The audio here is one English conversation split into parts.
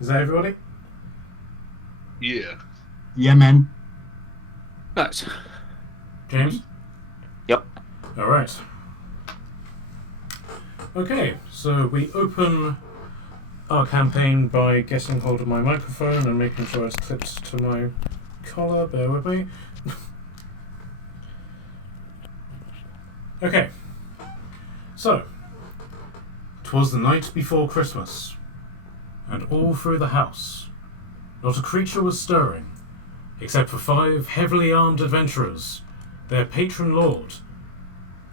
Is that everybody? Yeah. Yeah, man. Nice. James? Yep. Alright. Okay, so we open our campaign by getting hold of my microphone and making sure it's clipped to my collar. Bear with me. Okay. So, 'twas the night before Christmas, and all through the house, not a creature was stirring, except for 5 heavily armed adventurers, their patron lord,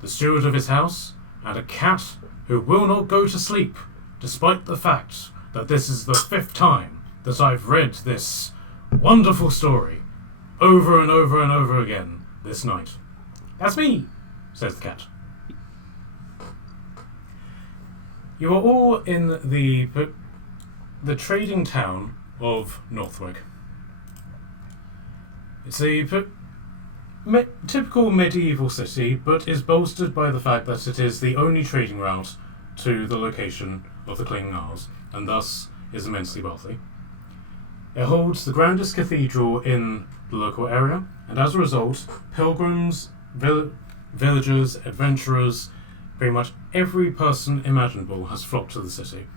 the steward of his house, and a cat who will not go to sleep, despite the fact that this is the 5th time that I've read this wonderful story over and over and over again this night. That's me, says the cat. You are all in the trading town of Northwick. It's a typical medieval city, but is bolstered by the fact that it is the only trading route to the location of the Clinging Isles, and thus is immensely wealthy. It holds the grandest cathedral in the local area, and as a result, pilgrims, villagers, adventurers, pretty much every person imaginable has flocked to the city.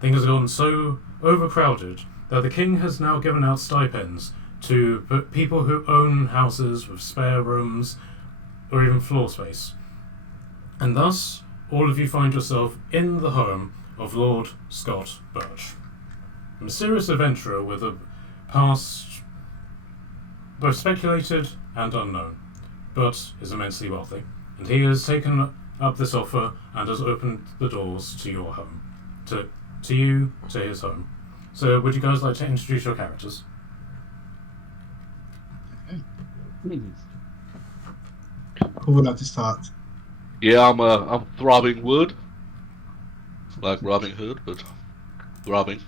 Things have gotten so overcrowded that the king has now given out stipends to people who own houses with spare rooms or even floor space. And thus, all of you find yourself in the home of Lord Scott Birch, a mysterious adventurer with a past both speculated and unknown, but is immensely wealthy, and he has taken up this offer and has opened the doors to your home, to his home. So would you guys like to introduce your characters? Who would like to start? Yeah, I'm throbbing wood. Like Robin Hood, but throbbing.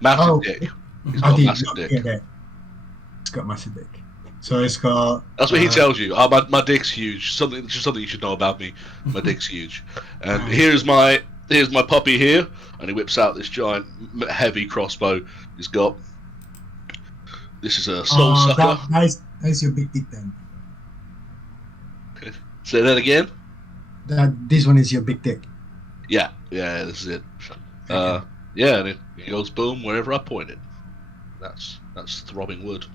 Massive dick. He's got a massive dick. Yeah, it's got massive dick. So it's got... That's what he tells you. Oh, my dick's huge. Something you should know about me. My dick's huge. And here's my puppy here, and he whips out this giant, heavy crossbow. He's got... This is a soul sucker. That's your big dick then. Say that again? This one is your big dick. Yeah, this is it. Okay. Yeah, and it goes boom wherever I point it. That's throbbing wood.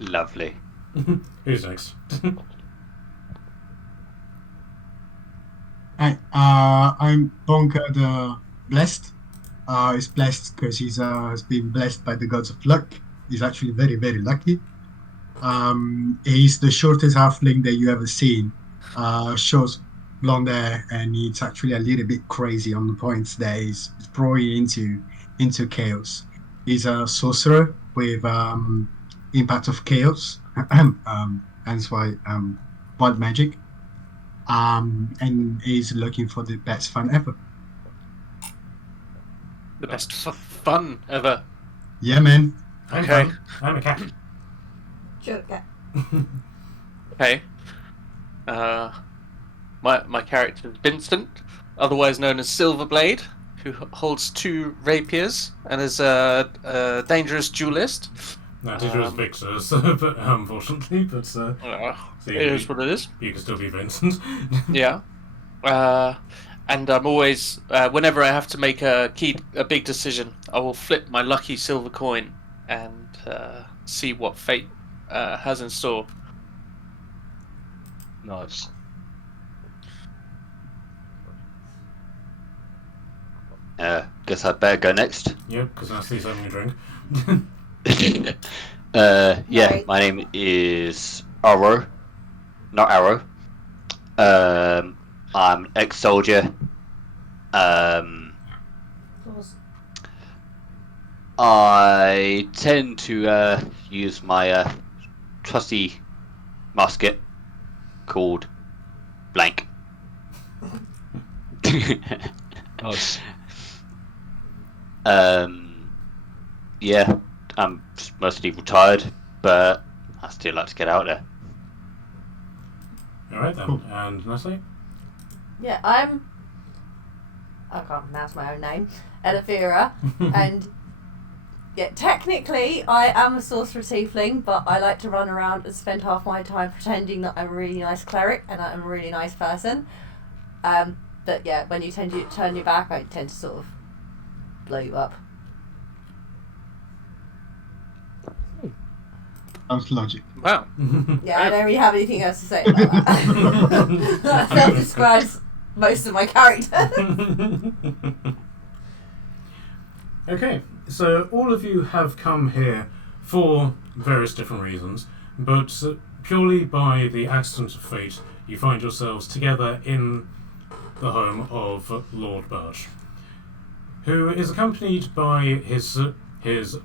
Lovely. Who's next? Hi, I'm Bonker the Blessed. He's blessed because he's has been blessed by the gods of luck. He's actually very, very lucky. He's the shortest halfling that you ever seen. Short, blonde hair, and he's actually a little bit crazy on the points that he's throwing into chaos. He's a sorcerer with impact of chaos, hence why wild magic. And he's looking for the best fun ever. The best fun ever. Yeah, man. Okay. I'm a cat. Sure, cat. Okay. My character is Vincent, otherwise known as Silverblade, who holds 2 rapiers and is a dangerous duelist. No, teacher was Victor, but unfortunately, but so it is what it is. You can still be Vincent. Yeah. And I'm always, whenever I have to make a big decision, I will flip my lucky silver coin and see what fate has in store. Nice. Guess I'd better go next. Yep, because Nasty's having a drink. Yeah, Right. my name is Arrow, not Arrow. I'm an ex-soldier. I tend to use my trusty musket called Blank. Nice. Yeah, I'm mostly retired, but I still like to get out there. Alright then, and Natalie? Yeah, I'm I can't pronounce my own name, Elefira, and yeah, technically I am a sorcerer tiefling, but I like to run around and spend half my time pretending that I'm a really nice cleric and I'm a really nice person. But yeah, when you turn your back, I tend to sort of blow you up. Sounds logic. Wow. Yeah, I don't really have anything else to say about that. That describes most of my character. Okay, so all of you have come here for various different reasons, but purely by the accident of fate, you find yourselves together in the home of Lord Birch, who is accompanied by his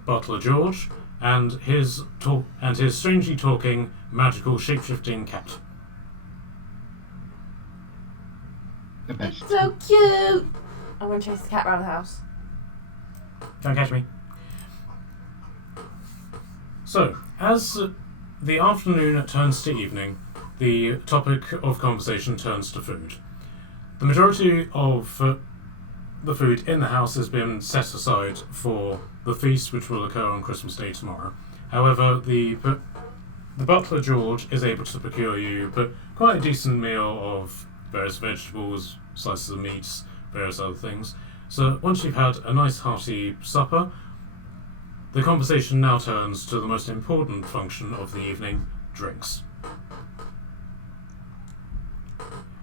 butler George and his strangely talking magical shapeshifting cat. The best. So cute! I'm going to chase the cat around the house. Can't catch me. So, as the afternoon turns to evening, the topic of conversation turns to food. The majority of the food in the house has been set aside for the feast which will occur on Christmas Day tomorrow. However, the butler George is able to procure you quite a decent meal of various vegetables, slices of meats, various other things. So once you've had a nice hearty supper, the conversation now turns to the most important function of the evening, drinks.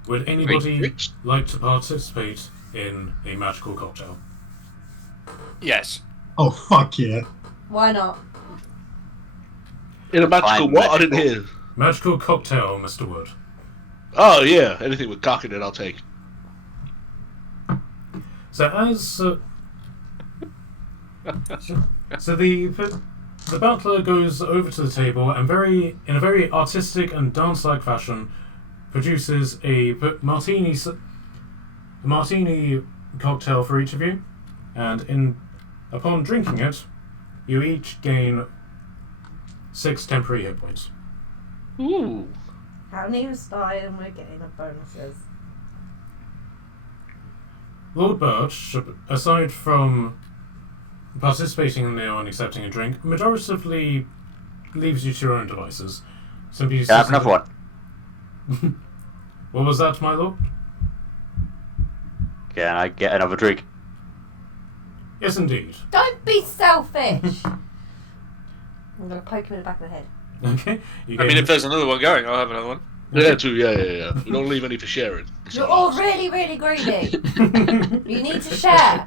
Would anybody like to participate in a magical cocktail? Yes. Oh, fuck yeah. Why not? In a magical Fine, what? I didn't magical. hear. Magical cocktail, Mr. Wood. Oh yeah, anything with cock in it, I'll take. So as so the butler goes over to the table and in a very artistic and dance-like fashion produces a martini cocktail for each of you, and upon drinking it, you each gain 6 temporary hit points. Ooh. Haven't even started and we're getting the bonuses. Lord Birch, aside from participating in the meal and accepting a drink, majoritively leaves you to your own devices. Simply Can I have another one? What was that, my lord? Can I get another drink? Yes, indeed. Don't be selfish! I'm going to poke him in the back of the head. Okay. I mean, if there's another one going, I'll have another one. Yeah, too. Yeah. We don't leave any for sharing. You're all really, really greedy. You need to share.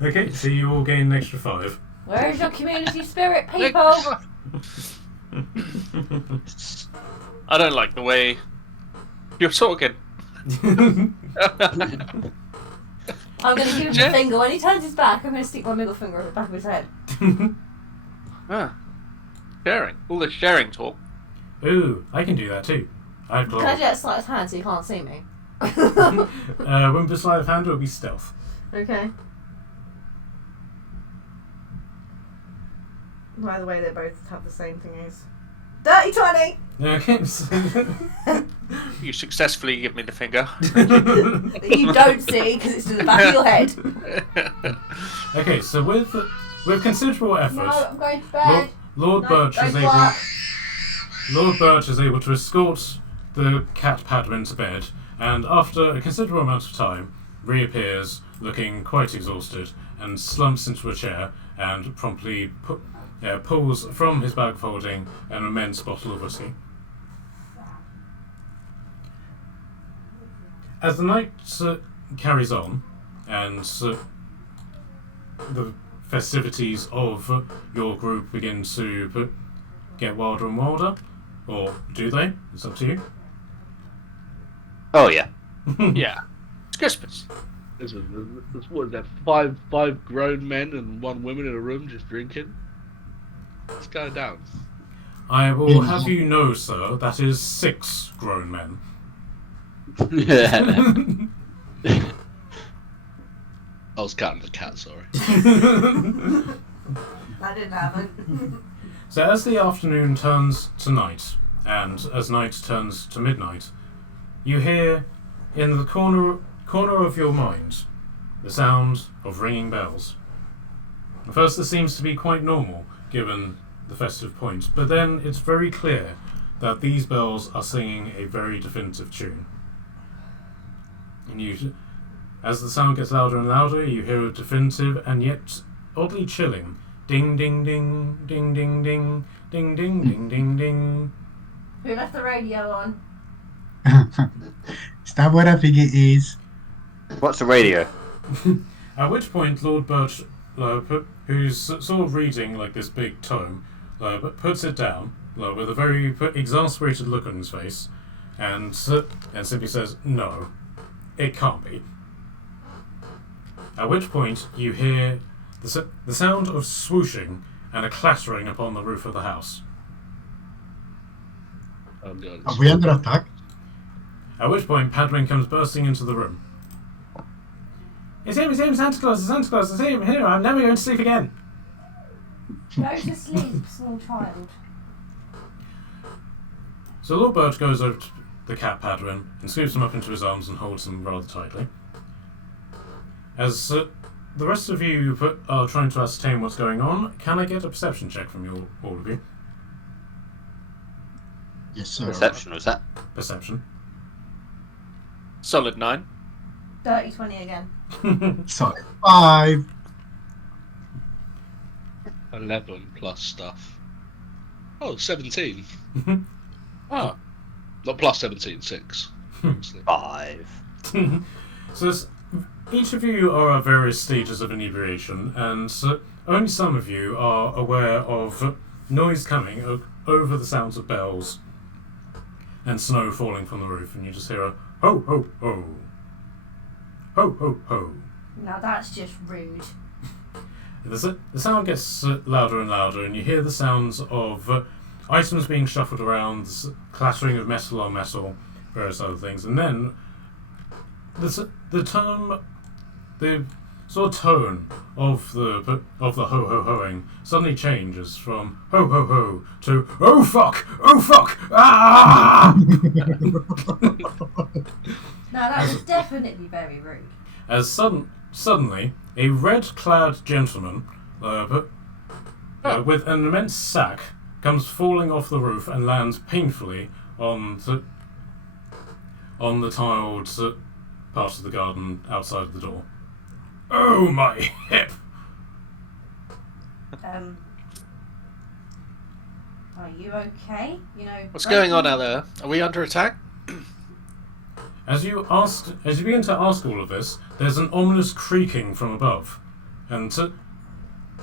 Okay, so you all gain an extra 5. Where is your community spirit, people? I don't like the way you're talking. I'm going to give him the finger. When he turns his back, I'm going to stick my middle finger at the back of his head. Ah. Sharing. All this sharing talk. Ooh, I can do that too. I have Can I glory. do that sleight of hand so you can't see me? Wouldn't be sleight of hand, it would be stealth. Okay. By the way, they both have the same thingies. Dirty 20! Okay, so You successfully give me the finger. That you don't see because it's to the back of your head. okay, so with considerable effort, No, I'm going to bed. Lord No, Birch don't is able. work. Lord Birch is able to escort the cat Padwin to bed, and after a considerable amount of time, reappears looking quite exhausted and slumps into a chair and promptly pulls from his bag folding an immense bottle of whiskey. As the night carries on, and the festivities of your group begin to get wilder and wilder, or do they? It's up to you. Oh yeah. Yeah. It's Christmas. There's what is that? Five grown men and 1 woman in a room just drinking. It's going down. I will have you know, sir, that is 6 grown men. I was counting the cat. Sorry. That didn't happen. So as the afternoon turns to night, and as night turns to midnight, you hear in the corner of your mind the sound of ringing bells. At first this seems to be quite normal, given the festive point, but then it's very clear that these bells are singing a very definitive tune. And as the sound gets louder and louder, you hear a definitive and yet oddly chilling ding ding ding ding ding ding ding ding ding ding ding. Who left the radio on? Is that what I think it is? What's the radio? At which point Lord Birch, who's sort of reading like this big tome, puts it down with a very exasperated look on his face, and simply says, "No, it can't be." At which point you hear the sound of swooshing and a clattering upon the roof of the house. Oh, God. Are we under attack? At which point Padwin comes bursting into the room. It's him, Santa Claus, it's him, here, I'm never going to sleep again. Go to sleep, small child. So Lord Birch goes over to the cat Padwin and scoops him up into his arms and holds him rather tightly. As the rest of you are trying to ascertain what's going on, can I get a perception check from all of you? Yes, sir. Perception, was that? Perception. Solid 9. Dirty 20 again. Sorry. 5. 11 plus stuff. Oh, 17. Oh. Not plus 17, 6. obviously. 5. So each of you are at various stages of inebriation, and only some of you are aware of noise coming over the sounds of bells and snow falling from the roof, and you just hear a ho ho ho, ho ho ho. Now that's just rude. The sound gets louder and louder, and you hear the sounds of items being shuffled around, clattering of metal on metal, various other things, and then the sort of tone of the ho ho hoing suddenly changes from ho ho ho to oh fuck ah. Now that was definitely very rude. As suddenly a red-clad gentleman with an immense sack comes falling off the roof and lands painfully on the tiled part of the garden outside of the door. Oh, my hip! Are you okay? You know. What's going on out there? Are we under attack? As you begin to ask all of this, there's an ominous creaking from above, and the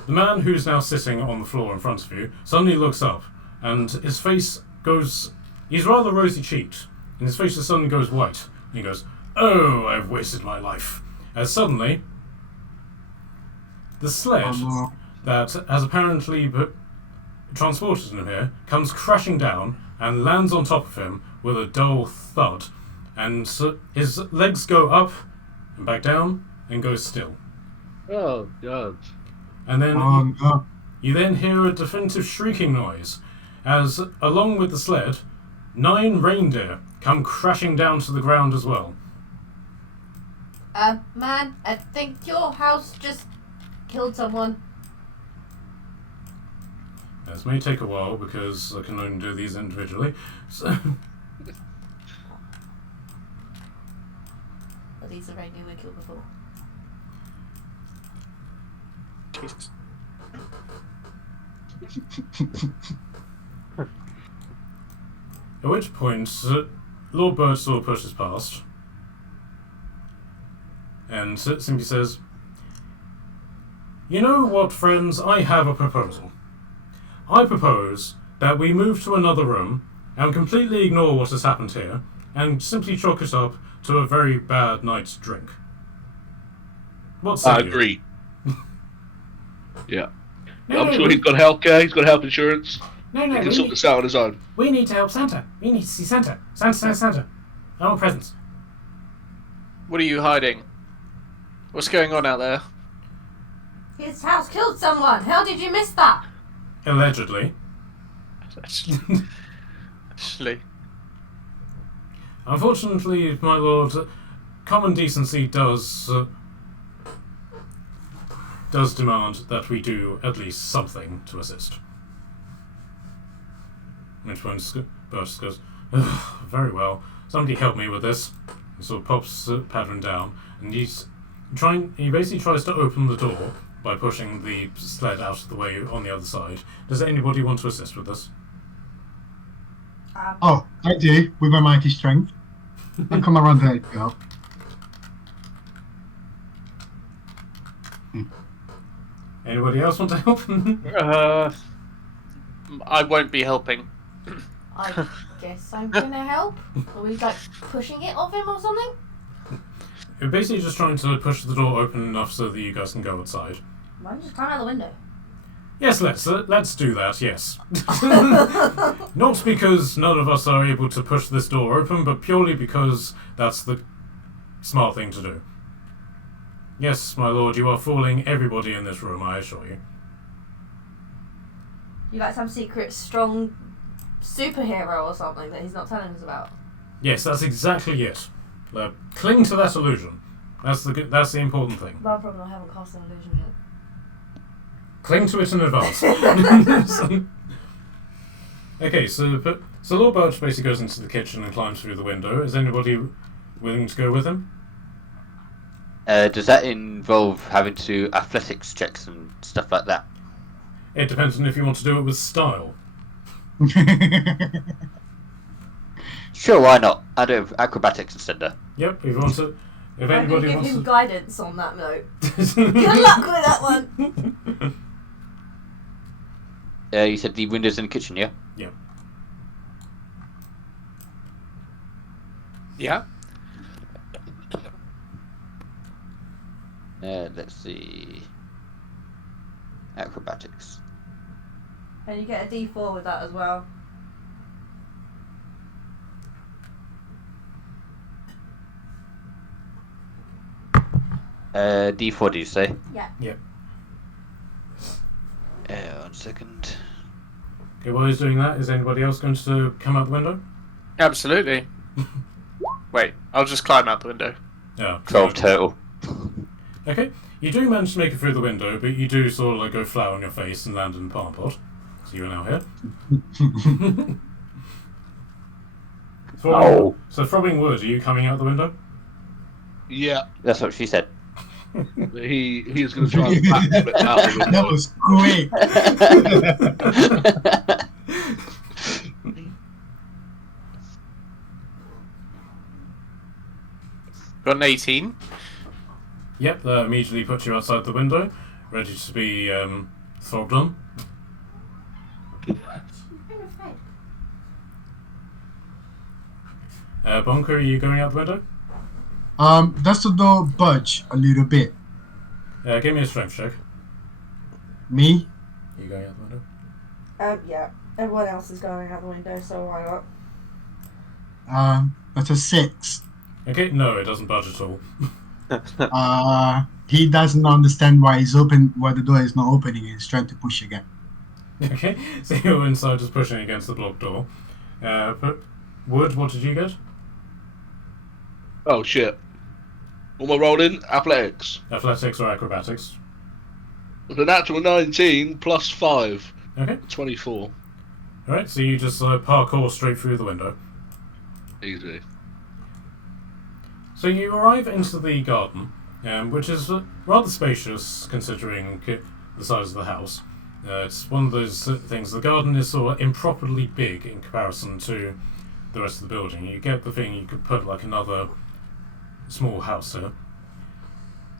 man who's now sitting on the floor in front of you suddenly looks up, and his face goes. He's rather rosy-cheeked, and his face just suddenly goes white. And he goes, "Oh, I've wasted my life." As suddenly, the sled that has apparently transported him here comes crashing down and lands on top of him with a dull thud, and his legs go up and back down and go still. Oh, God. And then No. you then hear a definitive shrieking noise as, along with the sled, 9 reindeer come crashing down to the ground as well. Man, I think your house just killed someone. This may take a while because I can only do these individually. So, Are these the reindeer we killed before? Jesus. at which point, Lord Birdsall pushes past and simply says, "You know what, friends? I have a proposal. I propose that we move to another room and completely ignore what has happened here and simply chalk it up to a very bad night's drink. What say I you?" agree. Yeah. No, I'm no, sure he's got healthcare, he's got health insurance. No, He can sort we this out on his own. need to help Santa. We need to see Santa. Santa. I want presents. What are you hiding? What's going on out there? His house killed someone. How did you miss that? Allegedly. Actually, Unfortunately, my lord, common decency does does demand that we do at least something to assist. Which one Burgess goes, very well, somebody help me with this. He sort of pops Padron down, and he basically tries to open the door by pushing the sled out of the way on the other side. Does anybody want to assist with this? Oh, I do, with my mighty strength. I'll come around there, go. Anybody else want to help? I won't be helping. I guess I'm gonna help. Are we like pushing it off him or something? You're basically just trying to push the door open enough so that you guys can go outside. Why don't you just climb out the window? Yes, let's do that, yes. Not because none of us are able to push this door open, but purely because that's the smart thing to do. Yes, my lord, you are fooling everybody in this room, I assure you. You like some secret strong superhero or something that he's not telling us about? Yes, that's exactly it. Cling to that illusion. That's the important thing. No problem, I haven't cast an illusion yet. Cling to it in advance. Okay, so Lord Birch basically goes into the kitchen and climbs through the window. Is anybody willing to go with him? Does that involve having to do athletics checks and stuff like that? It depends on if you want to do it with style. Sure, why not? I do acrobatics instead though. Yep, if you want to. If I'm gonna anybody give wants him to. guidance on that note. Good luck with that one! You said the windows in the kitchen, yeah? Yep. Yeah. Let's see. Acrobatics. And you get a D4 with that as well. D4, do you say? Yeah. Yep. 1 second. Okay, while he's doing that, is anybody else going to come out the window? Absolutely. Wait, I'll just climb out the window. Yeah. 12 total. Okay, you do manage to make it through the window, but you do sort of like go flat on your face and land in the palm pot. So you are now here. Oh. So Throbbing Wood, are you coming out the window? Yeah, That's what she said. he's going to try and back it out the window. That was great. Got an 18. Yep, that immediately puts you outside the window, ready to be throbbed on. Bonker, are you going out the window? Does the door budge a little bit? Give me a strength check. Me? Are you going out the window? Yeah. Everyone else is going out the window, so why not? That's a 6. Okay, no, it doesn't budge at all. He doesn't understand why the door is not opening. He's trying to push again. Okay, so you're inside just pushing against the blocked door. But Wood, what did you get? Oh shit. What am I rolling? Athletics. Athletics or acrobatics? The natural 19 plus 5. Okay. 24. Alright, so you just parkour straight through the window. Easy. So you arrive into the garden, which is rather spacious considering the size of the house. It's one of those things, the garden is sort of improperly big in comparison to the rest of the building. You get the thing, you could put like another small house here.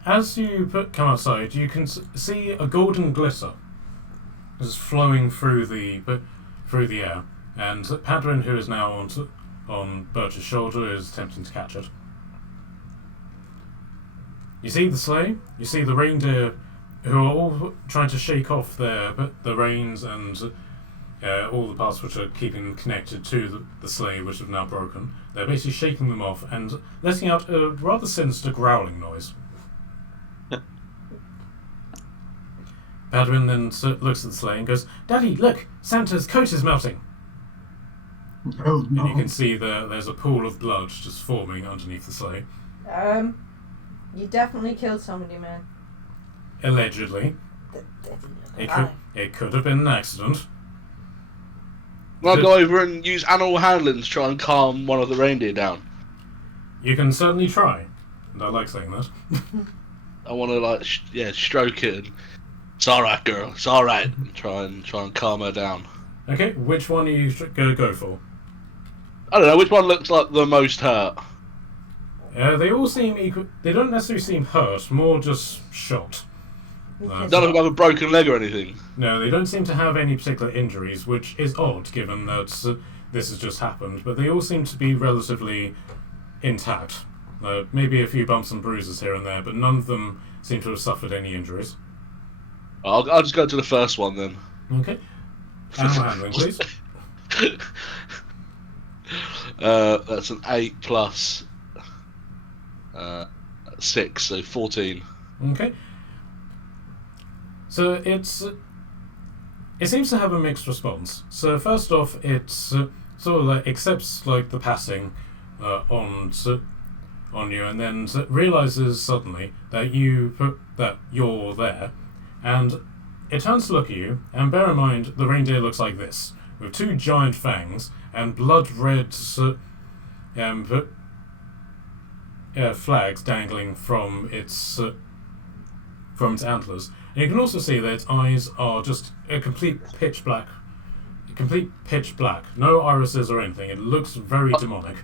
As you come outside, you can see a golden glitter just flowing through the air, and Padron, who is now on Birch's shoulder, is attempting to catch it. You see the sleigh, you see the reindeer, who are all trying to shake off the reins and all the parts which are keeping them connected to the sleigh, which have now broken. They're basically shaking them off and letting out a rather sinister growling noise. Padron then looks at the sleigh and goes, "Daddy, look! Santa's coat is melting!" Oh no. And you can see there's a pool of blood just forming underneath the sleigh. You definitely killed somebody, man. allegedly. It could have been an accident. Will I go over and use animal handling to try and calm one of the reindeer down? You can certainly try. And I like saying that. I want to like stroke it. And, it's all right, girl. It's all right. And try and calm her down. Okay, which one are you going to go for? I don't know which one looks like the most hurt. They all seem equal. They don't necessarily seem hurt, more just shot. None of them have a broken leg or anything. No, they don't seem to have any particular injuries, which is odd given that this has just happened, but they all seem to be relatively intact. Maybe a few bumps and bruises here and there, but none of them seem to have suffered any injuries. I'll just go to the first one then. Okay. Animal handling, please. That's an 8 plus 6, so 14. Okay. So it seems to have a mixed response. So first off, it sort of like accepts like the passing on you, and then realizes suddenly that you're there, and it turns to look at you. And bear in mind, the reindeer looks like this, with 2 giant fangs and blood red flags dangling from its antlers. And you can also see that its eyes are just a complete pitch black. No irises or anything. It looks very demonic.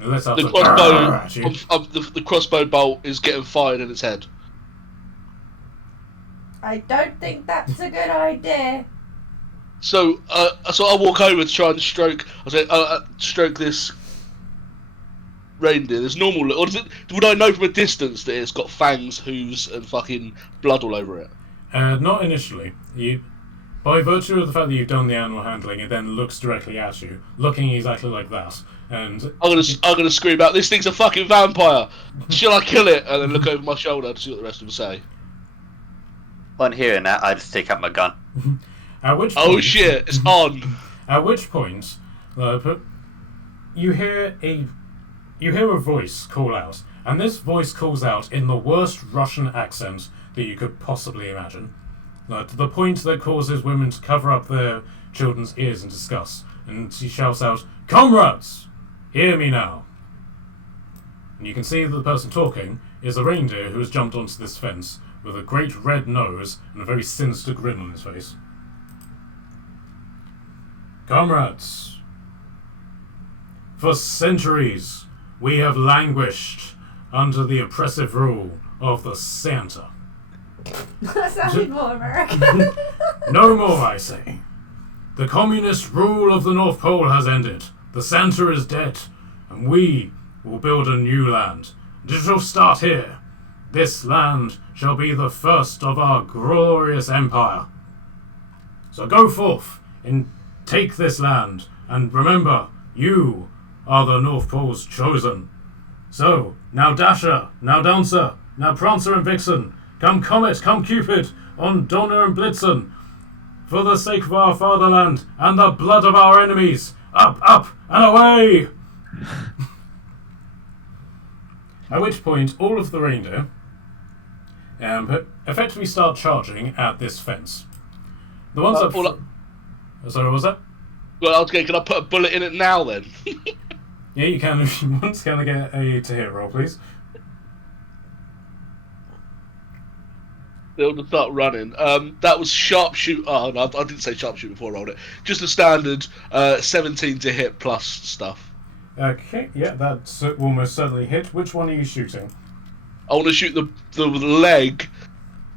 It lets out The the crossbow bolt is getting fired in its head. I don't think that's a good idea. So I walk over to try and stroke. I say, stroke this reindeer. There's normal. Or would I know from a distance that it's got fangs, hooves, and fucking blood all over it? Not initially. By virtue of the fact that you've done the animal handling, it then looks directly at you, looking exactly like that. And I'm gonna scream out, "This thing's a fucking vampire! Shall I kill it?" And then look over my shoulder to see what the rest of them say. On hearing that, I just take out my gun. At which point, Oh shit! It's on. At which point, you hear a voice call out, and this voice calls out in the worst Russian accent that you could possibly imagine, to the point that causes women to cover up their children's ears in disgust. And she shouts out, "Comrades, hear me now!" And you can see that the person talking is a reindeer who has jumped onto this fence with a great red nose and a very sinister grin on his face. "Comrades, for centuries we have languished under the oppressive rule of the Santa. That sounded more American. No more, I say. The communist rule of the North Pole has ended. The Santa is dead, and we will build a new land. And it shall start here. This land shall be the first of our glorious empire. So go forth and take this land, and remember, you are the North Pole's chosen. So, now Dasher, now Dancer, now Prancer and Vixen, come Comet, come Cupid, on Donner and Blitzen, for the sake of our fatherland and the blood of our enemies, up, up, and away!" At which point, all of the reindeer effectively start charging at this fence. The ones up... Sorry, what was that? Well, okay, can I put a bullet in it now then? Yeah, you can if you want. Can I get a to hit roll, please? They'll just start running. That was sharpshoot. Oh no, I didn't say sharpshoot before I rolled it. Just a standard 17 to hit plus stuff. Okay, yeah, that will most certainly hit. Which one are you shooting? I want to shoot the leg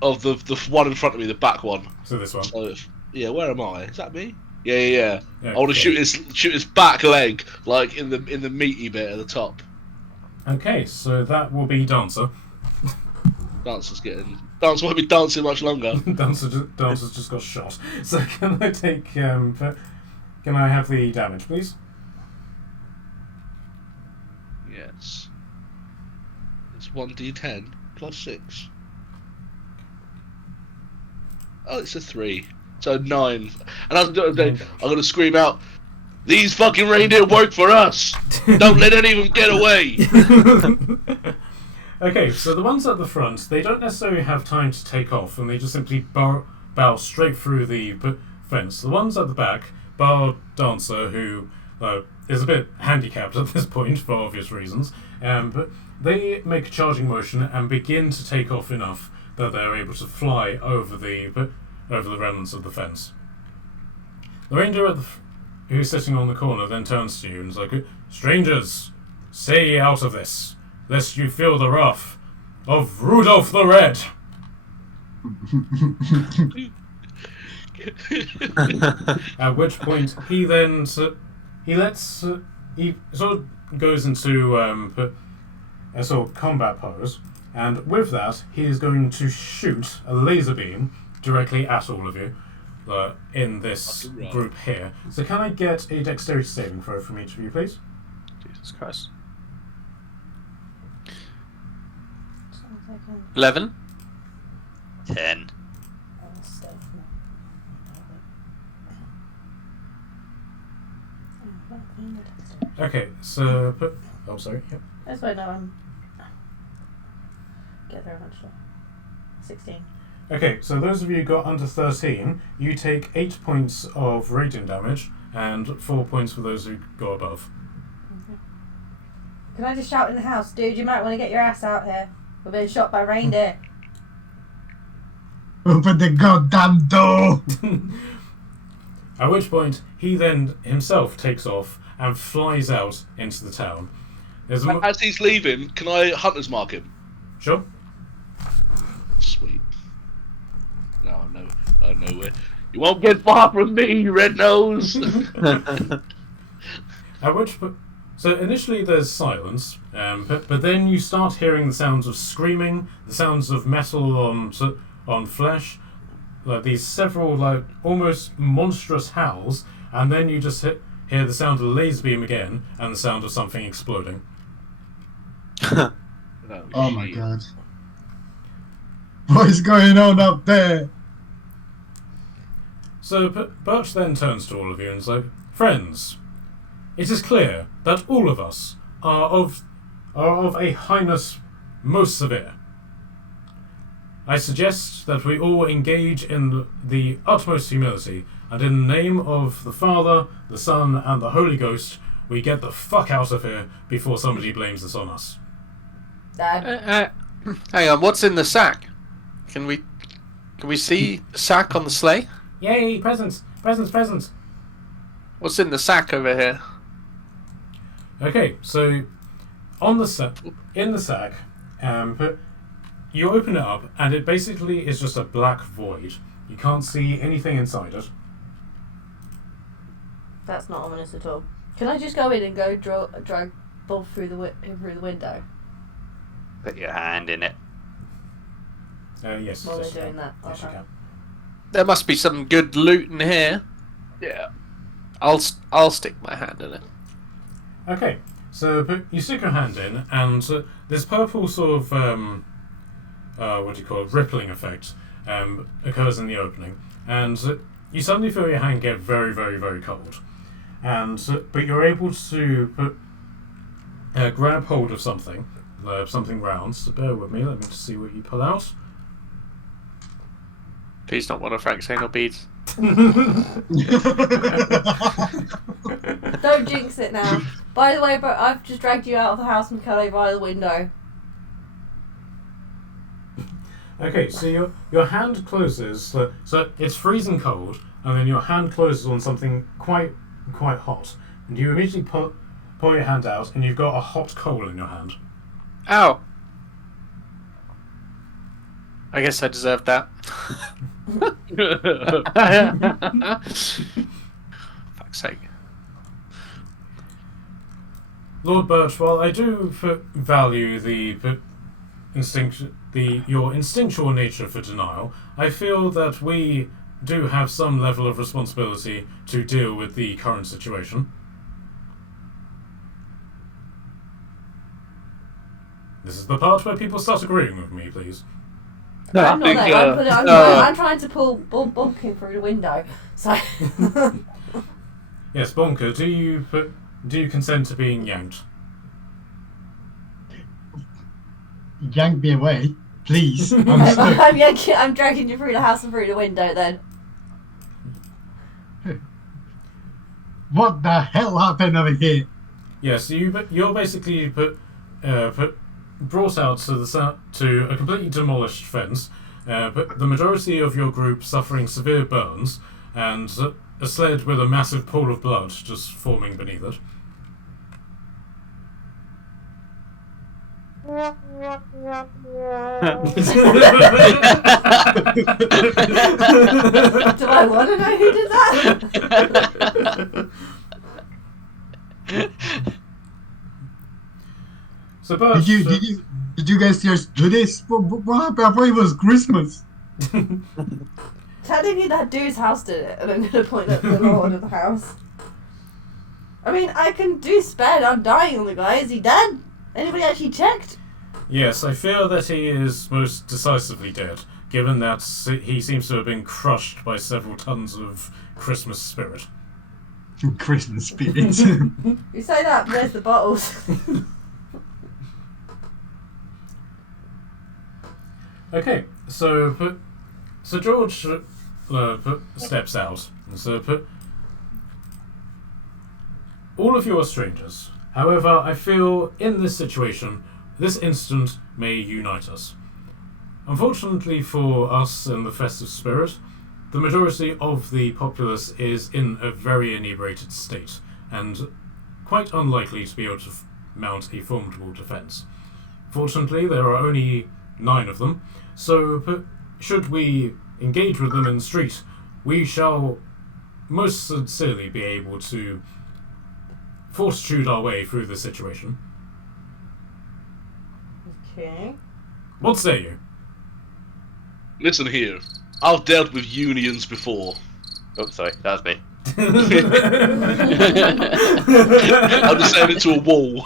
of the one in front of me, the back one. So this one. So, yeah, where am I? Is that me? Yeah. Yeah, I want to shoot his back leg, like in the meaty bit at the top. Okay, so that will be Dancer. Dancer won't be dancing much longer. Dancer's just got shot. So can I take can I have the damage, please? Yes. It's 1d10 plus 6. Oh, it's a 3. So 9. And I'm gonna scream out, "These fucking reindeer work for us! Don't let any of them get away!" Okay, so the ones at the front, they don't necessarily have time to take off, and they just simply bow straight through the fence. The ones at the back, bar Dancer, who is a bit handicapped at this point for obvious reasons, but they make a charging motion and begin to take off enough that they're able to fly over the remnants of the fence. The reindeer who's sitting on the corner then turns to you and is like, "Strangers, stay out of this, lest you feel the wrath of Rudolf the Red." At which point he then he sort of goes into a sort of combat pose, and with that he is going to shoot a laser beam directly at all of you in this group here. So can I get a dexterity saving throw from each of you, please? Jesus Christ. 11. 10. Okay, so oh, sorry. Yep. That's why now I'm get there eventually. 16. Okay, so those of you who got under 13, you take 8 points of radiant damage and 4 points for those who go above. Okay. Can I just shout in the house, dude? You might want to get your ass out here. We're being shot by reindeer. Open the goddamn door! At which point he then himself takes off and flies out into the town. As he's leaving, can I hunter's mark him? Sure. Sweet. No, I know where. You won't get far from me, red nose. At which so initially there's silence, but then you start hearing the sounds of screaming, the sounds of metal on flesh, like these several like almost monstrous howls, and then you just hear the sound of a laser beam again and the sound of something exploding. Oh my god. What is going on up there? So Birch then turns to all of you and is like, "Friends, it is clear that all of us are of a highness most severe. I suggest that we all engage in the utmost humility, and in the name of the Father, the Son, and the Holy Ghost, we get the fuck out of here before somebody blames this on us." Dad. Hang on, what's in the sack? Can we see the sack on the sleigh? Yay, presents, presents, presents. What's in the sack over here? Okay, so in the sack, but you open it up and it basically is just a black void. You can't see anything inside it. That's not ominous at all. Can I just go in and go drag Bob through the window Put your hand in it. Yes. while yes, they're doing that? Yes, you Okay. can. There must be some good loot in here. Yeah. I'll stick my hand in it. Okay, so but you stick your hand in, and this purple sort of what do you call it, rippling effect occurs in the opening, and you suddenly feel your hand get very, very, very cold, and but you're able to grab hold of something round. So bear with me. Let me just see what you pull out. Please not one of Frank's anal beads. Don't jinx it now. By the way, bro, I've just dragged you out of the house and cut over by the window. Okay, so your hand closes, so it's freezing cold, and then your hand closes on something quite hot, and you immediately pull your hand out, and you've got a hot coal in your hand. Ow. I guess I deserved that. Fuck's sake. Lord Birch, while I do value your instinctual nature for denial, I feel that we do have some level of responsibility to deal with the current situation. This is the part where people start agreeing with me, please. No, I'm not there. I'm trying to pull Bonkin through the window. So. Yes, Bonker, do you consent to being yanked? yank me away, please. I'm stuck. I'm dragging you through the house and through the window then. What the hell happened over here? Yes, you're basically brought out to a completely demolished fence. But the majority of your group suffering severe burns, and a sled with a massive pool of blood just forming beneath it. Do I want to know who did that? So, Bert, Did you guys just do this? What happened? I thought it was Christmas. Technically, that dude's house did it, and I'm going to point at the lord of the house. I mean, I can do spared undying on the guy. Is he dead? Anybody actually checked? Yes, I fear that he is most decisively dead, given that he seems to have been crushed by several tons of Christmas spirit. Christmas spirit. You say that, where's the bottles? Okay, so George steps out. So all of you are strangers. However, I feel in this situation, this incident may unite us. Unfortunately for us in the festive spirit, the majority of the populace is in a very inebriated state and quite unlikely to be able to mount a formidable defence. Fortunately, there are only 9 of them, so should we engage with them in the street, we shall most sincerely be able to fortitude our way through this situation. Okay. What say you? Listen here. I've dealt with unions before. Oh, sorry, that was me. I'm just saying it to a wall.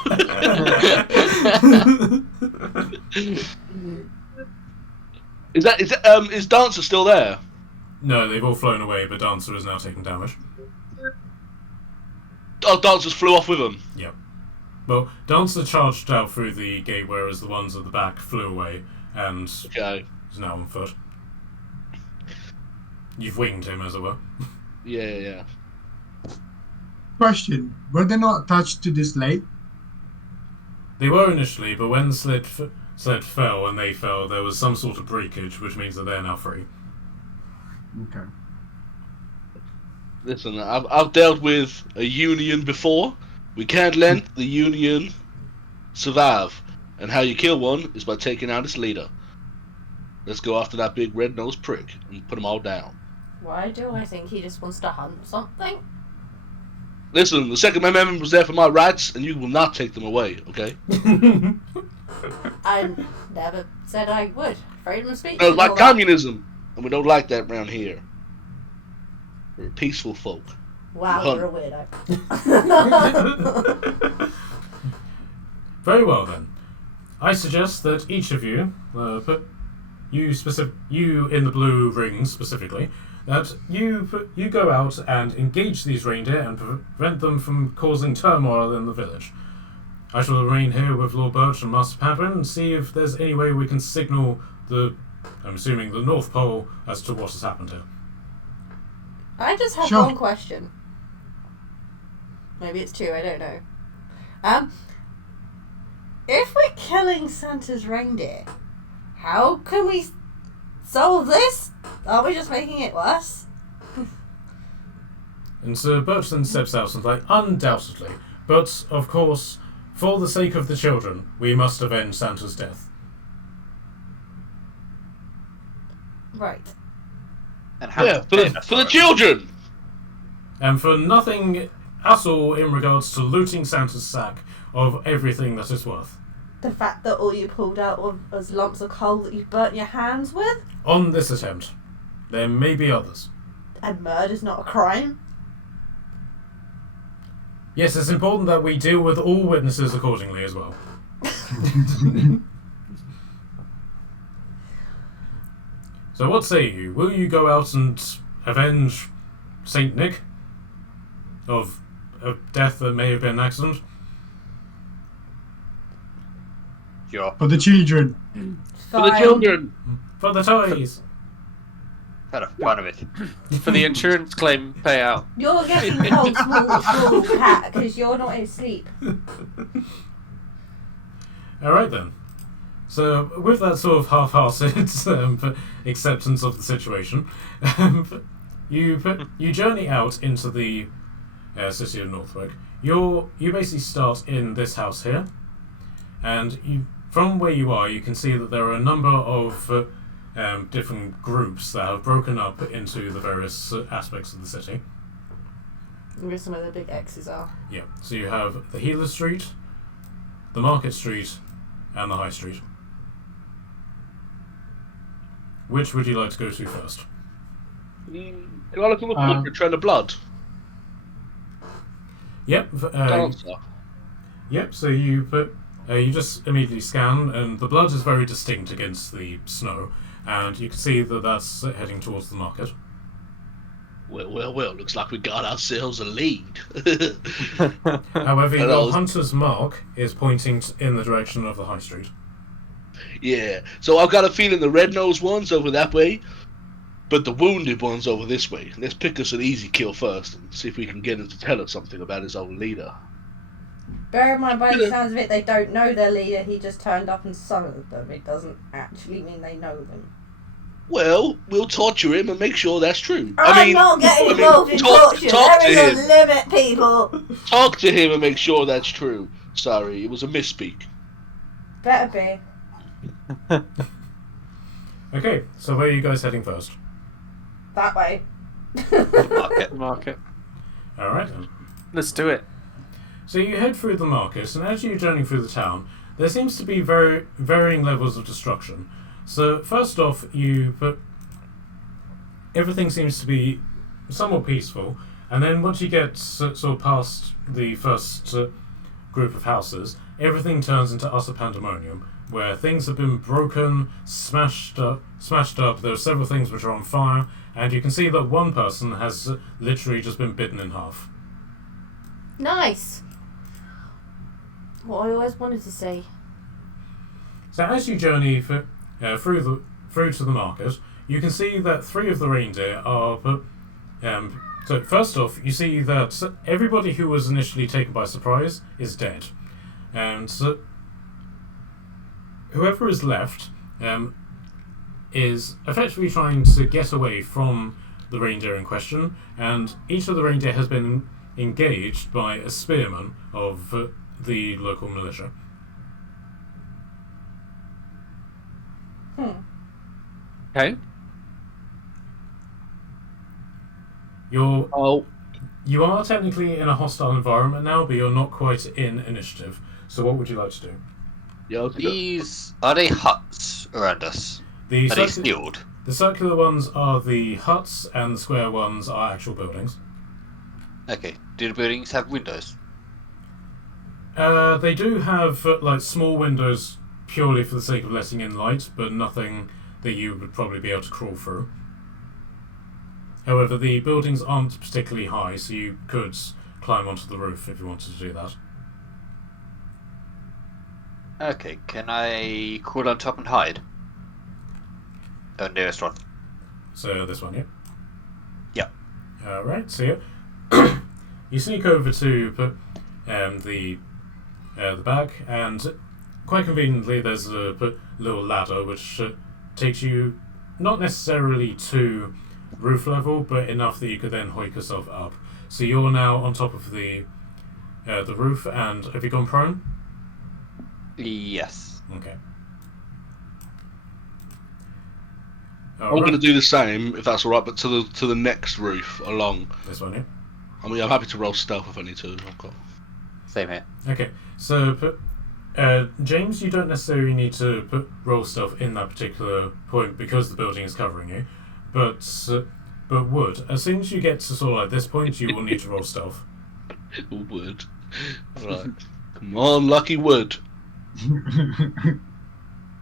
Is Dancer still there? No, they've all flown away, but Dancer is now taking damage. Oh, Dancers flew off with him. Yep. Well, Dancer charged out through the gate, whereas the ones at the back flew away, and Okay. is now on foot. You've winged him, as it were. Yeah. Question: were they not attached to this sled? They were initially, but when the sled fell and they fell, there was some sort of breakage, which means that they're now free. Okay. Listen, I've dealt with a union before. We can't let the union survive. And how you kill one is by taking out its leader. Let's go after that big red-nosed prick and put them all down. Why do I think he just wants to hunt something? Listen, the Second Amendment was there for my rights, and you will not take them away, okay? I never said I would. Freedom of speech. No, and like all that. communism, and we don't like that around here. We're peaceful folk. Wow, you're a weirdo. Very well then. I suggest that each of you, you in the blue ring specifically, that you go out and engage these reindeer and prevent them from causing turmoil in the village. I shall remain here with Lord Birch and Master Padwin and see if there's any way we can signal I'm assuming the North Pole as to what has happened here. I just have Sure. one question. Maybe it's 2, I don't know. If we're killing Santa's reindeer, how can we solve this? Are we just making it worse? And Sir Birch then steps out and like, undoubtedly, but of course, for the sake of the children, we must avenge Santa's death. Right. And how Yeah, for the children! And for nothing at all in regards to looting Santa's sack of everything that is worth. The fact that all you pulled out was lumps of coal that you burnt your hands with? On this attempt, there may be others. And murder's not a crime? Yes, it's important that we deal with all witnesses accordingly as well. So what say you? Will you go out and avenge Saint Nick of a death that may have been an accident? Sure. For the children. For the Fine. children. For the toys. For the fun of it. For the insurance claim payout. You're getting told small cat because you're not asleep. Alright then. So, with that sort of half-hearted acceptance of the situation, you journey out into the city of Northwick. You basically start in this house here, and from where you are, you can see that there are a number of different groups that have broken up into the various aspects of the city. Where some of the big X's are. Yeah, so you have the Healer Street, the Market Street, and the High Street. Which would you like to go to first? Can I look on the book and train of blood? Yep. Dancer. Yep. So you just immediately scan, and the blood is very distinct against the snow, and you can see that that's heading towards the market. Well. Looks like we got ourselves a lead. However, And your hunter's mark is pointing in the direction of the High Street. Yeah. So I've got a feeling the red-nosed one's over that way, but the wounded one's over this way. Let's pick us an easy kill first and see if we can get him to tell us something about his old leader. Bear in mind, by the sounds of it, they don't know their leader. He just turned up and summoned them. It doesn't actually mean they know them. Well, we'll torture him and make sure that's true. I'm not getting involved in torture. talk There to is him. a limit, people. Talk to him and make sure that's true. Sorry, it was a misspeak. Better be. Okay, so where are you guys heading first? That way. Market. Alright then. Let's do it. So you head through the market, and as you're journeying through the town, there seems to be very varying levels of destruction. So first off, everything seems to be somewhat peaceful, and then once you get sort of past the first group of houses, everything turns into utter pandemonium, where things have been broken, smashed up. There are several things which are on fire, and you can see that one person has literally just been bitten in half. Nice. What I always wanted to see. So as you journey through to the market, you can see that 3 of the reindeer are. So first off, you see that everybody who was initially taken by surprise is dead, and whoever is left is effectively trying to get away from the reindeer in question, and each of the reindeer has been engaged by a spearman of the local militia. Okay. You are technically in a hostile environment now, but you're not quite in initiative. So what would you like to do? Yeah, These are they huts around us? The Are they sealed? The circular ones are the huts, and the square ones are actual buildings. Okay. Do the buildings have windows? They do have like small windows purely for the sake of letting in light, but nothing that you would probably be able to crawl through. However, the buildings aren't particularly high, so you could climb onto the roof if you wanted to do that. Okay. Can I crawl on top and hide? Oh, nearest one. So this one, yeah? Yep. Alright, so you sneak over to the back, and quite conveniently there's a little ladder which takes you not necessarily to roof level, but enough that you could then hoik yourself up. So you're now on top of the roof, and have you gone prone? Yes. Okay. I'm going to do the same if that's all right, but to the next roof along. This one, yeah? I mean, I'm happy to roll stealth if I need to. Okay. Same here. Okay, so James, you don't necessarily need to roll stuff in that particular point because the building is covering you, but Wood, as soon as you get to sort of like this point, you will need to roll stealth. Wood. Right. Come on, lucky Wood.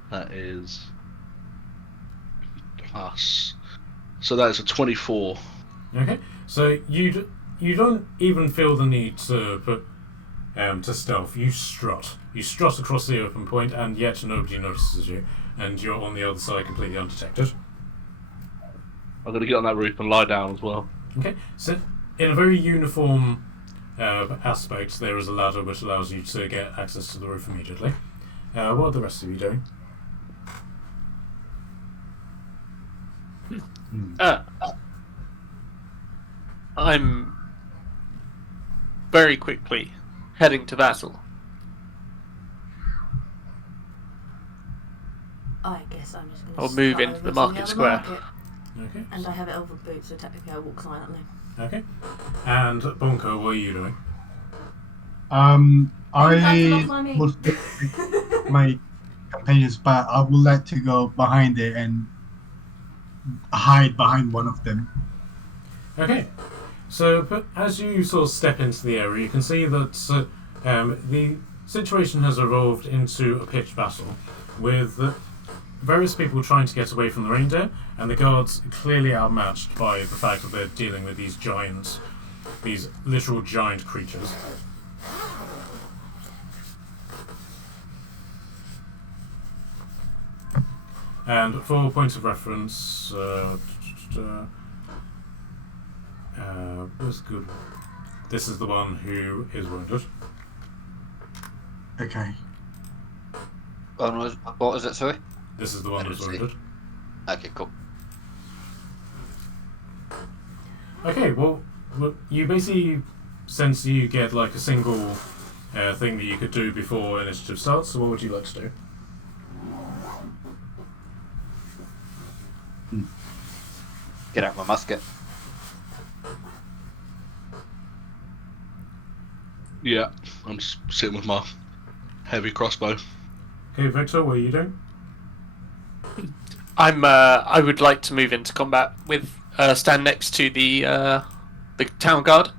That is plus. So that is a 24. Okay, so you don't even feel the need to to stealth. You strut. You strut across the open point, and yet nobody notices you, and you're on the other side completely undetected. I'm going to get on that roof and lie down as well. Okay, so in a very uniform aspect, there is a ladder which allows you to get access to the roof immediately. What are the rest of you doing? I'm very quickly heading to Vassal. I guess I'm just going to I'll move into the market square. Okay. And I have elven boots, so technically I walk silently. Okay. And Bonko, what are you doing? I me. will my companions, but I would like to go behind it and hide behind one of them. Okay. So, but as you sort of step into the area, you can see that the situation has evolved into a pitched battle with various people trying to get away from the reindeer, and the guards clearly outmatched by the fact that they're dealing with these literal giant creatures. And for points of reference, where's good? This is the one who is wounded. Okay. What was it, sorry? This is the one who's wounded. Okay, cool. Okay, well, you basically, since you get like a single thing that you could do before initiative starts, so what would you like to do? Get out my musket. Yeah, I'm just sitting with my heavy crossbow. Okay, Victor, what are you doing? I would like to move into combat with stand next to the town guard.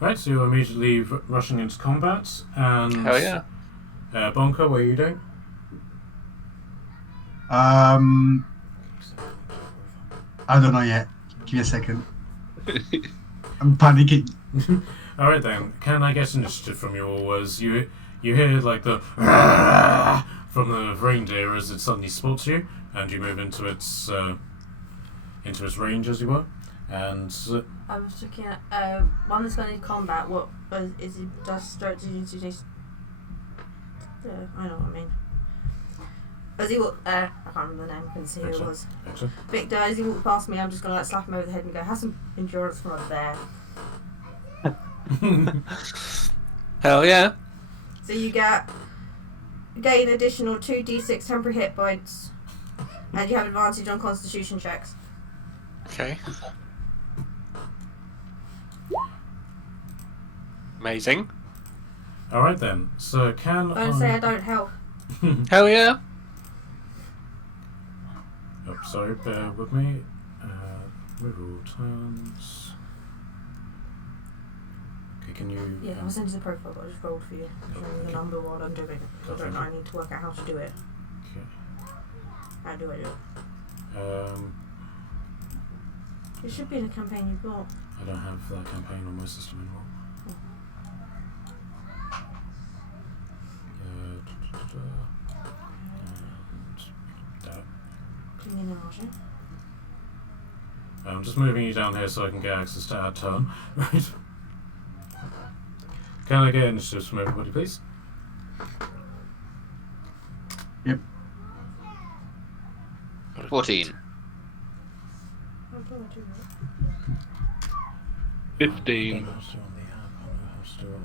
Right, so you're immediately rushing into combat, and Hell yeah! Bonko, what are you doing? I don't know yet. Give me a second. I'm panicking. All right then. Can I get initiative from you all? As you hear like the from the reindeer as it suddenly spots you, and you move into its range, as you were, and I was looking at one that's going into combat. What is he just start to use? I know what I mean. As he walked, I can't remember the name. I couldn't see who it was. Victor. Victor, as he walked past me, I'm just going to slap him over the head and go, "Have some endurance from up there." Hell yeah! So you gain additional 2d6 temporary hit points, and you have advantage on Constitution checks. Okay. Amazing. All right then. So can Don't say I don't help. Hell yeah! Oh, sorry, bear with me. Wiggle turns. Okay, can you? Yeah, I'll send you the profile that I just rolled for you. Showing you the number while I'm doing it. I don't know. I need to work out how to do it. Okay. How do I do it? It should be in a campaign you've got. I don't have that campaign on my system anymore. I'm just moving you down here so I can get access to add turn. Right. Can I get initiatives from everybody, please? Yep. 14. How do I do 15. I don't know how to do it on the app. I know how to do it on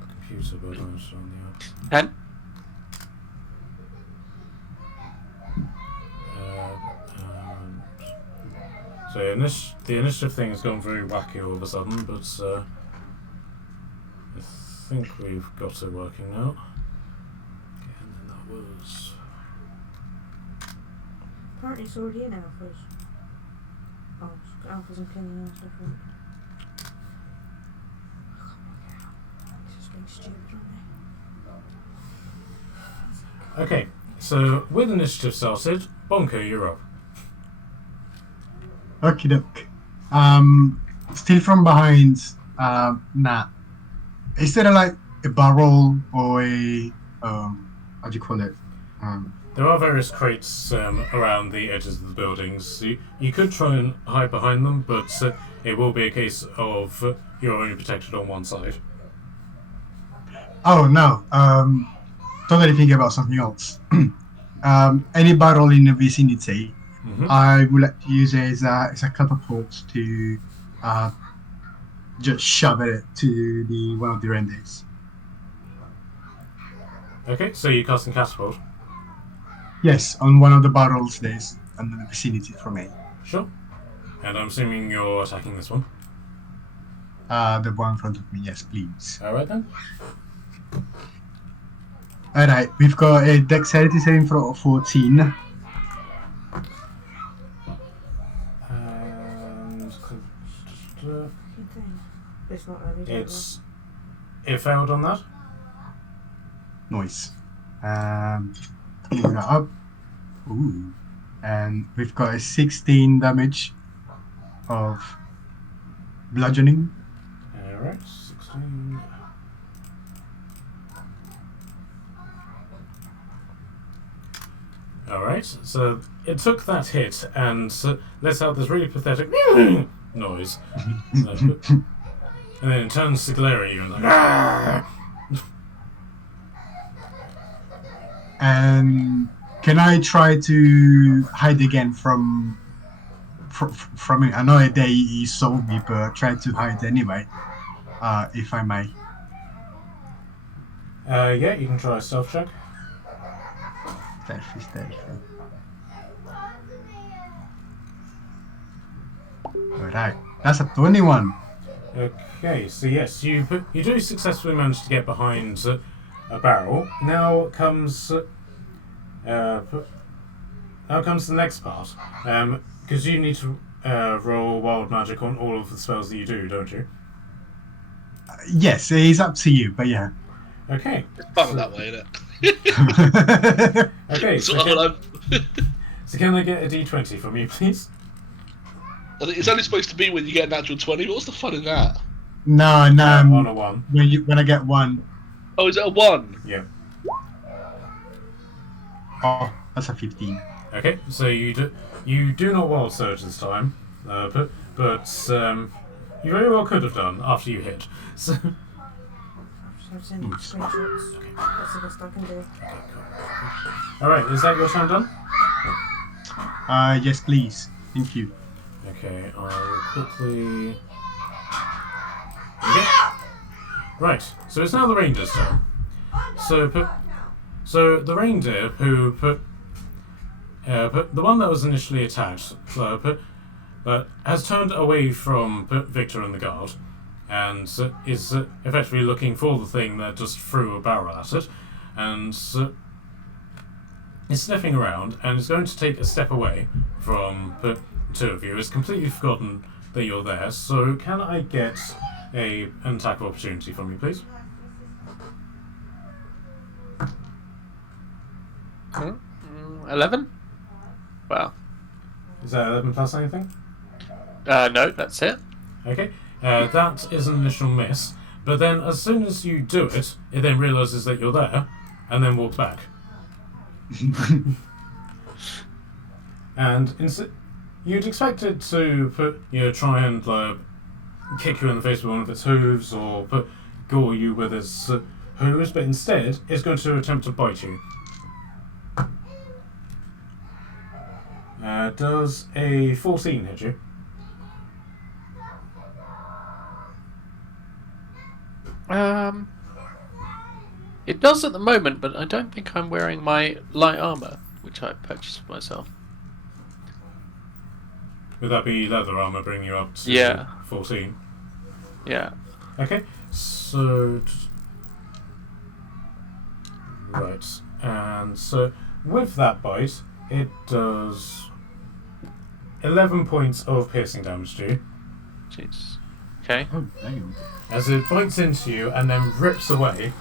the computer, but I don't know how to do it on the app. 10. So the initiative thing has gone very wacky all of a sudden, but I think we've got it working now. Okay, and then that was... Apparently it's already in alphas. Oh, alphas and killing are different. It's just being stupid on me. Okay, so with initiative started, Bonko, you're up. Okie doke. Still from behind Nat. Is there like a barrel or a how do you call it? There are various crates around the edges of the buildings. You could try and hide behind them, but it will be a case of you're only protected on one side. Oh no. Totally thinking about something else. Any barrel in the vicinity, Mm-hmm. I would like to use it as a catapult to just shove it to the one of the reindeers. Okay, so you're casting catapult. Yes, on one of the barrels there's in the vicinity from me. Sure. And I'm assuming you're attacking this one. The one in front of me, yes, please. Alright then. Alright, we've got a dexterity saving throw of 14. And It's not really it failed on that. Noise. Pulling that up. Ooh. And we've got a 16 damage of bludgeoning. Alright, 16. Alright, so it took that hit and lets out this really pathetic noise. And then it turns to glare at you and like, "Argh!" And can I try to hide again from it? I know that he saw me, but try to hide anyway, if I may. Yeah, you can try a stealth check. Stealthy. Alright, that's a 21. Okay, so yes, you do successfully manage to get behind a barrel. Now comes the next part, because you need to roll wild magic on all of the spells that you do, don't you? Yes, it's up to you, but yeah. Okay. It's fun that way, isn't it? Okay, So I can I get a d20 from you, please? think it's only supposed to be when you get a natural 20. What's the fun in that? No, On a 1. when I get 1. Oh, is it a 1? Yeah. Oh, that's a 15. Okay, so you do not wild surge this time, but you very well could have done after you hit. So. I've seen screenshots. That's the best I can do. Alright, is that your turn done? Yes, please. Thank you. Okay, I'll quickly. Okay. Right, so it's now the reindeer's turn. So the reindeer who put the one that was initially attacked, has turned away from Victor and the guard, and is effectively looking for the thing that just threw a barrel at it, and is sniffing around and is going to take a step away from the two of you. It's completely forgotten that you're there. So can I get an attack of opportunity from you, please? 11? Wow. Is that 11 plus anything? No, that's it. Okay, that is an initial miss, but then as soon as you do it, it then realises that you're there, and then walks back. And you'd expect it to try and kick you in the face with one of its hooves, or gore you with its hooves, but instead it's going to attempt to bite you. Does a 14 hit you? It does at the moment, but I don't think I'm wearing my light armor, which I purchased for myself. Would that be leather armor bringing you up to Yeah. 14? Yeah. Okay, so right, and so with that bite, it does 11 points of piercing damage to you. Jeez. Okay. Oh, damn. As it bites into you and then rips away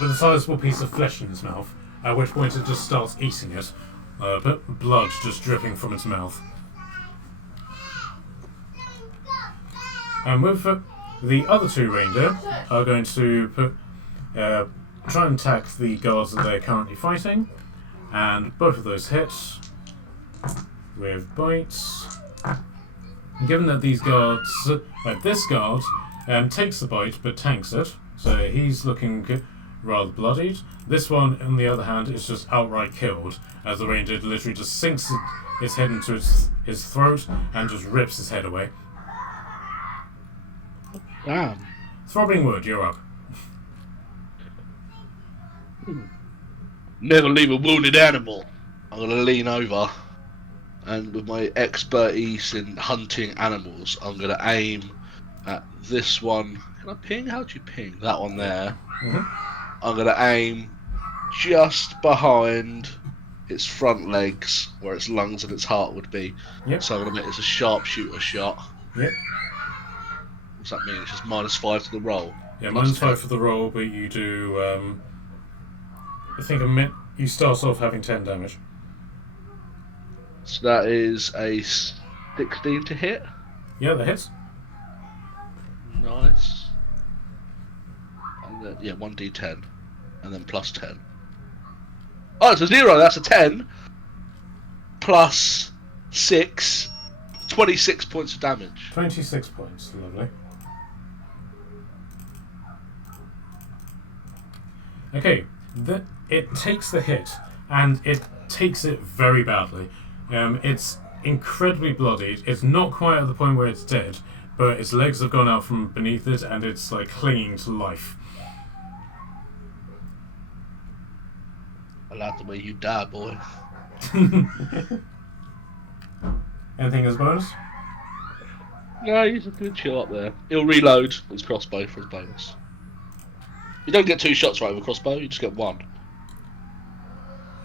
with a sizable piece of flesh in its mouth, at which point it just starts eating it, but blood just dripping from its mouth. And with the other two reindeer are going to try and attack the guards that they're currently fighting, and both of those hit with bites. Given that these guards, this guard takes the bite but tanks it, so he's looking rather bloodied. This one, on the other hand, is just outright killed, as the reindeer literally just sinks its head into his throat and just rips his head away. Damn. Throbbing Wood, you're up. Never leave a wounded animal. I'm gonna lean over, and with my expertise in hunting animals, I'm gonna aim at this one. Can I ping? How do you ping? That one there. Mm-hmm. I'm gonna aim just behind its front legs, where its lungs and its heart would be. Yep. So I'm gonna make this a sharpshooter shot. Yep. What's that mean? It's just -5 to the roll. Yeah, Plus -5 10. for the roll, but you do. I think you start off having 10 damage. So that is a 16 to hit. Yeah, that hits. Nice. And then, yeah, 1d10. And then plus 10. Oh, it's a 0. That's a 10. Plus 6. 26 points of damage. 26 points, lovely. Okay, it takes the hit, and it takes it very badly. It's incredibly bloodied. It's not quite at the point where it's dead, but its legs have gone out from beneath it, and it's like clinging to life. I like the way you die, boy. Anything as bonus? No, he's just gonna chill up there. He'll reload his crossbow for his bonus. You don't get 2 shots right with a crossbow, you just get 1.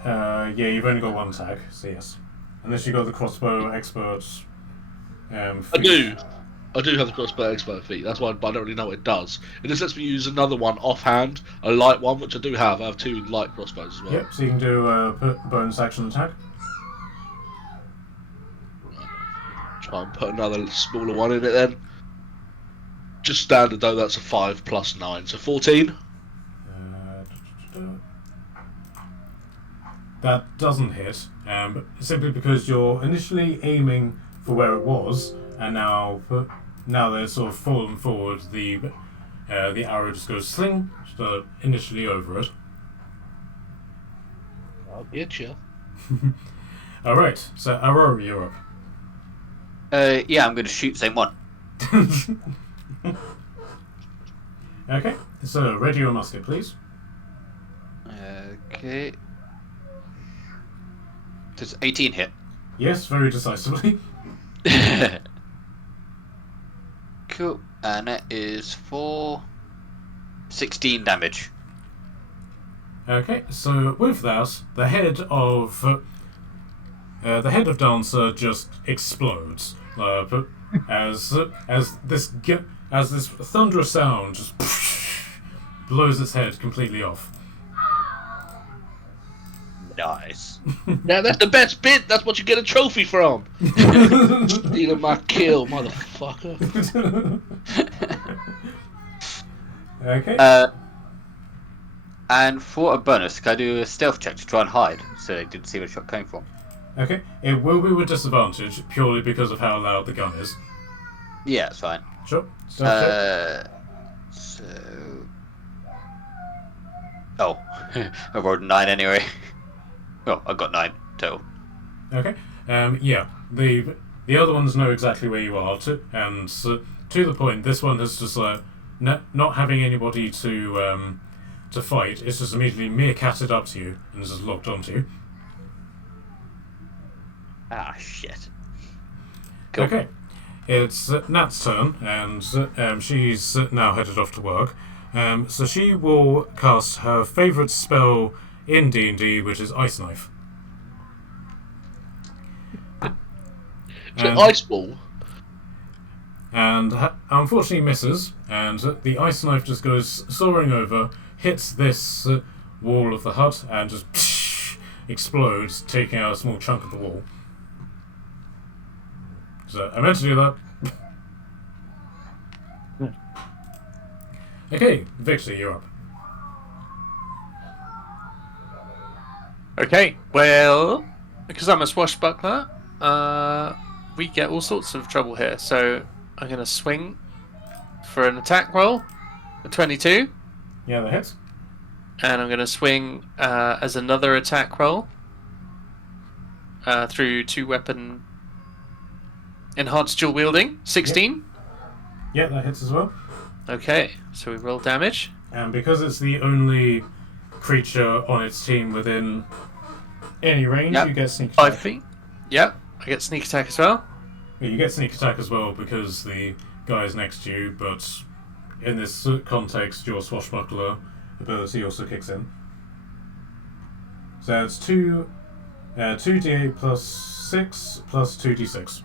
Yeah, you've only got 1 tag, so yes. Unless you got the crossbow expert. I do have the crossbow expert feat, that's why, but I don't really know what it does. It just lets me use another one offhand, a light one, which I do have. I have 2 light crossbows as well. Yep, so you can do a bonus action attack. Try and put another smaller one in it then. Just standard though, that's a 5 plus 9, so 14. That doesn't hit, simply because you're initially aiming for where it was, and now they're sort of fallen forward. The arrow just goes sling, so initially over it. I'll get you. All right, so Aurora, you're up. Yeah, I'm going to shoot same one. Okay, so ready your musket, please. Okay. Does 18 hit? Yes, very decisively. Cool. And that is for 16 damage. Okay, so with that, the head of Dancer just explodes as this thunderous sound just blows its head completely off. Nice. Now that's the best bit. That's what you get a trophy from. Stealing my kill, motherfucker. Okay. And for a bonus, can I do a stealth check to try and hide so they didn't see where the shot came from? Okay, it will be with disadvantage purely because of how loud the gun is. Yeah, it's fine. Sure. Stealth check. So. Oh, I rolled a 9 anyway. Oh, I got 9 total. Okay. Yeah. The other ones know exactly where you are, and to the point. This one has just not having anybody to fight. It's just immediately meerkatted up to you and is just locked onto you. Ah, shit. Cool. Okay. It's Nat's turn, and she's now headed off to work. So she will cast her favourite spell in D&D, which is Ice Knife. So ice ball. And unfortunately misses, and the ice knife just goes soaring over, hits this wall of the hut, and just explodes, taking out a small chunk of the wall. So I meant to do that. Okay, Victor, you're up. Okay, well, because I'm a swashbuckler, we get all sorts of trouble here. So I'm going to swing for an attack roll, a 22, Yeah, that hits. and I'm going to swing as another attack roll through 2-weapon enhanced dual wielding, 16. Yeah, that hits as well. Okay, so we roll damage. And because it's the only creature on its team within any range, Yep. you get sneak attack. 5 feet. Yep, I get sneak attack as well. Yeah, you get sneak attack as well because the guy is next to you, but in this context, your swashbuckler ability also kicks in. So it's 2d8 plus 6 plus 2d6.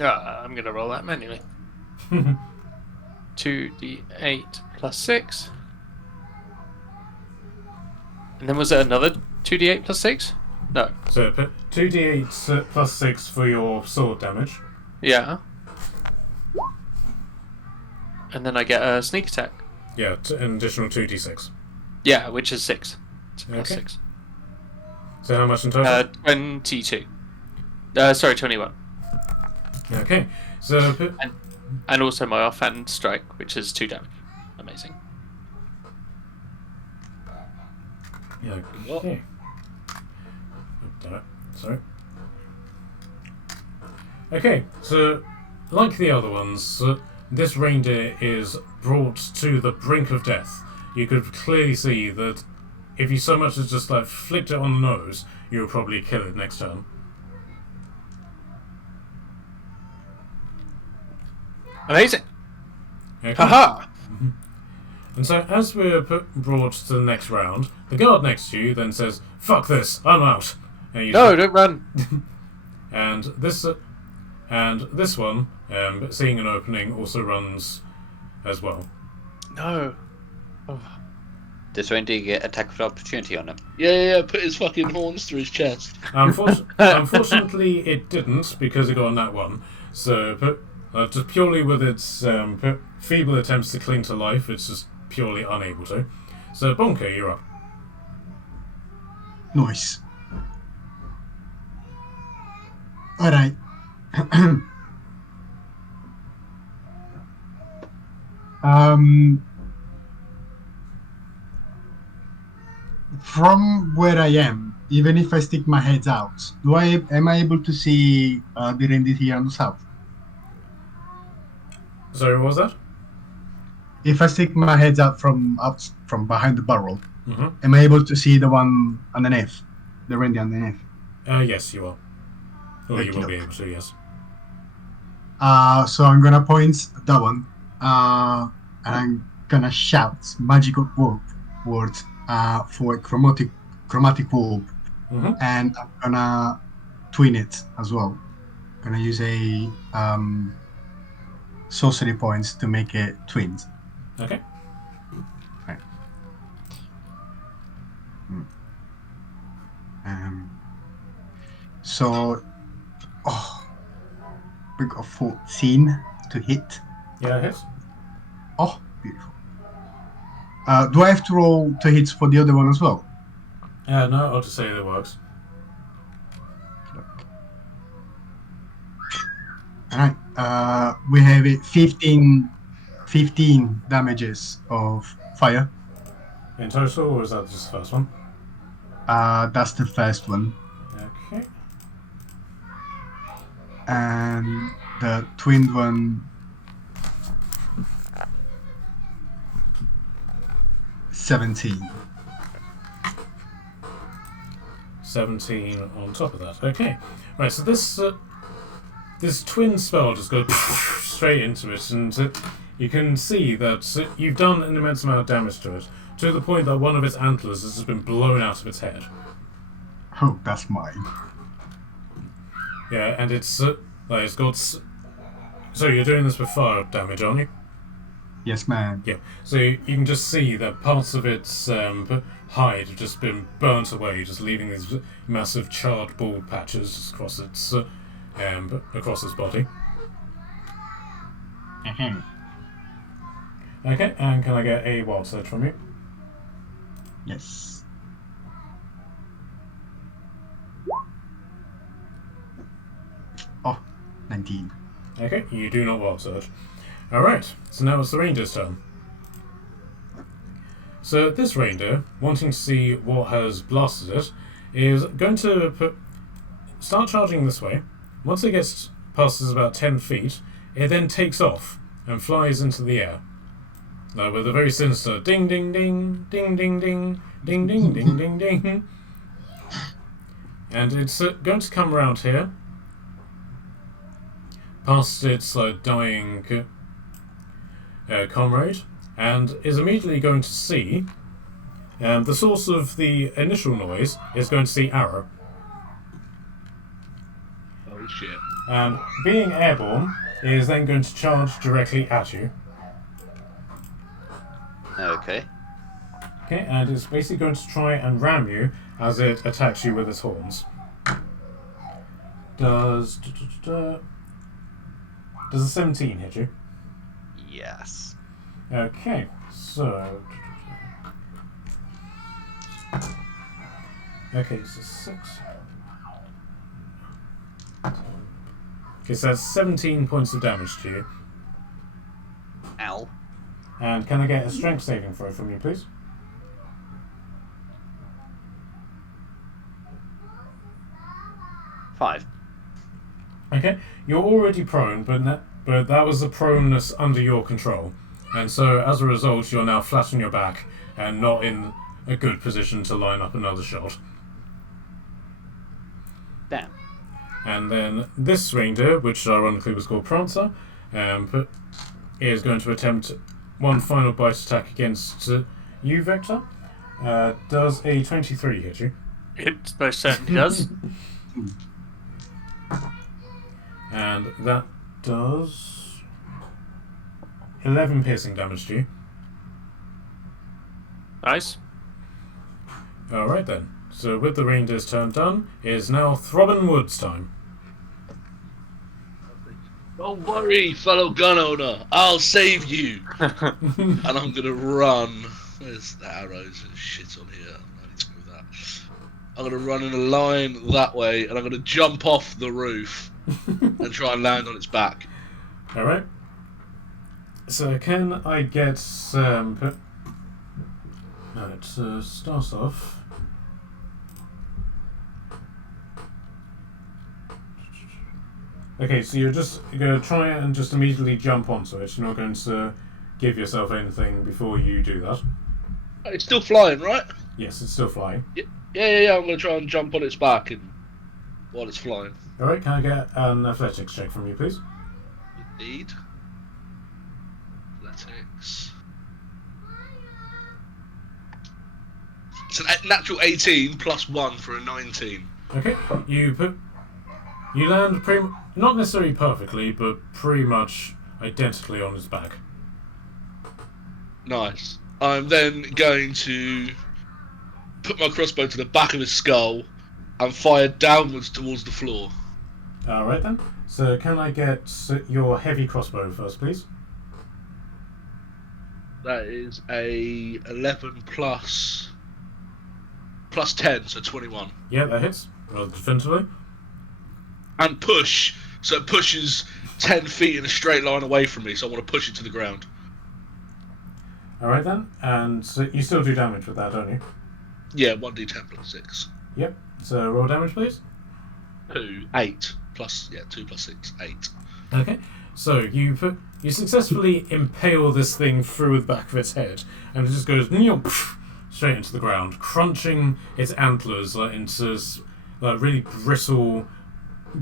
I'm going to roll that manually. 2d8 plus 6. And then was there another 2d8 plus 6? No. So 2d8 plus 6 for your sword damage. Yeah. And then I get a sneak attack. Yeah, an additional 2d6. Yeah, which is 6. It's plus Okay. 6. So how much in total? 22. Sorry, 21. Okay, so And also my offhand strike, which is 2 damage. Amazing. yeah, okay. Damn it. Sorry. Okay, so like the other ones, this reindeer is brought to the brink of death. You could clearly see that if you so much as just like flicked it on the nose, you would probably kill it next turn. Amazing. Okay. Haha! And so, as we're brought to the next round, the guard next to you then says, "Fuck this, I'm out." And you No, don't run. and this one, seeing an opening, also runs as well. No. Oh. Does reindeer get attack of opportunity on him? Yeah, put his fucking horns through his chest. Unfortunately, it didn't because it got on that one. So, just purely with its feeble attempts to cling to life, it's just purely unable to. So, Bonker, you're up. Nice. Alright. From where I am, even if I stick my head out, am I able to see the reindeer here on the south? Sorry, what was that? If I stick my head out from behind the barrel, Mm-hmm. am I able to see the one underneath, the reindeer underneath? Yes, you are. Or you will Okey-doke. be able to, yes. So I'm gonna point at that one, and I'm gonna shout magical word for a chromatic orb, Mm-hmm. and I'm gonna twin it as well. Gonna use a sorcery points to make it twinned. Okay. So, we got 14 to hit. Yeah, it hits. Oh, beautiful. Do I have to roll to hits for the other one as well? No, I'll just say that it works. Alright. We have it 15 damages of fire. In total, or is that just the first one? That's the first one. Okay. And the twinned one, 17. 17 on top of that. Okay. Right, so this twin spell just goes straight into it, and you can see that you've done an immense amount of damage to it, to the point that one of its antlers has just been blown out of its head. Oh, that's mine. Yeah, and it's got. So you're doing this with fire damage, aren't you? Yes, man. Yeah. So you can just see that parts of its hide have just been burnt away, just leaving these massive charred bald patches across its body. Okay, and can I get a wild surge from you? Yes. Oh, 19. Okay, you do not wild surge. Alright, so now it's the reindeer's turn. So this reindeer, wanting to see what has blasted it, is going to start charging this way. Once it gets passes about 10 feet, it then takes off and flies into the air. Now with a very sinister ding ding ding, ding ding ding, ding ding ding ding ding. And it's going to come around here, past its dying comrade, and is immediately going to see the source of the initial noise is going to see Arrow. Oh shit. And being airborne, is then going to charge directly at you. Okay. Okay, and it's basically going to try and ram you as it attacks you with its horns. Does a 17 hit you? Yes. Okay, so okay, so 6. Okay, so that's 17 points of damage to you. Ow. And can I get a strength saving throw from you, please? Five. Okay, you're already prone, but that was the proneness under your control, and so as a result, you're now flat on your back and not in a good position to line up another shot. Damn. And then this reindeer, which ironically was called Prancer, is going to attempt one final bite attack against you, Vector. Does a 23 hit you? It most certainly does. And that does 11 piercing damage to you. Nice. Alright then. So with the reindeer's turn done, it is now Throbbing Woods time. Don't worry, fellow gun owner. I'll save you. And I'm gonna run. Where's the arrows and shit on here? I need to move that. I'm gonna run in a line that way, and I'm gonna jump off the roof and try and land on its back. Alright. So can I get some... Alright, so start off... Okay, so you're just going to try and just immediately jump onto it. You're not going to give yourself anything before you do that. It's still flying, right? Yes, it's still flying. Yeah. I'm gonna try and jump on its back and while it's flying. Alright, can I get an athletics check from you, please? Indeed. Athletics. It's a natural 18 plus 1 for a 19. Okay, you land not necessarily perfectly, but pretty much identically on its back. Nice. I'm then going to put my crossbow to the back of his skull and fire downwards towards the floor. Alright then. So can I get your heavy crossbow first, please? That is a 11 plus 10, so 21. Yeah, that hits. Rather definitively. And push, so it pushes 10 feet in a straight line away from me, so I want to push it to the ground. Alright then. And so you still do damage with that, don't you? Yeah, 1d10 plus 6. Yep. So roll damage, please. 2, 8. Plus, 2 plus 6, 8. Okay. So you successfully impale this thing through the back of its head, and it just goes straight into the ground, crunching its antlers into really brittle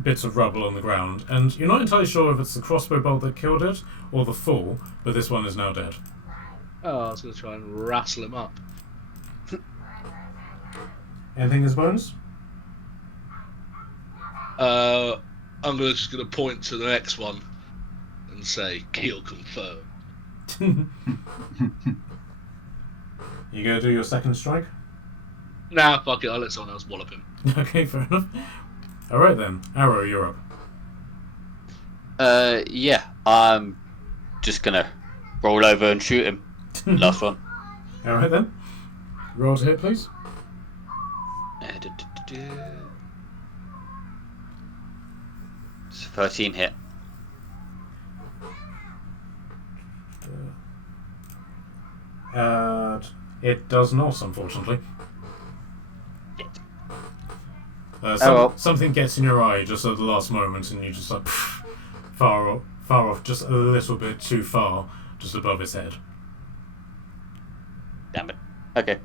bits of rubble on the ground. And you're not entirely sure if it's the crossbow bolt that killed it or the fall, but this one is now dead. Oh, I was going to try and wrestle him up. Anything as bonus? I'm just going to point to the next one and say, kill confirmed. You gonna do your second strike? Nah, fuck it, I'll let someone else wallop him. Okay, fair enough. Alright then, Arrow, you're up. Yeah. I'm just gonna roll over and shoot him. Last one. Alright then. Roll to hit, please. It's a 13 hit. It does not, unfortunately. Well. Something gets in your eye just at the last moment, and you just like far off, just a little bit too far, just above his head. Damn it. Okay.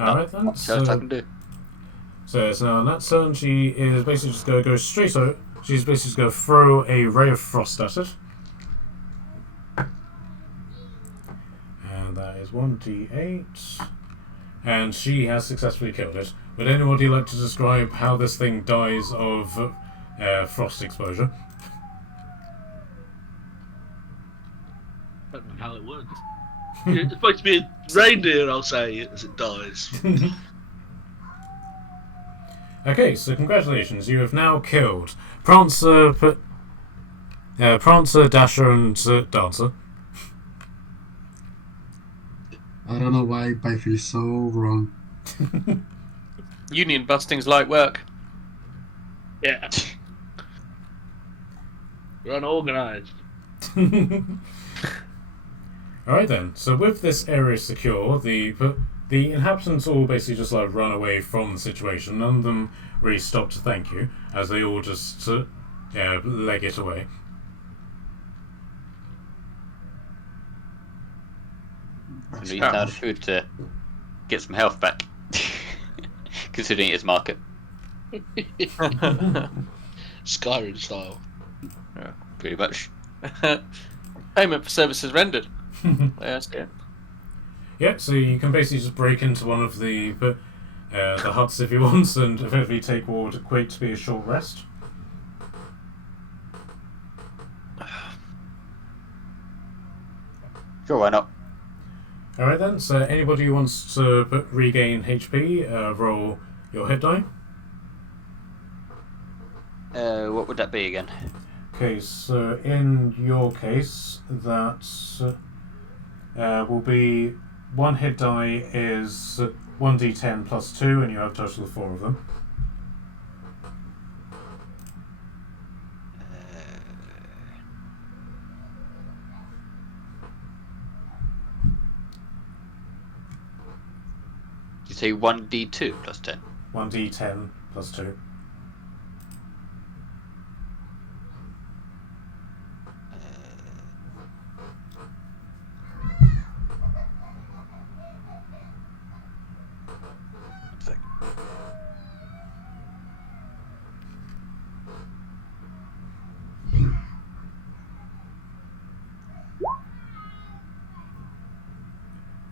Alright then. What else I can do? So it's now on that turn. She is basically just going to go straight out. She's basically just going to throw a ray of frost at it. And that is 1d8. And she has successfully killed it. Would anybody like to describe how this thing dies of frost exposure? I don't know how it works. It's supposed to be a reindeer, I'll say, as it dies. Okay, so congratulations. You have now killed Prancer, Dasher, and Dancer. I don't know why, but I feel so wrong. Union busting's light work. Yeah. We're unorganised. Alright then, so with this area secure, the inhabitants all basically just like run away from the situation. None of them really stop to thank you, as they all just leg it away. I'm eating out of food to get some health back. Considering it is market. Skyrim style. Pretty much. Payment for services rendered. Yeah, that's it. Yeah, so you can basically just break into one of the huts if you want, and effectively take what would equate to be a short rest. Sure, why not? Alright then, so anybody who wants to regain HP, roll your hit die. What would that be again? Okay, so in your case, that will be one hit die is 1d10 plus 2, and you have a total of 4 of them. You say 1d2 plus 10? 1d10 plus 2.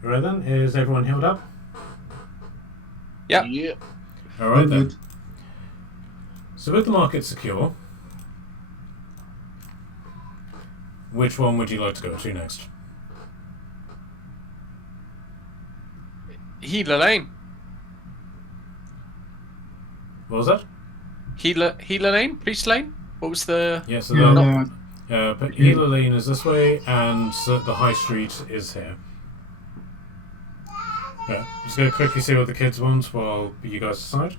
Right then, is everyone healed up? Yep. Yeah. Alright then. Good. So with the market secure, which one would you like to go to next? Healer Lane. What was that? Healer Lane? Priest Lane? What was the... Yeah, so Yeah, but Healer Lane is this way, and the High Street is here. Yeah, just gonna quickly see what the kids want while you guys decide.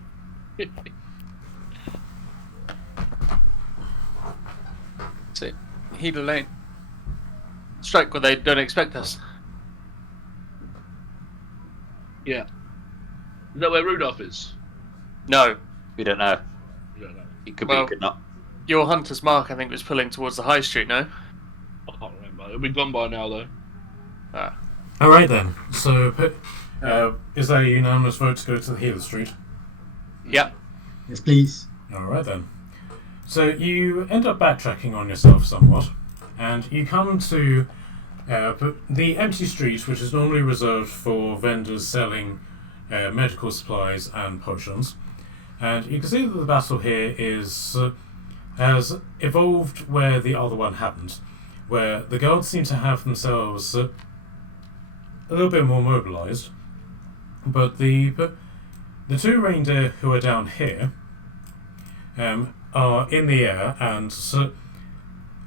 That's it. Healer Lane. Strike where they don't expect us. Yeah. Is that where Rudolf is? No. We don't know. I don't know. It could be, Well- it could not. Your Hunter's Mark, I think, was pulling towards the High Street, no? I can't remember. It'll be gone by now, though. Ah. Alright then, so is that a unanimous vote to go to the Healer Street? Yep. yes, please. Alright then. So you end up backtracking on yourself somewhat, and you come to the empty street, which is normally reserved for vendors selling medical supplies and potions. And you can see that the battle here has evolved where the other one hadn't, where the guards seem to have themselves a little bit more mobilised, but the two reindeer who are down here are in the air, and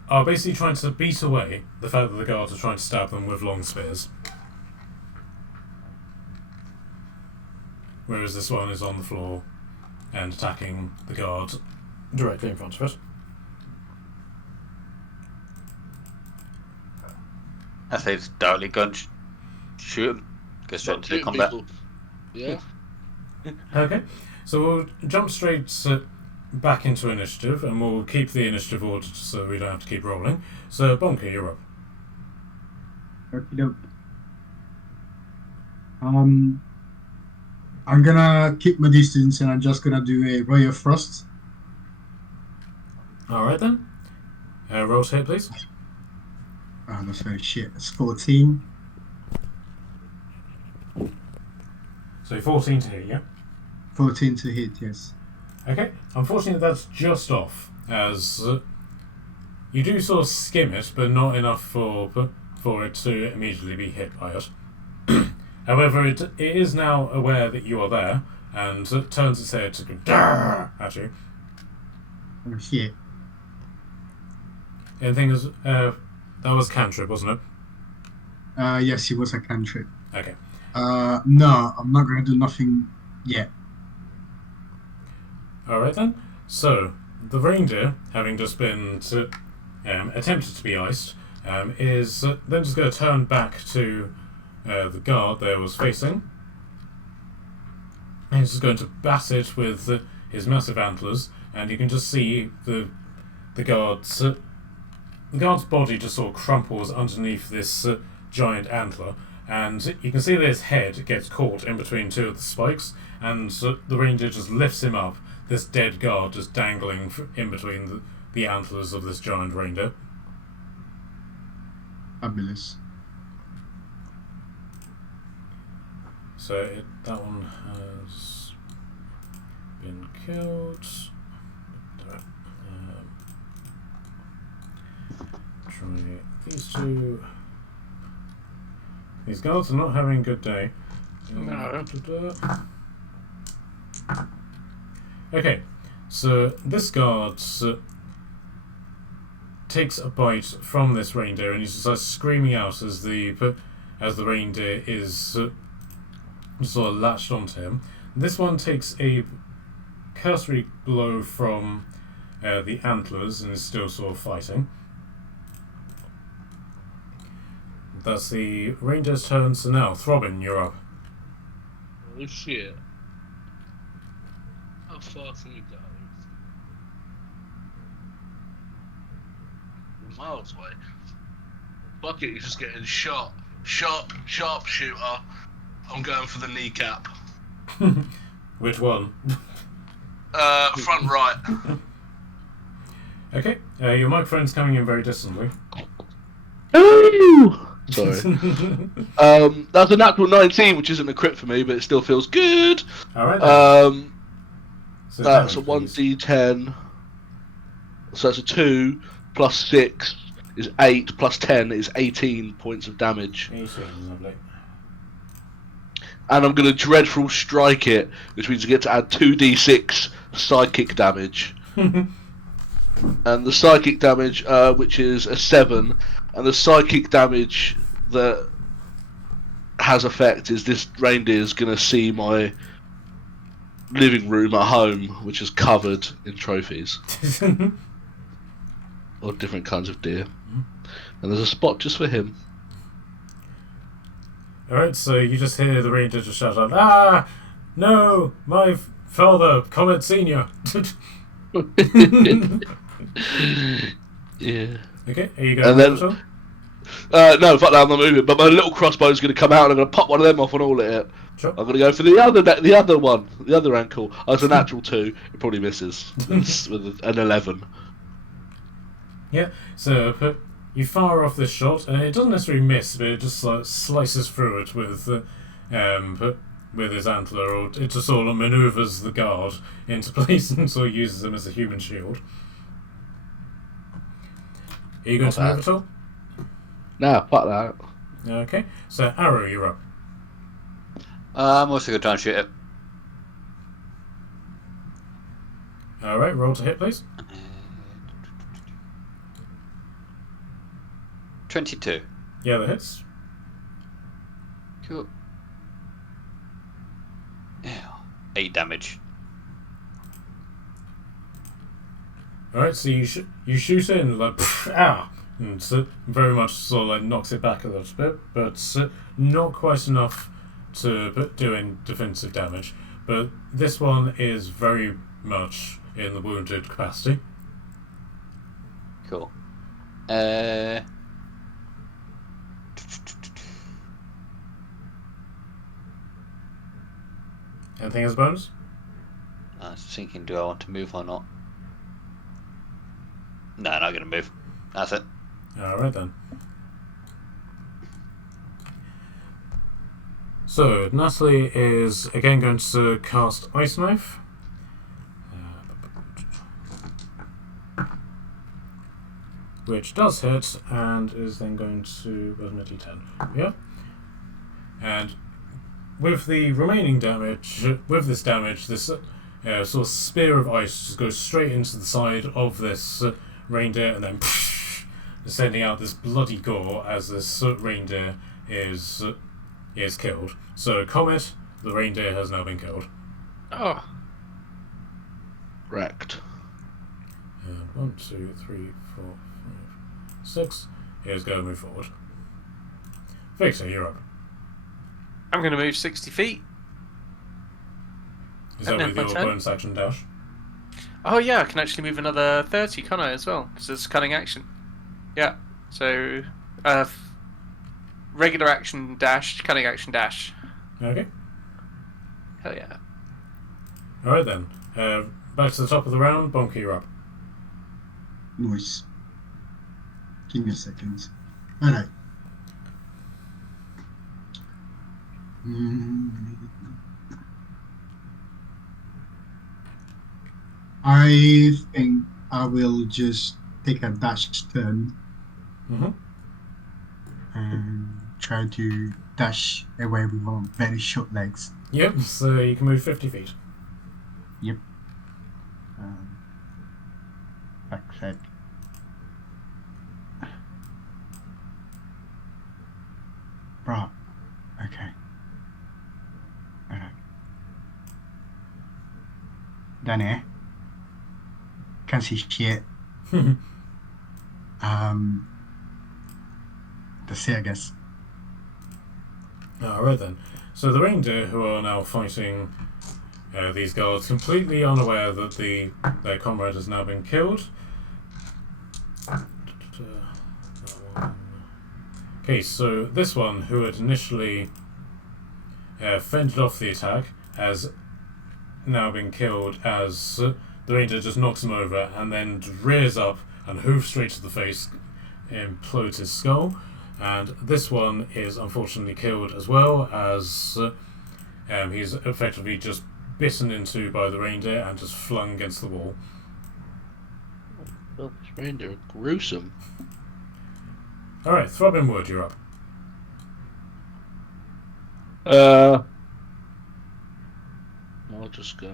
are basically trying to beat away the fact that the guards are trying to stab them with long spears. Whereas this one is on the floor and attacking the guard directly in front of it. I say it's directly go and shoot him. Go straight into the Shooting combat. people. Yeah. Okay, so we'll jump straight back into initiative, and we'll keep the initiative order so we don't have to keep rolling. So, Bonker, you're up. Okey-doke. I'm gonna keep my distance, and I'm just gonna do a Ray of Frost. Alright then. Roll to hit, please. Oh, that's very shit. It's 14. So 14 to hit, yeah? 14 to hit, yes. Okay, unfortunately that's just off, as you do sort of skim it, but not enough for it to immediately be hit by it. However, it is now aware that you are there, and it turns its head to go "Grrr" at you. Oh, shit. And the thing is, that was cantrip, wasn't it? Yes, it was a cantrip. Okay. No, I'm not gonna do nothing yet. Alright then. So, the reindeer, having just been attempted to be iced, is then just going to turn back to the guard there was facing. And he's just going to bat it with his massive antlers, and you can just see the guard's body just sort of crumples underneath this giant antler, and you can see that his head gets caught in between two of the spikes, and the reindeer just lifts him up, this dead guard just dangling in between the antlers of this giant reindeer. Fabulous. So that one has been killed. Try these two. These guards are not having a good day. No. Okay, so this guard takes a bite from this reindeer, and he starts screaming out as the reindeer is sort of latched onto him. This one takes a cursory blow from the antlers and is still sort of fighting. That's the reindeer's turn, so now, Throbbing, you're up. Holy shit. How far can we go? We're miles away. Fuck it, he's just getting shot. Sharp shooter. I'm going for the kneecap. Which one? Front right. Okay, your microphone's coming in very distantly. Ooh! Sorry. That's a natural 19, which isn't a crit for me, but it still feels good. Alright. So That's a damage, please. 1d10. So that's a 2 plus 6 is 8 plus 10 is 18 points of damage. 18, lovely. And I'm going to dreadful strike it, which means I get to add 2d6 psychic damage. And the psychic damage, which is a 7, and the psychic damage that has effect is this reindeer is going to see my living room at home, which is covered in trophies. Or different kinds of deer. And there's a spot just for him. Alright, so you just hear the reindeer just shout out, "Ah! No! My father, Comet Senior!" Yeah. Okay, are you going And to then- as well? No, fuck that, I'm not moving. But my little crossbow's going to come out and I'm going to pop one of them off and all at it. Sure. I'm going to go for the other one, the other ankle. Oh, it's a natural 2. It probably misses. It's with an 11. Yeah, so you fire off this shot, and it doesn't necessarily miss, but it just slices through it with his antler, or it just sort of manoeuvres the guard into place and sort of uses him as a human shield. Are you going Not to move bad. at all? Nah, fuck that. Okay, so Arrow, you're up. I'm also going to try and shoot it. Alright, roll to hit, please. 22. Yeah, that hits. Cool. Ew. 8 damage. Alright, so you shoot it and like, ah! And so very much sort of like knocks it back a little bit, but not quite enough to do any defensive damage. But this one is very much in the wounded capacity. Cool. Anything as a bonus? I was thinking, do I want to move or not? No, not going to move. That's it. Alright then. So, Natalie is again going to cast Ice Knife. Which does hit, and is then going to roll a d10. Yeah? And with the remaining damage, with this damage, this sort of spear of ice just goes straight into the side of this reindeer, and then sending out this bloody gore as this reindeer is killed. So, Comet, the reindeer, has now been killed. Oh, Wrecked. And 1, 2, 3, 4, 5, 6. Here's going to move forward. Victor, you're up. I'm going to move 60 feet. Is that And with then your my turn? bonus action dash? Oh yeah, I can actually move another 30, can't I, as well? Because it's cunning action. Yeah. So, regular action dash, cunning action dash. Okay. Hell yeah. Alright then. Back to the top of the round. Bonky, you're up. Nice. Give me a second. Alright. I think I will just take a dash turn Mm-hmm. and try to dash away with my very short legs. Yep, so you can move 50 feet. Yep. Like that. Right. Okay. Alright. Down here. Can't see shit. That's it, I guess. Alright then. So the reindeer, who are now fighting these guards, completely unaware that their comrade has now been killed. Okay, so this one, who had initially fended off the attack, has now been killed as the reindeer just knocks him over and then rears up and hooves straight to the face, implodes his skull. And this one is unfortunately killed as well, as he's effectively just bitten into by the reindeer and just flung against the wall. Oh, this reindeer are gruesome. Alright, Throbbing Wood, you're up. I'll just go.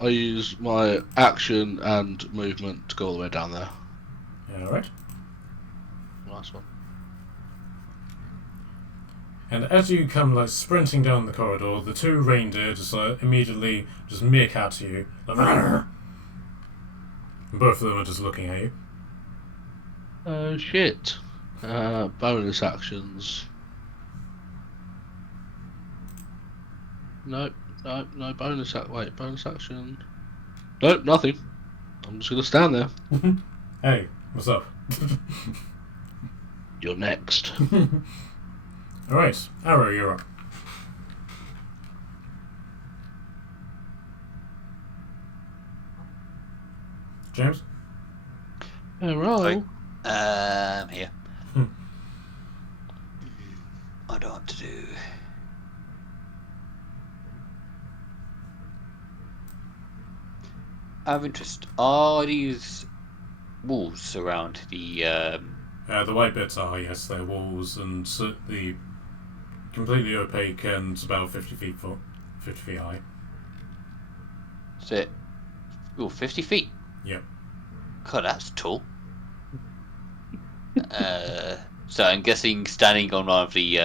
I use my action and movement to go all the way down there. Alright. Nice one. And as you come like sprinting down the corridor, the two reindeer just immediately just meerkat you. Like, and both of them are just looking at you. Shit. Bonus actions. Nope. No bonus bonus action. Nope, nothing. I'm just gonna stand there. Hey, what's up? You're next. Alright, Arrow, you're up. James? Alright. Here. What do I have to do? I have interest. Are these walls around the The white bits are, yes, they're walls, and the completely opaque and about 50 feet high. is it? Oh, 50 feet. Yep. God, that's tall. So I'm guessing standing on one of the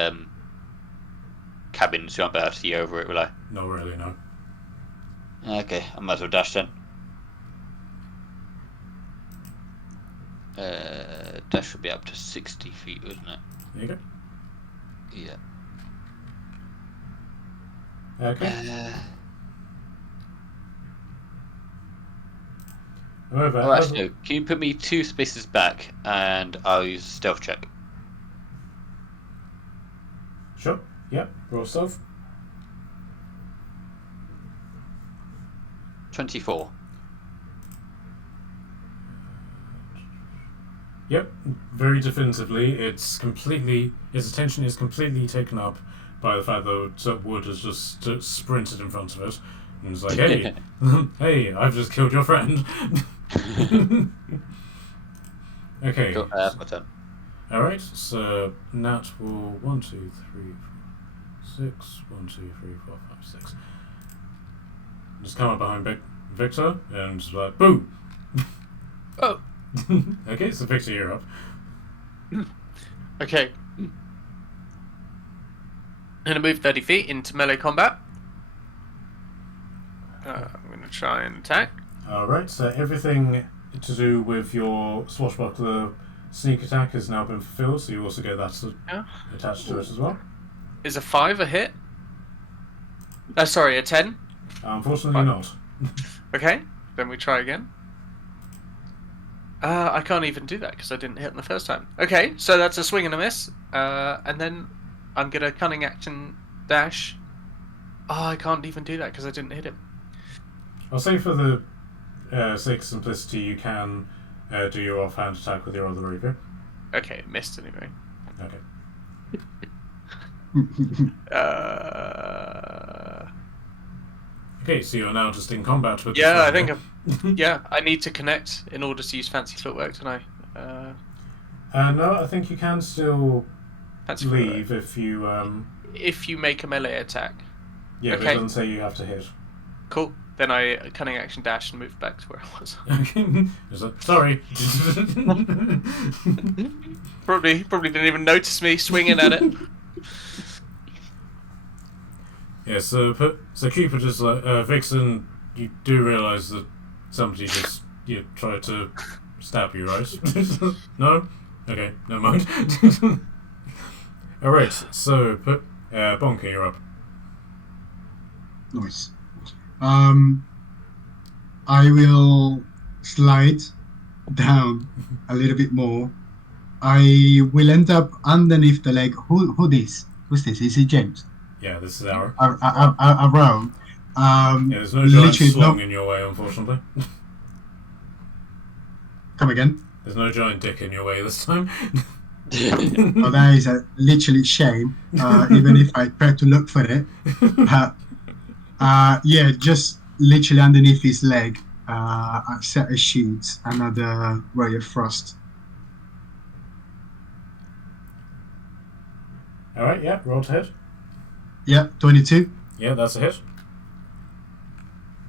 cabins, you won't be able to see over it, will I? Not really, no. Okay, I might as well dash then. Dash should be up to 60 feet, wouldn't it? There you go. Yeah. Okay. However, Oh, actually, no. Can you put me 2 spaces back and I'll use a stealth check? Sure. Yep. Roll stealth. 24. Yep. Very definitively, its attention is completely taken up by the fact that Wood has just sprinted in front of it, and it's like, hey, hey, I've just killed your friend. Okay. Cool, that's my turn. All right. So Nat will 1, 2, 3, 4, 6. 1, 2, 3, 4, 5, 6. Just come up behind Victor and just like, boo. Oh. Okay, so Victor, you're up. Okay. I'm gonna move 30 feet into melee combat. I'm gonna try and attack. All right. So everything to do with your swashbuckler sneak attack has now been fulfilled. So you also get that attached to it as well. Is a 5 a hit? Sorry, a 10. Unfortunately, not. Okay, then we try again. I can't even do that because I didn't hit him the first time. Okay, so that's a swing and a miss. And then I'm gonna cunning action dash. Oh, I can't even do that because I didn't hit him. I'll say for the sake of simplicity, you can do your offhand attack with your other rapier. Okay, it missed anyway. Okay. Okay, so you're now just in combat with. Yeah, I think. Yeah, I need to connect in order to use fancy footwork, don't I? No, I think you can still Fancy leave footwork. if you. If you make a melee attack. Yeah, but Okay. it doesn't say you have to hit. Cool. Then I cunning action dash and move back to where I was. Okay. It's like, sorry. Probably didn't even notice me swinging at it. Yeah, so Cupid just like Vixen, you do realise that somebody just tried to stab you, right? No? Okay, never mind. Alright, so Bonker, you're up. Nice. I will slide down a little bit more. I will end up underneath the leg. Who this? Who's this? Is it James? Yeah, this is our. Around. Yeah, there's no giant literally slong in your way, unfortunately. Come again? There's no giant dick in your way this time. Oh, that is a literally shame. Even if I try to look for it. Yeah, just literally underneath his leg, a set of sheets, another ray of frost. Alright, yeah, roll to hit. Yeah, 22. Yeah, that's a hit.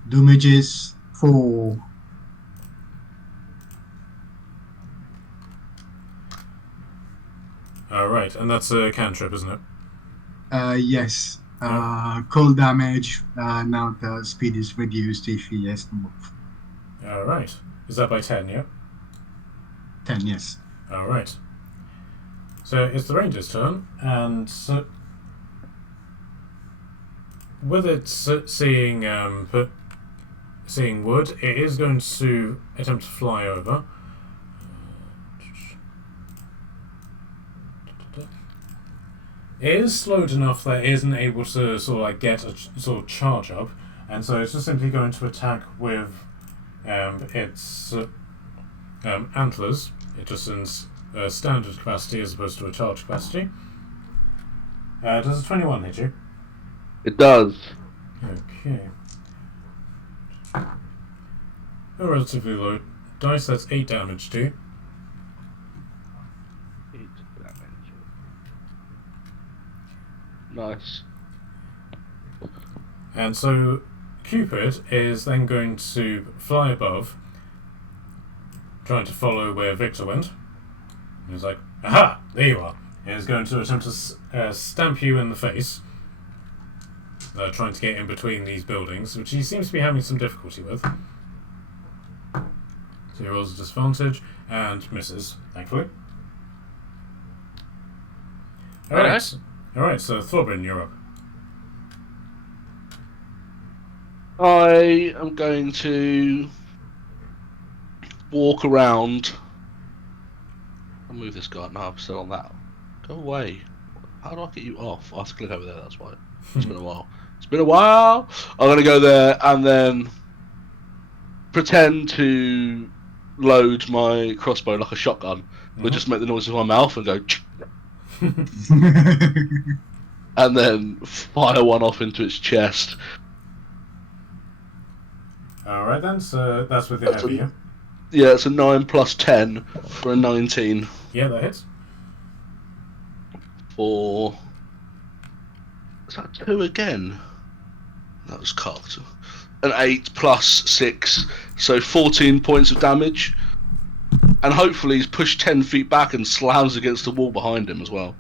Damage is 4. Alright, and that's a cantrip, isn't it? Yes. Cold damage. Now the speed is reduced if he has to move. Alright. Is that by 10, yeah? 10, yes. Alright. So it's the reindeer's turn, and with it seeing wood, it is going to attempt to fly over. It is slowed enough that it isn't able to sort of like get a sort of charge up, and so it's just simply going to attack with its antlers. It just in standard capacity as opposed to a charge capacity. Does a 21 hit you? It does. Okay. A relatively low dice, that's 8 damage to you. Nice. And so Cupid is then going to fly above, trying to follow where Victor went. And he's like, aha, there you are. And he's going to attempt to stamp you in the face, trying to get in between these buildings, which he seems to be having some difficulty with. So he rolls a disadvantage and misses, thankfully. Very nice. Alright, so Thorben, you're up. I am going to walk around. I'll move this guy. No, I'm still on that. Go away. How do I get you off? I have to click over there, that's why. It's been a while. It's been a while. I'm going to go there and then pretend to load my crossbow like a shotgun. But just make the noise with my mouth and go... and then fire one off into its chest. Alright then, so that's with your heavy, yeah? Yeah, it's a 9 plus 10 for a 19. Yeah, that hits. For... Is that 2 again? That was cocked. An 8 plus 6, so 14 points of damage. And hopefully he's pushed 10 feet back and slams against the wall behind him as well.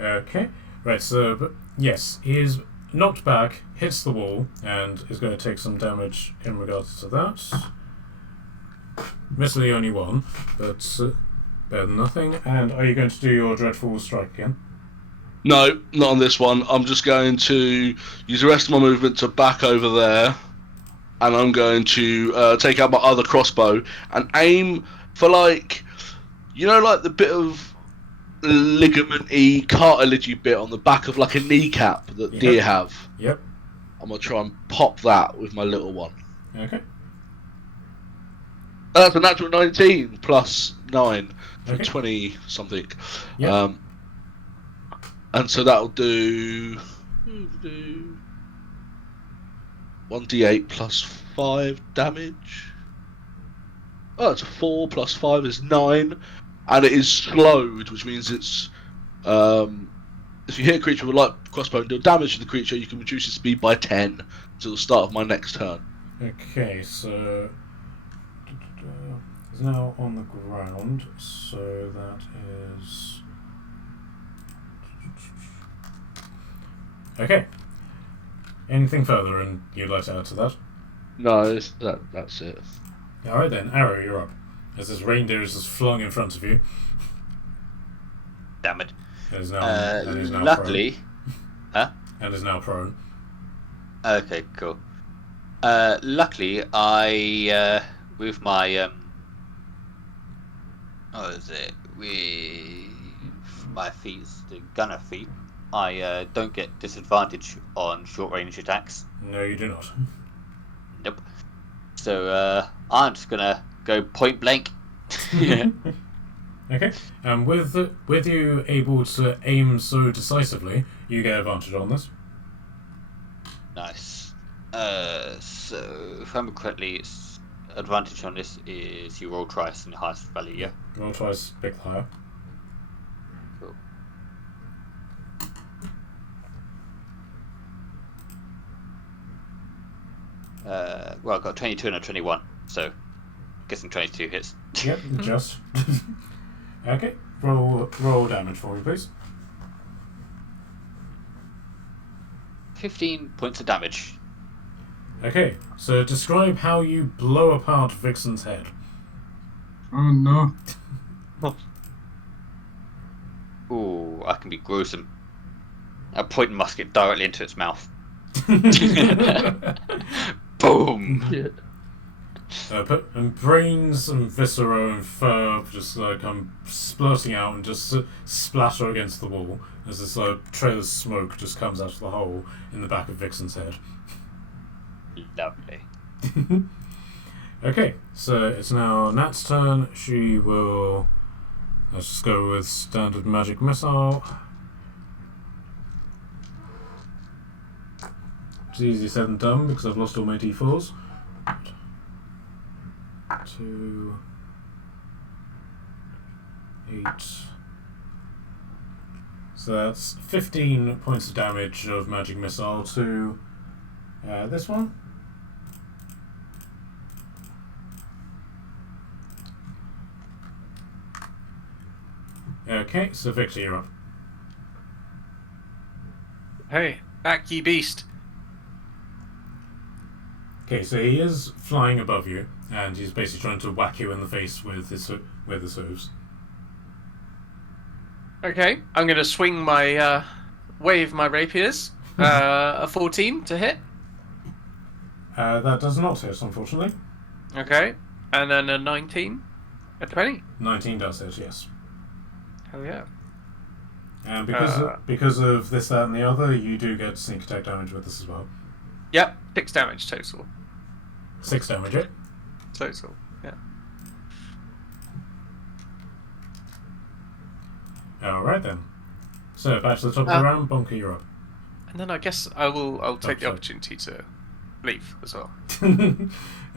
Okay, right, so, but yes, he is knocked back, hits the wall, and is going to take some damage in regards to that. Missily only 1, but better than nothing. And are you going to do your dreadful strike again? No, not on this one. I'm just going to use the rest of my movement to back over there. And I'm going to take out my other crossbow and aim for, like, you know, like the bit of ligament-y, cartilage-y bit on the back of, like, a kneecap that deer have. Yep. I'm going to try and pop that with my little one. Okay. That's a natural 19 plus 9 for Okay. 20-something. Yep. And so that'll do 1d8 plus 5 damage. Oh, it's a 4 plus 5 is 9. And it is slowed, which means it's... if you hit a creature with a light crossbow and deal damage to the creature, you can reduce its speed by 10 until the start of my next turn. Okay, so... He's now on the ground, so that is... Okay. Anything further and you'd like to add to that? No, that's it. Alright then, Arrow, you're up. As this reindeer is just flung in front of you. Damn it. And is now Luckily, prone. And is now prone. okay, cool. Luckily, I with my what is it? With my feet, the gunner feet, I don't get disadvantage on short range attacks. No, you do not. Nope. So I'm just gonna go point blank. Okay. And with you able to aim so decisively, you get advantage on this. Nice. So if I remember correctly, it's advantage on this is you roll twice in the highest value. Yeah. Roll twice, pick the higher. Cool. Well, I've got 22 and a 21, so guessing 22 hits. Yep, just. Okay. Roll damage for me, please. 15 points of damage. Okay, so describe how you blow apart Vixen's head. Oh no. Ooh, I can be gruesome. I point a musket directly into its mouth. Boom! And brains and viscera and fur just come splurting out and just splatter against the wall as this trail of smoke just comes out of the hole in the back of Vixen's head. Lovely. Okay, so it's now Nat's turn. She will... Let's just go with standard magic missile. It's easy said than done because I've lost all my d4s. 2, 8. So that's 15 points of damage of magic missile to this one. Okay, so Victor, you're up. Hey, back ye beast. Okay, so he is flying above you, and he's basically trying to whack you in the face with his hooves. Okay, I'm gonna swing my wave my rapiers. A 14 to hit. That does not hit, unfortunately. Okay, and then a 19, a 20. 19 does hit, yes. Hell yeah. And because of this, that, and the other, you do get sneak attack damage with this as well. Yep, 6 damage total. 6 damage, it. Total, yeah. Alright then. So, back to the top of the round, Bonker, you're up. And then I guess I'll take the sorry. opportunity to leave as well.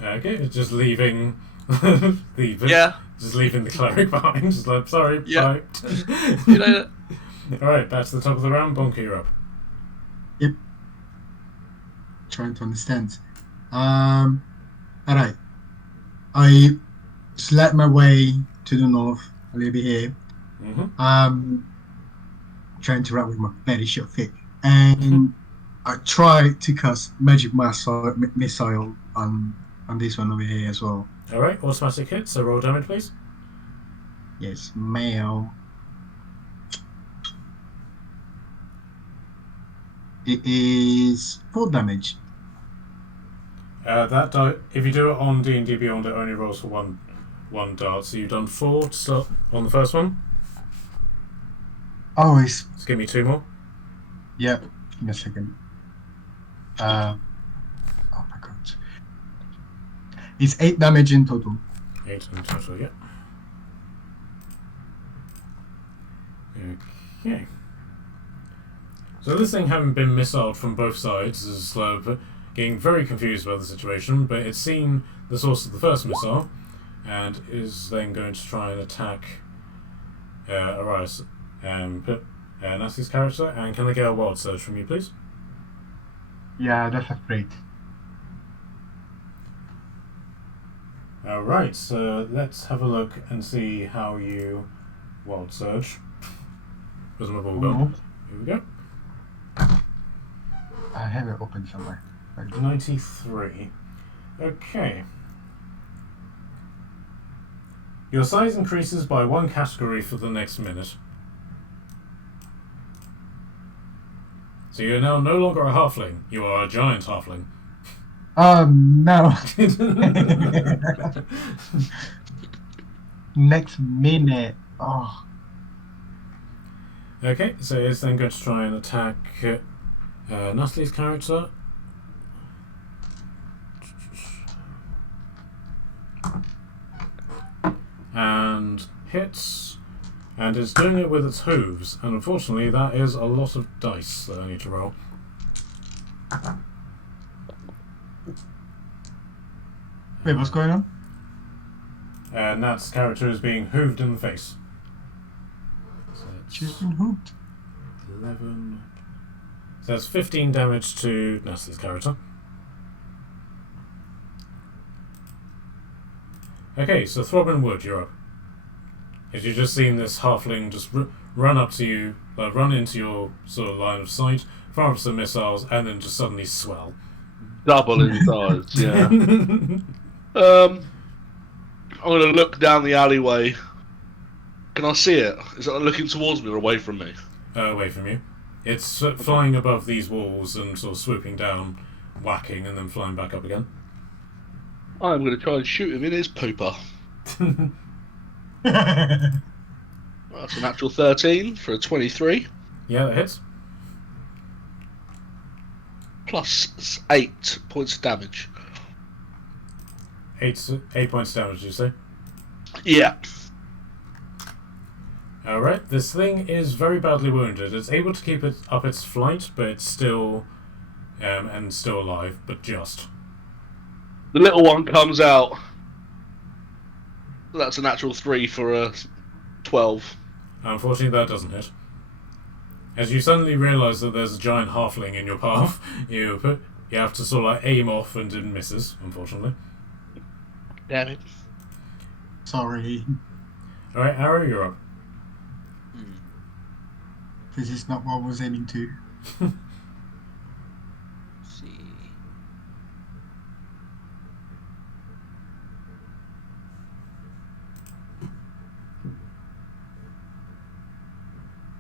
Okay, just leaving Yeah. just leaving the cleric behind. Just like, sorry, Yeah. bye. See you later. Alright, back to the top of the round, Bonker, you're up. Trying to understand. Alright. I slide my way to the north a little bit here. Mm-hmm. Trying to wrap with my very short feet. And I try to cast magic missile on this one over here as well. Alright, automatic hit, so roll damage, please. Yes, male. It is 4 damage. If you do it on D&D Beyond, it only rolls for one dart. So you've done 4 to start on the first one. Oh, it's... Just give me 2 more. Yep. Give me a second. Oh my god. It's 8 damage in total. 8 in total, yeah. Okay. So this thing, having been missiled from both sides, is getting very confused by the situation, but it's seen the source of the first missile, and is then going to try and attack Arias and Nasty's character. And can I get a wild surge from you, please? Yeah, that's a great. Alright, so let's have a look and see how you wild surge. Where's my ball gone? Here we go. I have it open somewhere. 93. Okay. Your size increases by 1 category for the next minute. So you're now no longer a halfling, you are a giant halfling. No. Next minute. Oh. Okay, so it's then going to try and attack Natalie's character. And hits, and it's doing it with its hooves, and unfortunately that is a lot of dice that I need to roll. Wait, what's going on? Nat's character is being hooved in the face. So She's been hooked. 11. So that's 15 damage to Natalie's character. Okay, so Throbbing Wood, you're up. As you've just seen this halfling just run up to you, run into your sort of line of sight, fire up some missiles, and then just suddenly swell. Double in size, yeah. I'm going to look down the alleyway. Can I see it? Is it looking towards me or away from me? Away from you. It's flying above these walls and sort of swooping down, whacking, and then flying back up again. I'm going to try and shoot him in his pooper. That's a natural 13 for a 23. Yeah, that hits. Plus 8 points of damage. 8 points of damage, did you say? Yeah. Alright, this thing is very badly wounded. It's able to keep it up its flight, but it's still and still alive, but just. The little one comes out. That's a natural 3 for a 12. Unfortunately, that doesn't hit. As you suddenly realise that there's a giant halfling in your path, you have to sort of like aim off, and it misses, unfortunately. Damn it. Sorry. Alright, Arrow, you're up. This is not what I was aiming to. Let's see.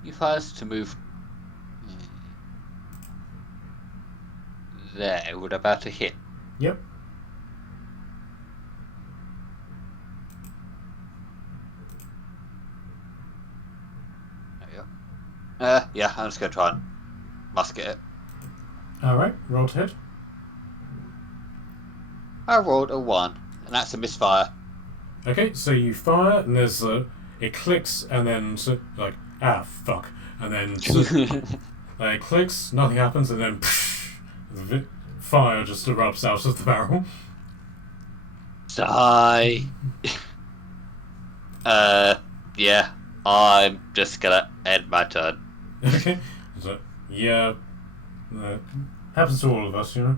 You first to move there. Would about to hit. Yep. There you go. Yeah, I'm just gonna try and musket it. Alright, roll to hit. I rolled a 1, and that's a misfire. Okay, so you fire, and there's it clicks, and then like fuck, and then it clicks, nothing happens, and then the fire just erupts out of the barrel. Die. Yeah, I'm just gonna end my turn. Okay, so yeah, happens to all of us, you know.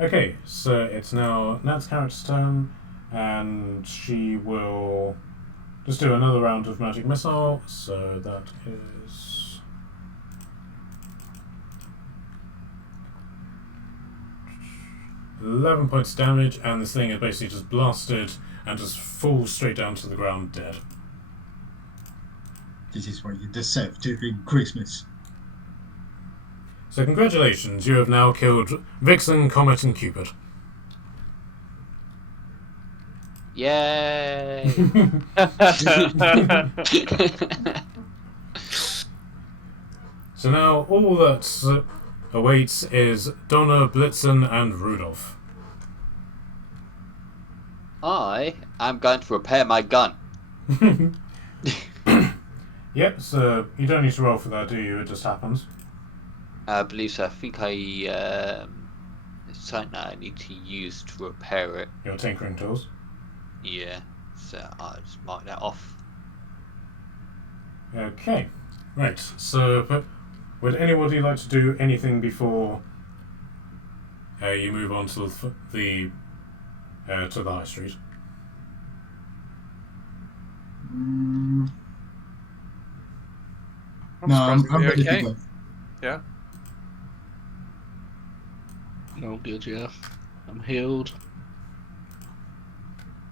Okay, so it's now Nat's character's turn, and she will just do another round of magic missile. So that is 11 points damage, and this thing is basically just blasted and just falls straight down to the ground dead. This is what you deserve during Christmas. So congratulations, you have now killed Vixen, Comet, and Cupid. Yay! So now all that awaits is Donna, Blitzen, and Rudolf. I am going to repair my gun. Yep, so you don't need to roll for that, do you? It just happens. I believe so. I think it's something that I need to use to repair it. Your tinkering tools. Yeah, so I'll just mark that off. Okay, right. So, but would anybody like to do anything before you move on to the high street? I'm surprised ready okay. to go. Yeah. No good, yeah. I'm healed.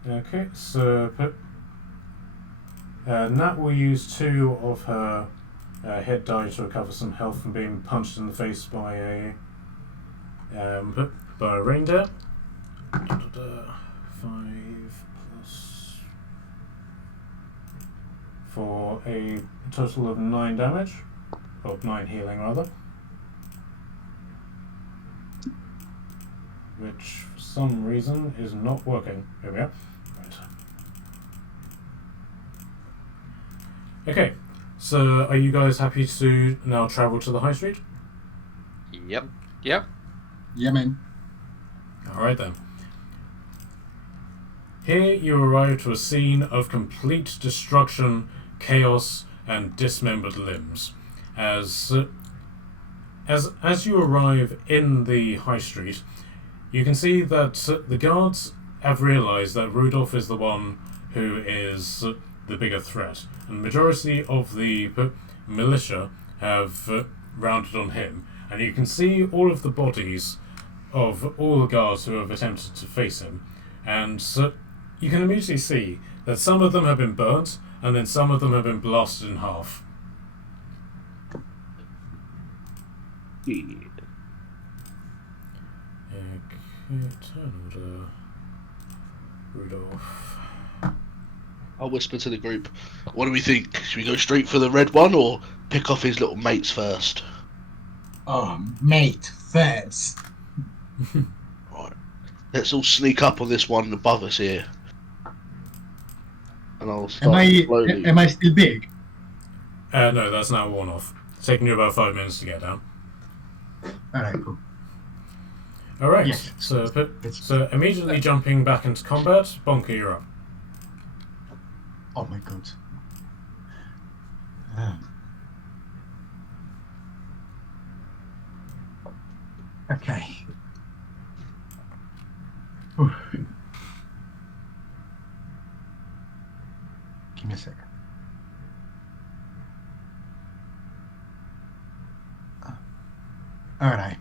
Okay, so Nat will use 2 of her hit die to recover some health from being punched in the face by a reindeer. 5 plus for a total of 9 damage, or 9 healing rather. Which for some reason is not working. Here we are. Right. Okay, so are you guys happy to now travel to the high street? Yep. Yep. Yeah, man. Alright then. Here you arrive to a scene of complete destruction, chaos, and dismembered limbs. As you arrive in the high street, you can see that the guards have realised that Rudolf is the one who is the bigger threat, and the majority of the militia have rounded on him, and you can see all of the bodies of all the guards who have attempted to face him, and you can immediately see that some of them have been burnt, and then some of them have been blasted in half. Turn order. Rudolf. I'll whisper to the group. What do we think? Should we go straight for the red one or pick off his little mates first? Oh, mate, first. Right. Let's all sneak up on this one above us here. And I'll start slowly. Am I still big? No, that's now worn off. It's taken you about 5 minutes to get down. Alright, cool. Alright, Yes. so immediately jumping back into combat, Bonker, you're up. Oh my god. Okay. Whew. Give me a second. Alright.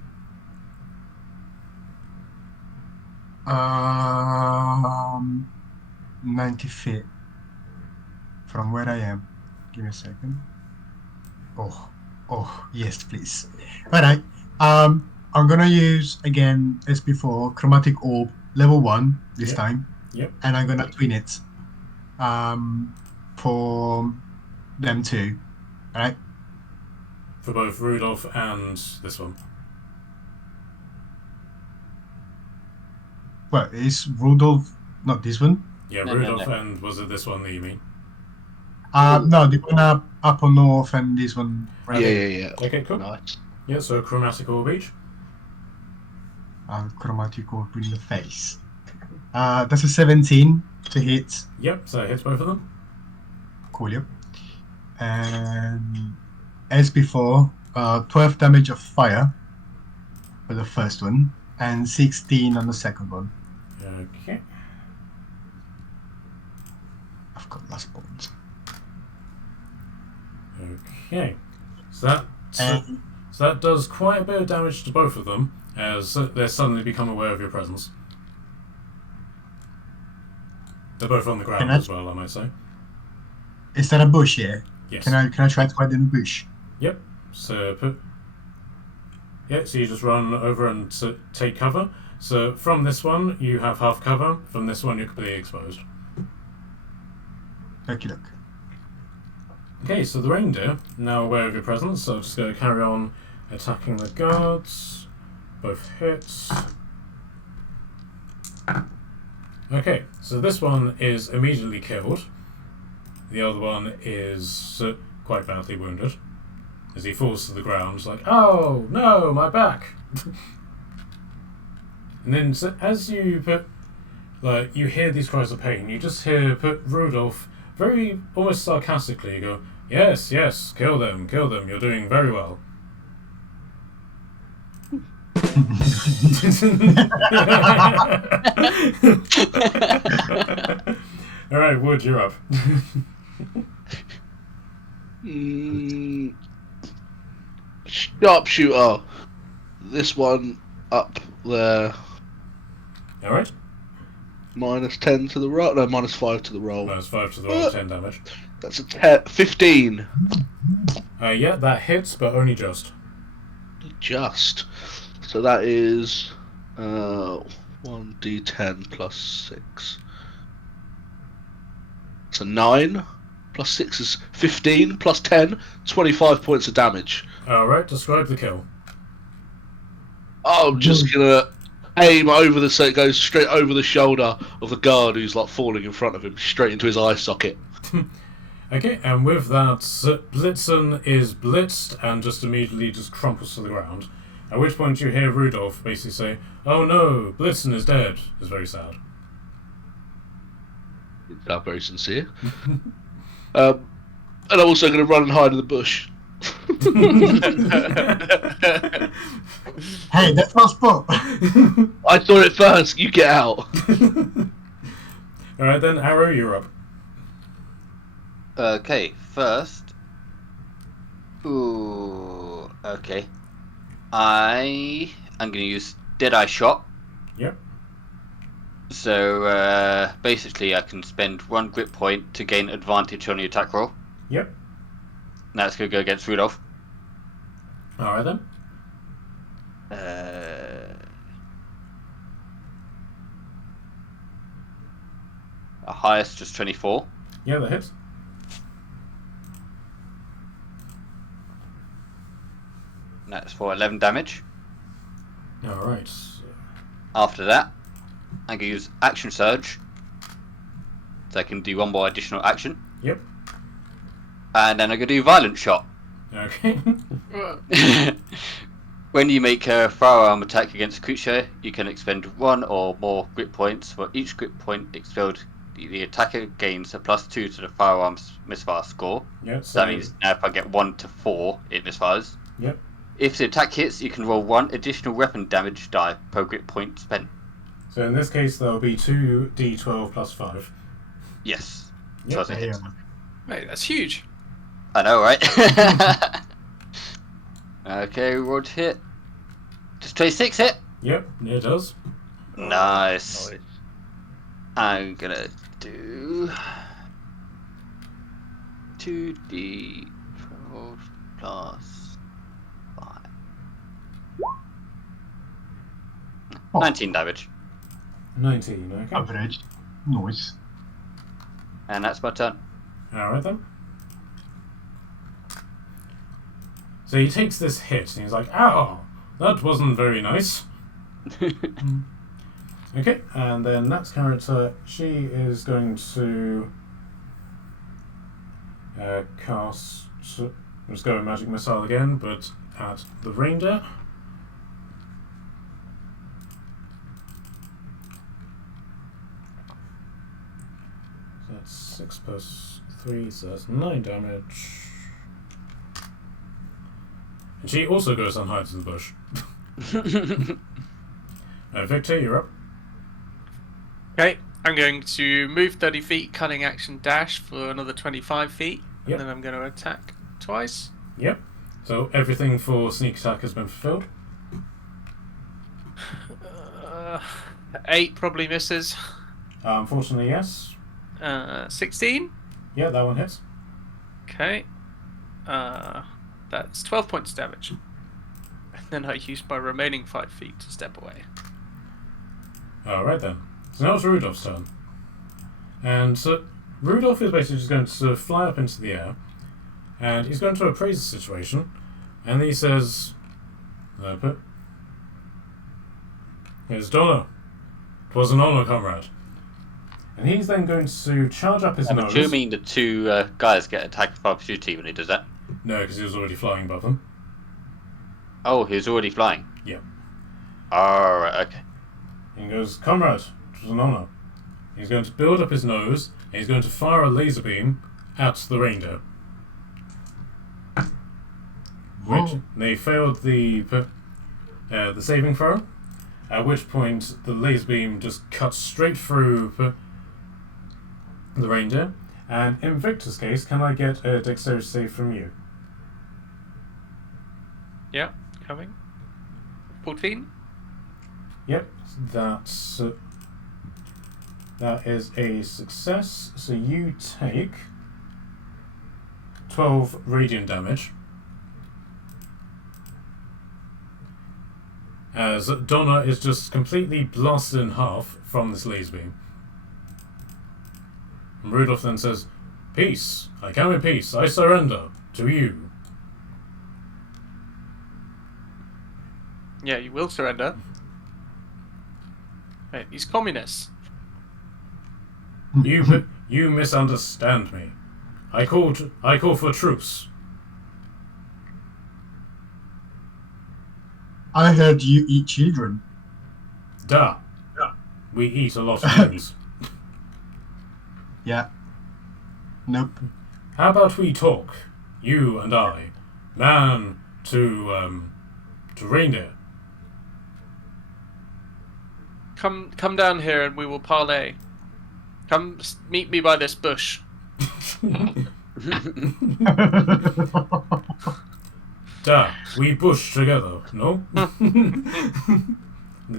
90 feet from where I am. Give me a second. Oh, yes, please. Alright. I'm gonna use again as before chromatic orb level 1 this Yep. time. Yep. And I'm gonna twin it. For them two. Alright. For both Rudolf and this one. Well, is Rudolf not this one? Yeah, No, Rudolf no. and was it this one that you mean? No, the one up on north and this one right Yeah, here. yeah, yeah. Okay, cool. Nice. Yeah, so chromatic orb each. Chromatic orb in the face. That's a 17 to hit. Yep, so it hits both of them. Cool, yep. And as before, 12 damage of fire for the first one, and 16 on the second one. Okay. I've got last bones. Okay. So that does quite a bit of damage to both of them, as they suddenly become aware of your presence. They're both on the ground as well, I might say. Is that a bush here? Yes. Can I try to hide in the bush? Yep. So so you just run over and take cover. So from this one, you have half cover. From this one, you're completely exposed. Okie doke. Okay, so the reindeer, now aware of your presence, so just going to carry on attacking the guards. Both hits. Okay, so this one is immediately killed. The other one is quite badly wounded. As he falls to the ground, like, oh no, my back! And then as you you hear these cries of pain, you just hear Rudolf very almost sarcastically go, yes, kill them, you're doing very well. Alright, Wood, you're up. Sharpshooter. This one up there. Alright. -10 to the roll. No, -5 to the roll. -5 to the roll, 10 damage. That's a 15. Yeah, that hits, but only just. Just. So that is 1d10 plus 6. So 9 plus 6 is 15 plus 10, 25 points of damage. Alright, describe the kill. I'm just gonna aim over so it goes straight over the shoulder of the guard who's like falling in front of him, straight into his eye socket. Okay, and with that, Blitzen is blitzed and just immediately just crumples to the ground. At which point you hear Rudolf basically say, oh no, Blitzen is dead. It's very sad. I'm very sincere. And I'm also going to run and hide in the bush. Hey, that's my spot. I saw it first. You get out. Alright then, Arrow, you're up. Okay, first. Ooh, okay. I'm going to use Deadeye Shot. Yep. So basically, I can spend 1 grip point to gain advantage on the attack roll. Yep. And that's going to go against Rudolf. Alright then. A highest just 24. Yeah, that hits. And that's for 11 damage. Alright. After that, I'm going to use Action Surge. So I can do 1 more additional action. Yep. And then I'm going to do Violent Shot. Okay. When you make a firearm attack against a creature, you can expend 1 or more grip points. For each grip point expelled, the attacker gains a +2 to the firearm's misfire score. Yep, So that means now if I get 1 to 4, it misfires. Yep. If the attack hits, you can roll 1 additional weapon damage die per grip point spent. So in this case, there'll be 2d12 plus 5. Yes. Yep. So it's a hit. Yeah. Mate, that's huge. I know, right? Okay, rolled hit. Does 26 hit? Yep, it does. Nice. Nice. I'm gonna do 2d12 plus 5. Oh. 19 damage. 19, okay. Average. Nice. And that's my turn. Alright then. So he takes this hit and he's like, ow, that wasn't very nice. Okay, and then next character, she is going to cast, let's go with Magic Missile again, but at the reindeer. So that's 6 plus 3, so that's 9 damage. And she also goes and hides in the bush. Victor, you're up. Okay, I'm going to move 30 feet, cunning action dash for another 25 feet, Yep. and then I'm going to attack twice. Yep. So everything for sneak attack has been fulfilled. 8 probably misses. Unfortunately, yes. 16. Yeah, that one hits. Okay. That's 12 points damage. And then I use my remaining 5 feet to step away. Alright then. So now it's Rudolph's turn. And so Rudolph is basically just going to fly up into the air, and he's going to appraise the situation, and he says, "It's Donna. 'Twas an honor, comrade." And he's then going to charge up his I'm nose. assuming the two guys get attacked by opportunity when he does that. No, because he was already flying above them. Oh, he's already flying. Yeah. Alright, okay. He goes, "Comrade, it was an honor." He's going to build up his nose, and he's going to fire a laser beam at the reindeer. Which Whoa. they failed the saving throw, at which point the laser beam just cuts straight through the reindeer. And in Victor's case, can I get a dexterity save from you? Yeah, coming. 14. Yep, that's that is a success. So you take 12 radiant damage as Donna is just completely blasted in half from this laser beam. And Rudolph then says, "Peace. I come in peace. I surrender to you." Yeah, you will surrender. Wait, he's communists. You misunderstand me. I call for truce. I heard you eat children. Duh. We eat a lot of humans. Yeah. Nope. How about we talk, you and I, man to reindeer? Come down here and we will parley. Come meet me by this bush. Duh, we bush together, no? The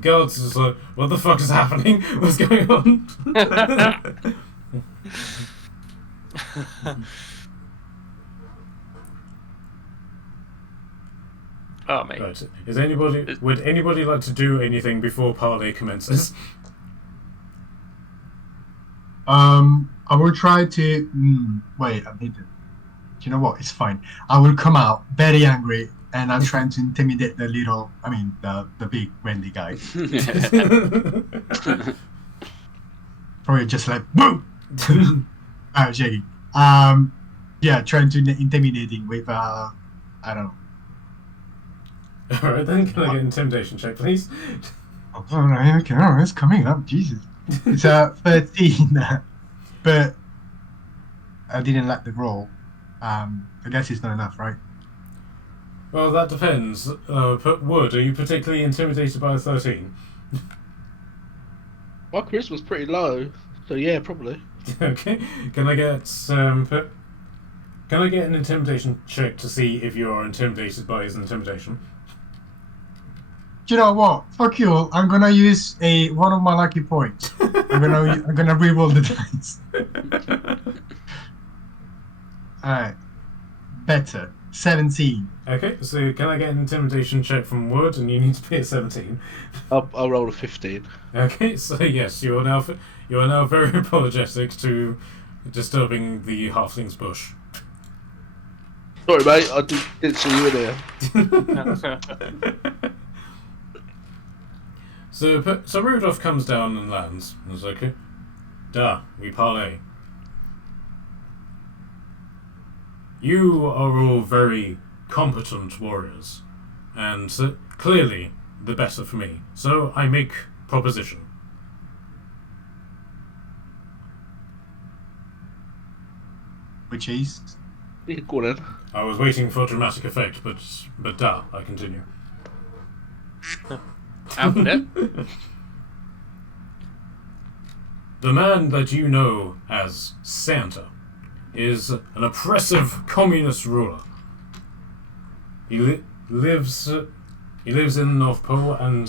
guards is like, what the fuck is happening? What's going on? Oh, mate. Right. Would anybody like to do anything before parley commences? I will try to. Wait, I need to. Do you know what? It's fine. I will come out very angry, and I'm trying to intimidate the big Wendy guy. Probably just like boom. I'm shaking. Yeah, trying to intimidating with I don't know. Alright then, can I get an intimidation check, please? Alright, okay, oh, it's coming up. Jesus, it's 13, but I didn't like the roll. I guess it's not enough, right? Well, that depends. Wood, are you particularly intimidated by a 13? My charisma's pretty low, so yeah, probably. Okay. Can I get an intimidation check to see if you are intimidated by his intimidation? you know what? Fuck you. I'm gonna use one of my lucky points. I'm gonna re-roll the dice. Alright. Better. 17. Okay, so can I get an intimidation check from Wood, and you need to be at 17. I'll roll a 15. Okay, so yes, you are now very apologetic to disturbing the halfling's bush. Sorry, mate. I didn't see you in here. So Rudolf comes down and lands, and is like, "Da, we parlay. You are all very competent warriors, and clearly the better for me. So I make proposition. Which is? You can go on in. I was waiting for dramatic effect, but da, I continue. Out with it. The man that you know as Santa is an oppressive communist ruler. He lives in the North Pole and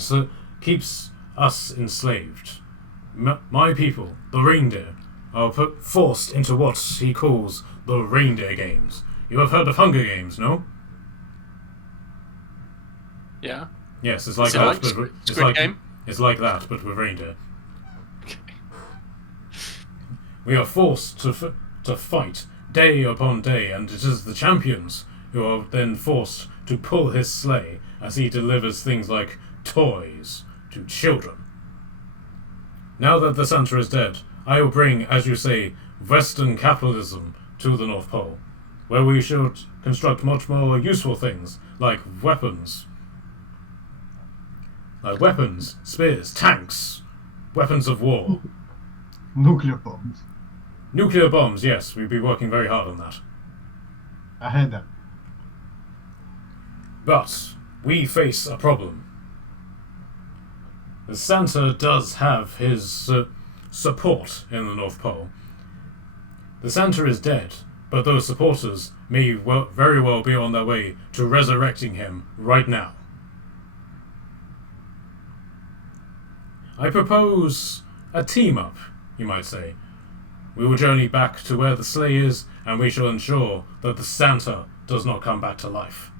keeps us enslaved. My people, the reindeer, are forced into what he calls the reindeer games. You have heard of Hunger Games, no? Yeah. Yes, it's like Is it that. like but Squid Game? It's like that, but with reindeer. We are forced to fight day upon day, and it is the champions who are then forced to pull his sleigh as he delivers things like toys to children. Now that the Santa is dead, I will bring, as you say, Western capitalism to the North Pole, where we should construct much more useful things like weapons, spears, tanks, weapons of war. Nuclear bombs. Nuclear bombs, yes, we'd be working very hard on that. I heard that. But we face a problem. The Santa does have his support in the North Pole. The Santa is dead, but those supporters may very well be on their way to resurrecting him right now. I propose a team-up, you might say. We will journey back to where the sleigh is, and we shall ensure that the Santa does not come back to life.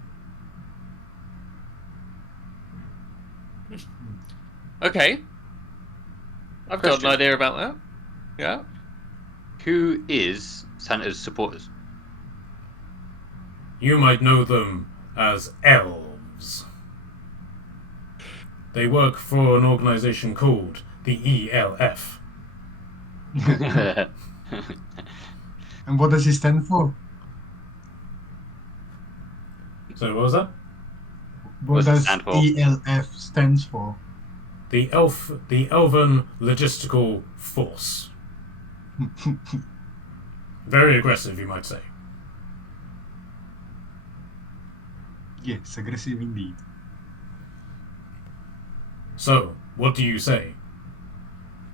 Okay. I've got an Question. idea about that. Yeah. Who is Santa's supporters? You might know them as elves. They work for an organization called the ELF. And what does he stand for? So what was that? What What's it does stand for? ELF stands for? The Elven Logistical Force. Very aggressive, you might say. Yes, aggressive indeed. So, what do you say?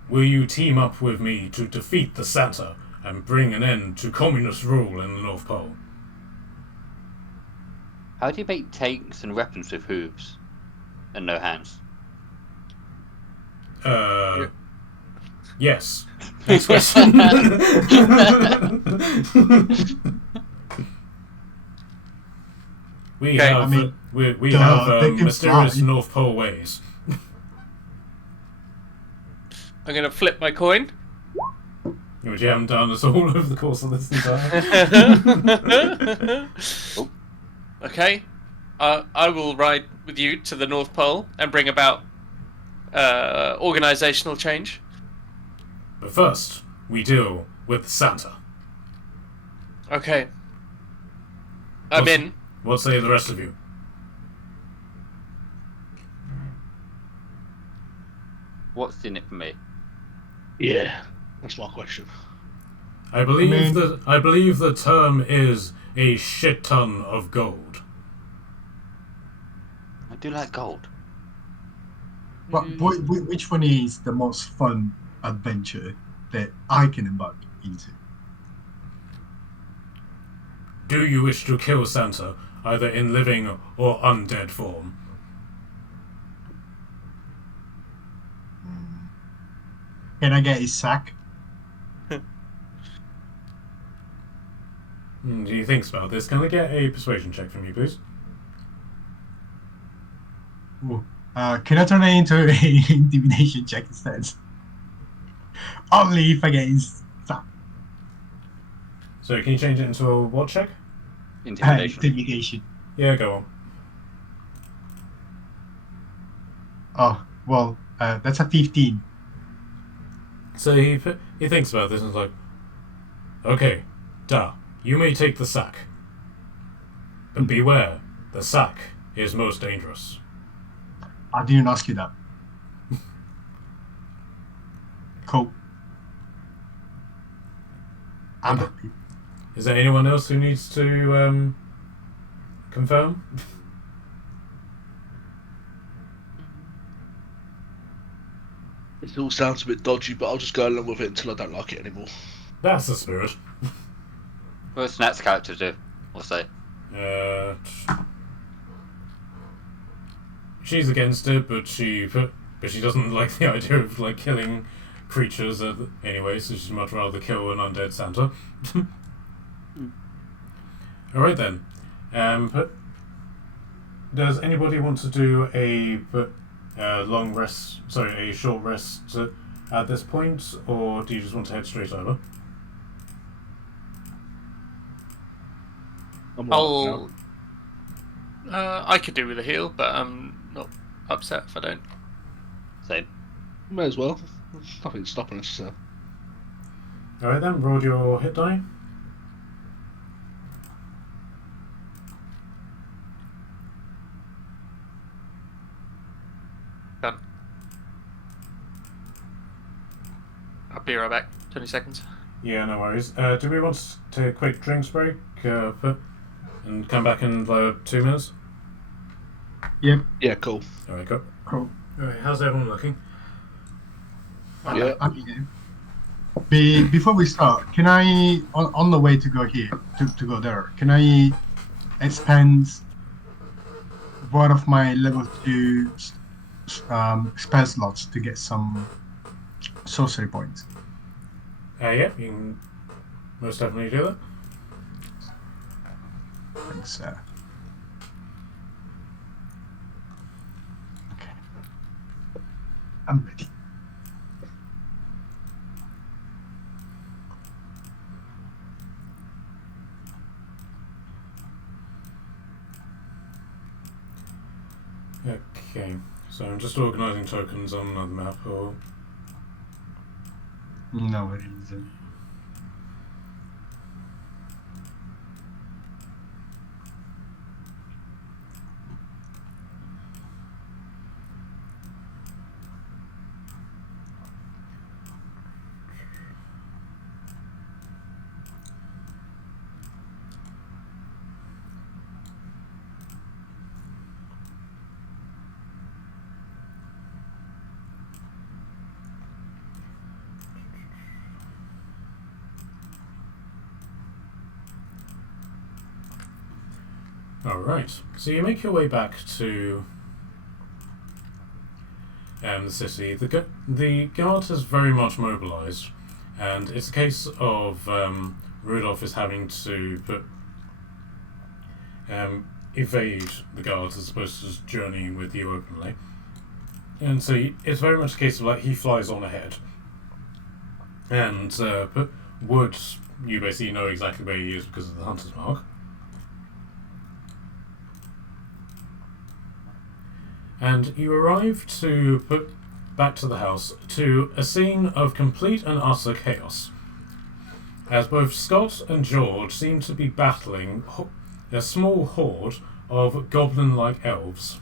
Will you team up with me to defeat the Santa and bring an end to communist rule in the North Pole? How do you make tanks and weapons with hooves and no hands? Yes. Next question. We Okay, have, I mean, we duh, have they can mysterious fly. North Pole ways. I'm going to flip my coin. Which you haven't done at all over the course of this entire. Okay. I will ride with you to the North Pole and bring about organizational change. But first, we deal with Santa. Okay. I'm in. What say the rest of you? What's in it for me? Yeah, that's my question. I believe mean- the term is a shit ton of gold. I do like gold. But which one is the most fun adventure that I can embark into? Do you wish to kill Santa, either in living or undead form? Can I get his sack? He thinks about this. Can I get a persuasion check from you, please? Ooh. Can I turn it into a intimidation check instead? Only if I get his sack. So can you change it into a what check? Intimidation. Intimidation. Yeah, go on. Oh, well, that's a 15. So he thinks about this and is like, okay, you may take the sack. But beware, the sack is most dangerous. I didn't ask you that. Cool. I'm Okay. happy. Is there anyone else who needs to confirm? It all sounds a bit dodgy, but I'll just go along with it until I don't like it anymore. That's the spirit. What's Nat's character do? Or say? She's against it, but she doesn't like the idea of like killing creatures anyway, so she'd much rather kill an undead Santa. Alright then. Does anybody want to do a short rest at this point, or do you just want to head straight over? I could do with a heal, but I'm not upset if I don't. Same. May as well. Nothing's stopping us. So. Alright then, roll your hit die. Done. I'll be right back. 20 seconds. Yeah, no worries. Do we want to take a quick drinks break and come back in 2 minutes? Yep. Yeah, cool. Alright, go. Cool. Alright, how's everyone looking? Yeah. Before we start, can I, on the way to go here, to go there, can I expand one of my level 2 spell slots to get some sorcery points? Yeah, you can most definitely do that. Thanks, okay. I'm ready. Okay, so I'm just organising tokens on another map. Or No, it isn't. Alright, so you make your way back to the city. The guard has very much mobilised, and it's a case of Rudolf is having to evade the guards as opposed to just journeying with you openly. And so it's very much a case of like he flies on ahead, and Wood, you basically know exactly where he is because of the hunter's mark. And you arrive back to the house to a scene of complete and utter chaos, as both Scott and George seem to be battling a small horde of goblin-like elves.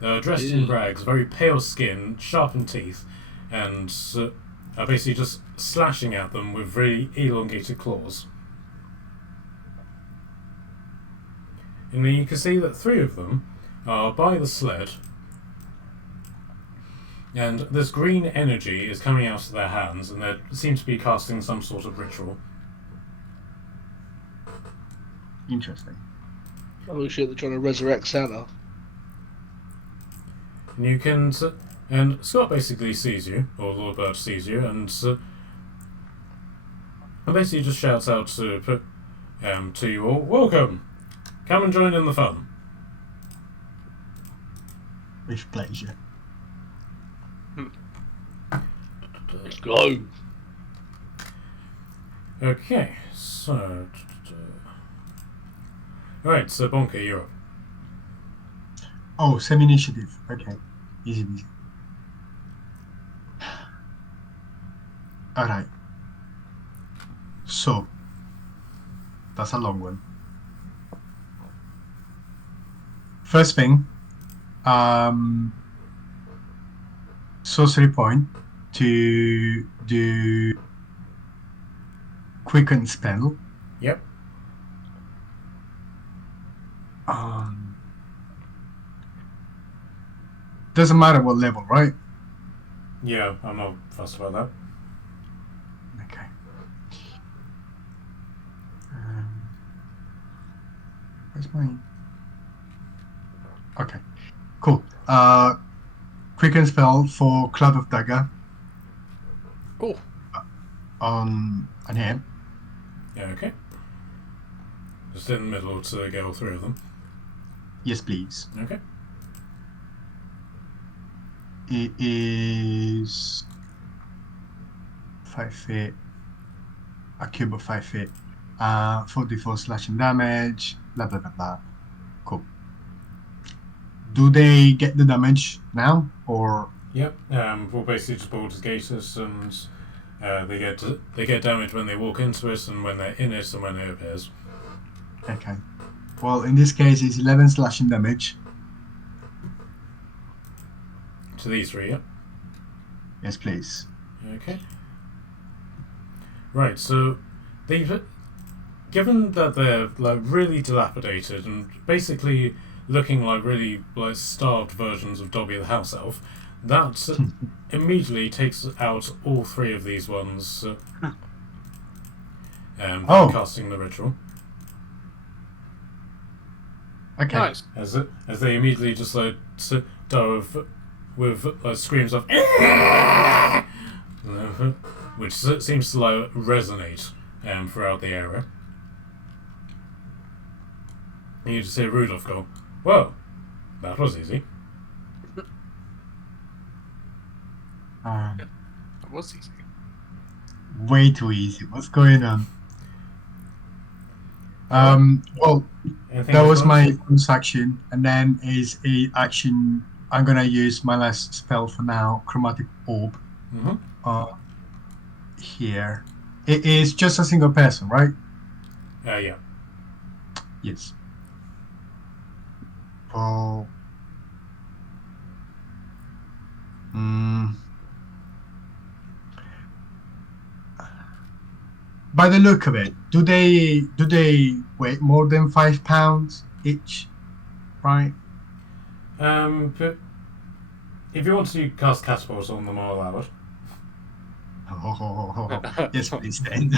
They're dressed in rags, very pale skin, sharpened teeth, and are basically just slashing at them with very elongated claws. And then you can see that 3 of them are by the sled, and this green energy is coming out of their hands, and they seem to be casting some sort of ritual. Interesting. Oh shit, they're trying to resurrect Santa. And you can. And Scott basically sees you, or Lord Birch sees you, and basically just shouts out to you all, "Welcome! Come and join in the fun." With pleasure. Let's go. Okay, so. Alright, so Bonker, you're up. Oh, same initiative. Okay. Easy peasy. Alright. So, that's a long one. First thing, sorcery point to do quicken spell. Yep. Doesn't matter what level, right? Yeah, I'm not fussed about that. Okay. Where's my? Okay. Cool. Quicken spell for Cloud of Dagger Cool. on him. Yeah, okay. Just in the middle to get all three of them. Yes, please. Okay. It is 5 feet. A cube of 5 feet. 44 slashing damage. Blah blah blah blah. Cool. Do they get the damage now, or? Yep. We'll basically just board as gases, and they get damage when they walk into it, and when they're in it, and when it appears. Okay. Well, in this case, it's 11 slashing damage. To these three, yep. Yes, please. Okay. Right. So they've, given that they're like really dilapidated and basically looking like really like starved versions of Dobby the house elf, that immediately takes out all three of these ones. Casting the ritual. Okay. Nice. As they immediately just like dove with like screams of which seems to like resonate throughout the area. And you just hear Rudolf go, "Well, that was easy." That was easy. Way too easy. What's going on? Well, Anything that else, was guys? my bonus action, and then is a action. I'm gonna use my last spell for now, Chromatic Orb. Mhm. Here, it is just a single person, right? Yeah. Yes. Well, by the look of it, do they weigh more than 5 pounds each? Right. But if you want to cast catapult on them, I'll allow it. Yes, please. Then.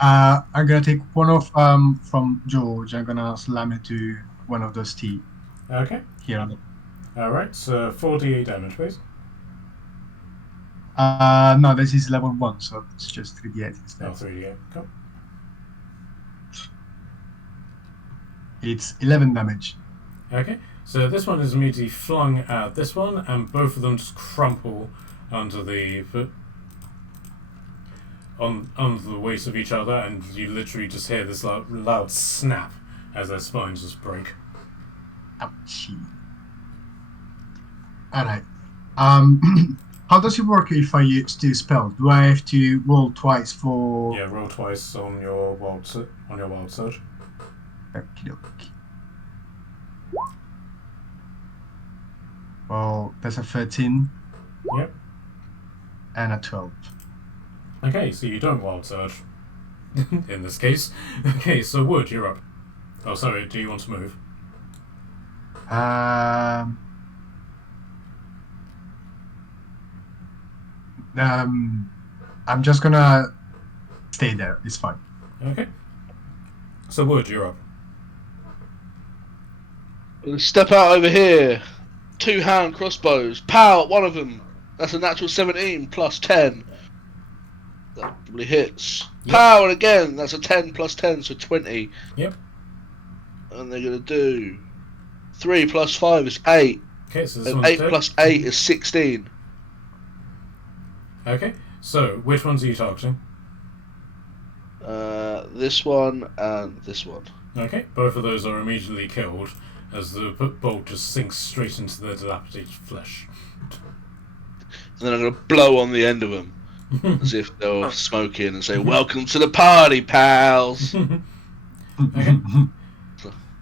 I'm gonna take one off from George. I'm gonna slam it to one of those teeth Okay. here. Alright, so 4d8 damage, please. No, this is level 1, so it's just 3d8 instead. Oh, 3d8. Cool. It's 11 damage. Okay, so this one is immediately flung at this one, and both of them just crumple under the under the weight of each other, and you literally just hear this loud snap as their spines just break. Ouchie. Alright. How does it work if I use this spell? Do I have to roll twice for? Yeah, roll twice on your wild surge. Okey-dokey. Well, that's a 13 Yep. and a 12. Okay, so you don't wild surge. In this case. Okay, so Wood, you're up. Oh, sorry, do you want to move? I'm just gonna stay there. It's fine. Okay. So Wood, you're up. Step out over here. 2-hand crossbows. Pow! One of them. That's a natural 17 plus 10. That probably hits. Yep. Pow! And again, that's a 10 plus 10, so 20. Yep. And they're gonna do 3 plus 5 is 8. Okay, so this And one's 8 dead. plus 8 is 16. Okay, so which ones are you targeting? This one and this one. Okay, both of those are immediately killed as the bolt just sinks straight into their dilapidated flesh. And then I'm gonna blow on the end of them as if they were smoking and say, "Welcome to the party, pals." Okay.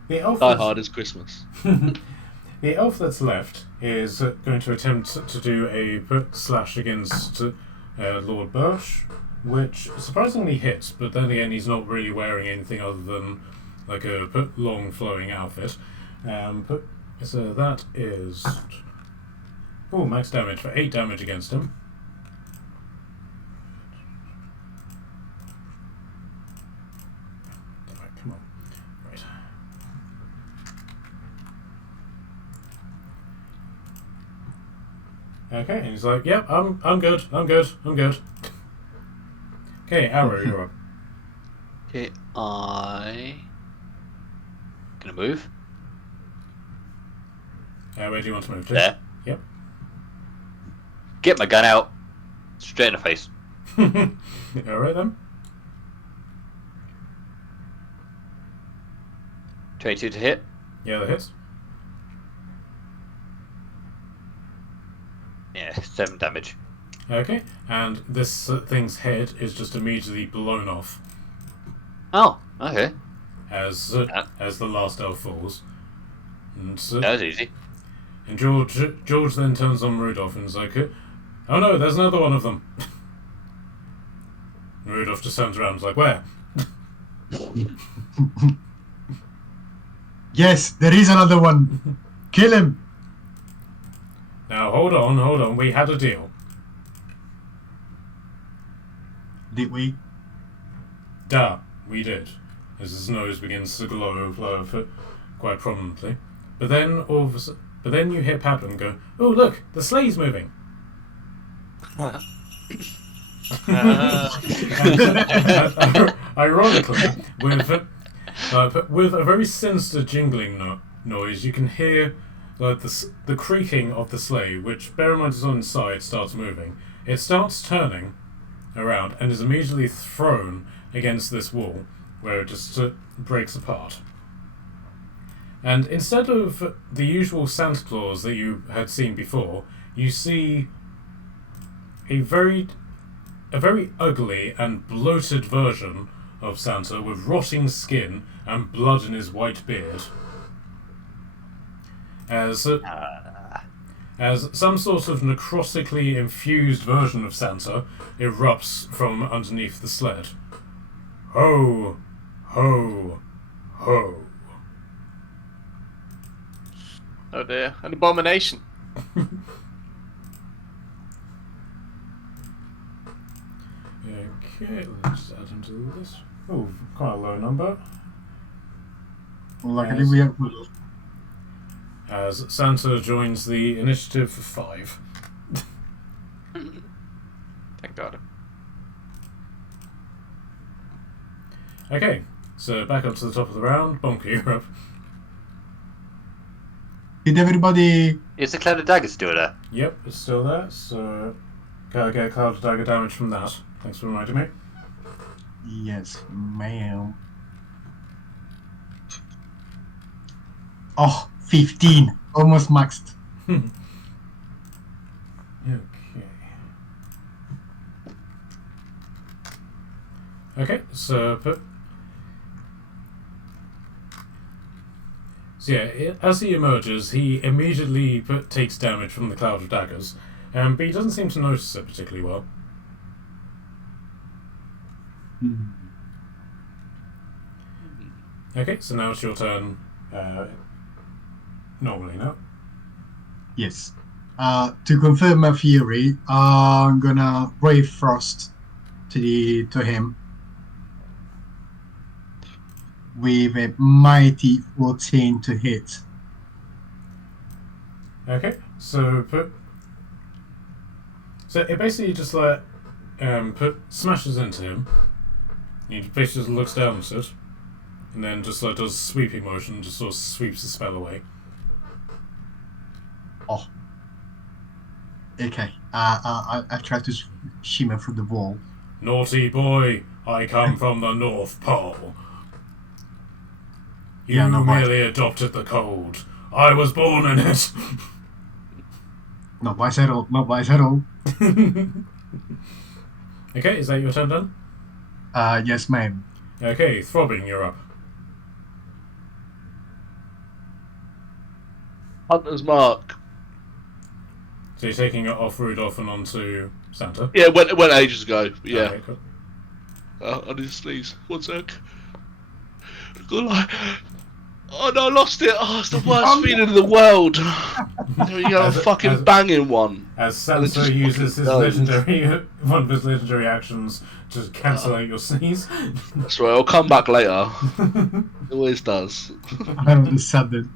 The elf Die that's- Hard is Christmas. The elf that's left is going to attempt to do a slash against Lord Birch, which surprisingly hits, but then again he's not really wearing anything other than like a long flowing outfit. So that is max damage for 8 damage against him. Alright, come on. Right. Okay, and he's like, "Yep, I'm good. Okay, Arrow, you're up. Okay, I gonna move Where do you want to move to? there. Yep. Get my gun out, straight in the face. Alright then. 22 to hit. Yeah, that hits. Yeah, 7 damage. Okay, and this thing's head is just immediately blown off Oh, okay. as the last elf falls. And That was easy. and George then turns on Rudolf and is like, "Oh no, there's another one of them." And Rudolf just turns around and is like, "Where?" Yes, there is another one. Kill him. Now hold on, we had a deal. Did we? Duh, we did. As his nose begins to glow quite prominently. But then but then you hear Pablo and go, "Oh look, the sleigh's moving." Ironically, with a very sinister jingling noise, you can hear the creaking of the sleigh, which, bear in mind is on its side, starts moving. It starts turning around and is immediately thrown against this wall, where it just breaks apart. And instead of the usual Santa Claus that you had seen before, you see a very ugly and bloated version of Santa with rotting skin and blood in his white beard. As some sort of necrotically infused version of Santa erupts from underneath the sled. Ho, ho, ho. Oh dear, an abomination. Okay, let's add into this. Oh, quite a low number. Luckily, Yes. we have. As Santa joins the initiative for 5. Thank God. Okay, so back up to the top of the round. Bonker, you're up. Did everybody? Is the cloud of daggers still there? Yep, it's still there, so gotta get Cloud of Dagger damage from that. Thanks for reminding me. Yes, ma'am. Oh, 15. Almost maxed. Okay, so yeah, as he emerges, he immediately takes damage from the Cloud of Daggers, but he doesn't seem to notice it particularly well. Okay, so now it's your turn. Normally, no? Yes. To confirm my theory, I'm gonna Brave Frost to him with a mighty 14 to hit. Okay, so it basically just like smashes into him. He basically just looks down at it, and then just like does a sweeping motion, just sort of sweeps the spell away. Oh. Okay. I try to shimmer through the wall. Naughty boy, I come from the North Pole. You Yeah, no, merely adopted the cold. I was born in it. Not wise at all. Not wise at all. Okay, is that your turn done? Yes, ma'am. Okay, Throbbing, you're up. Hunter's Mark. So you're taking it off Rudolf and onto Santa? Yeah, went ages ago. But yeah. Okay, cool. I need to sneeze. 1 sec. Good lie. Oh no, I lost it. Oh, it's the worst feeling in the world. There you go, I'm fucking banging one. As And it Santa just uses his fucking legendary, one of his legendary actions to cancel out your sneeze. That's right, I'll come back later. It always does. I understand it.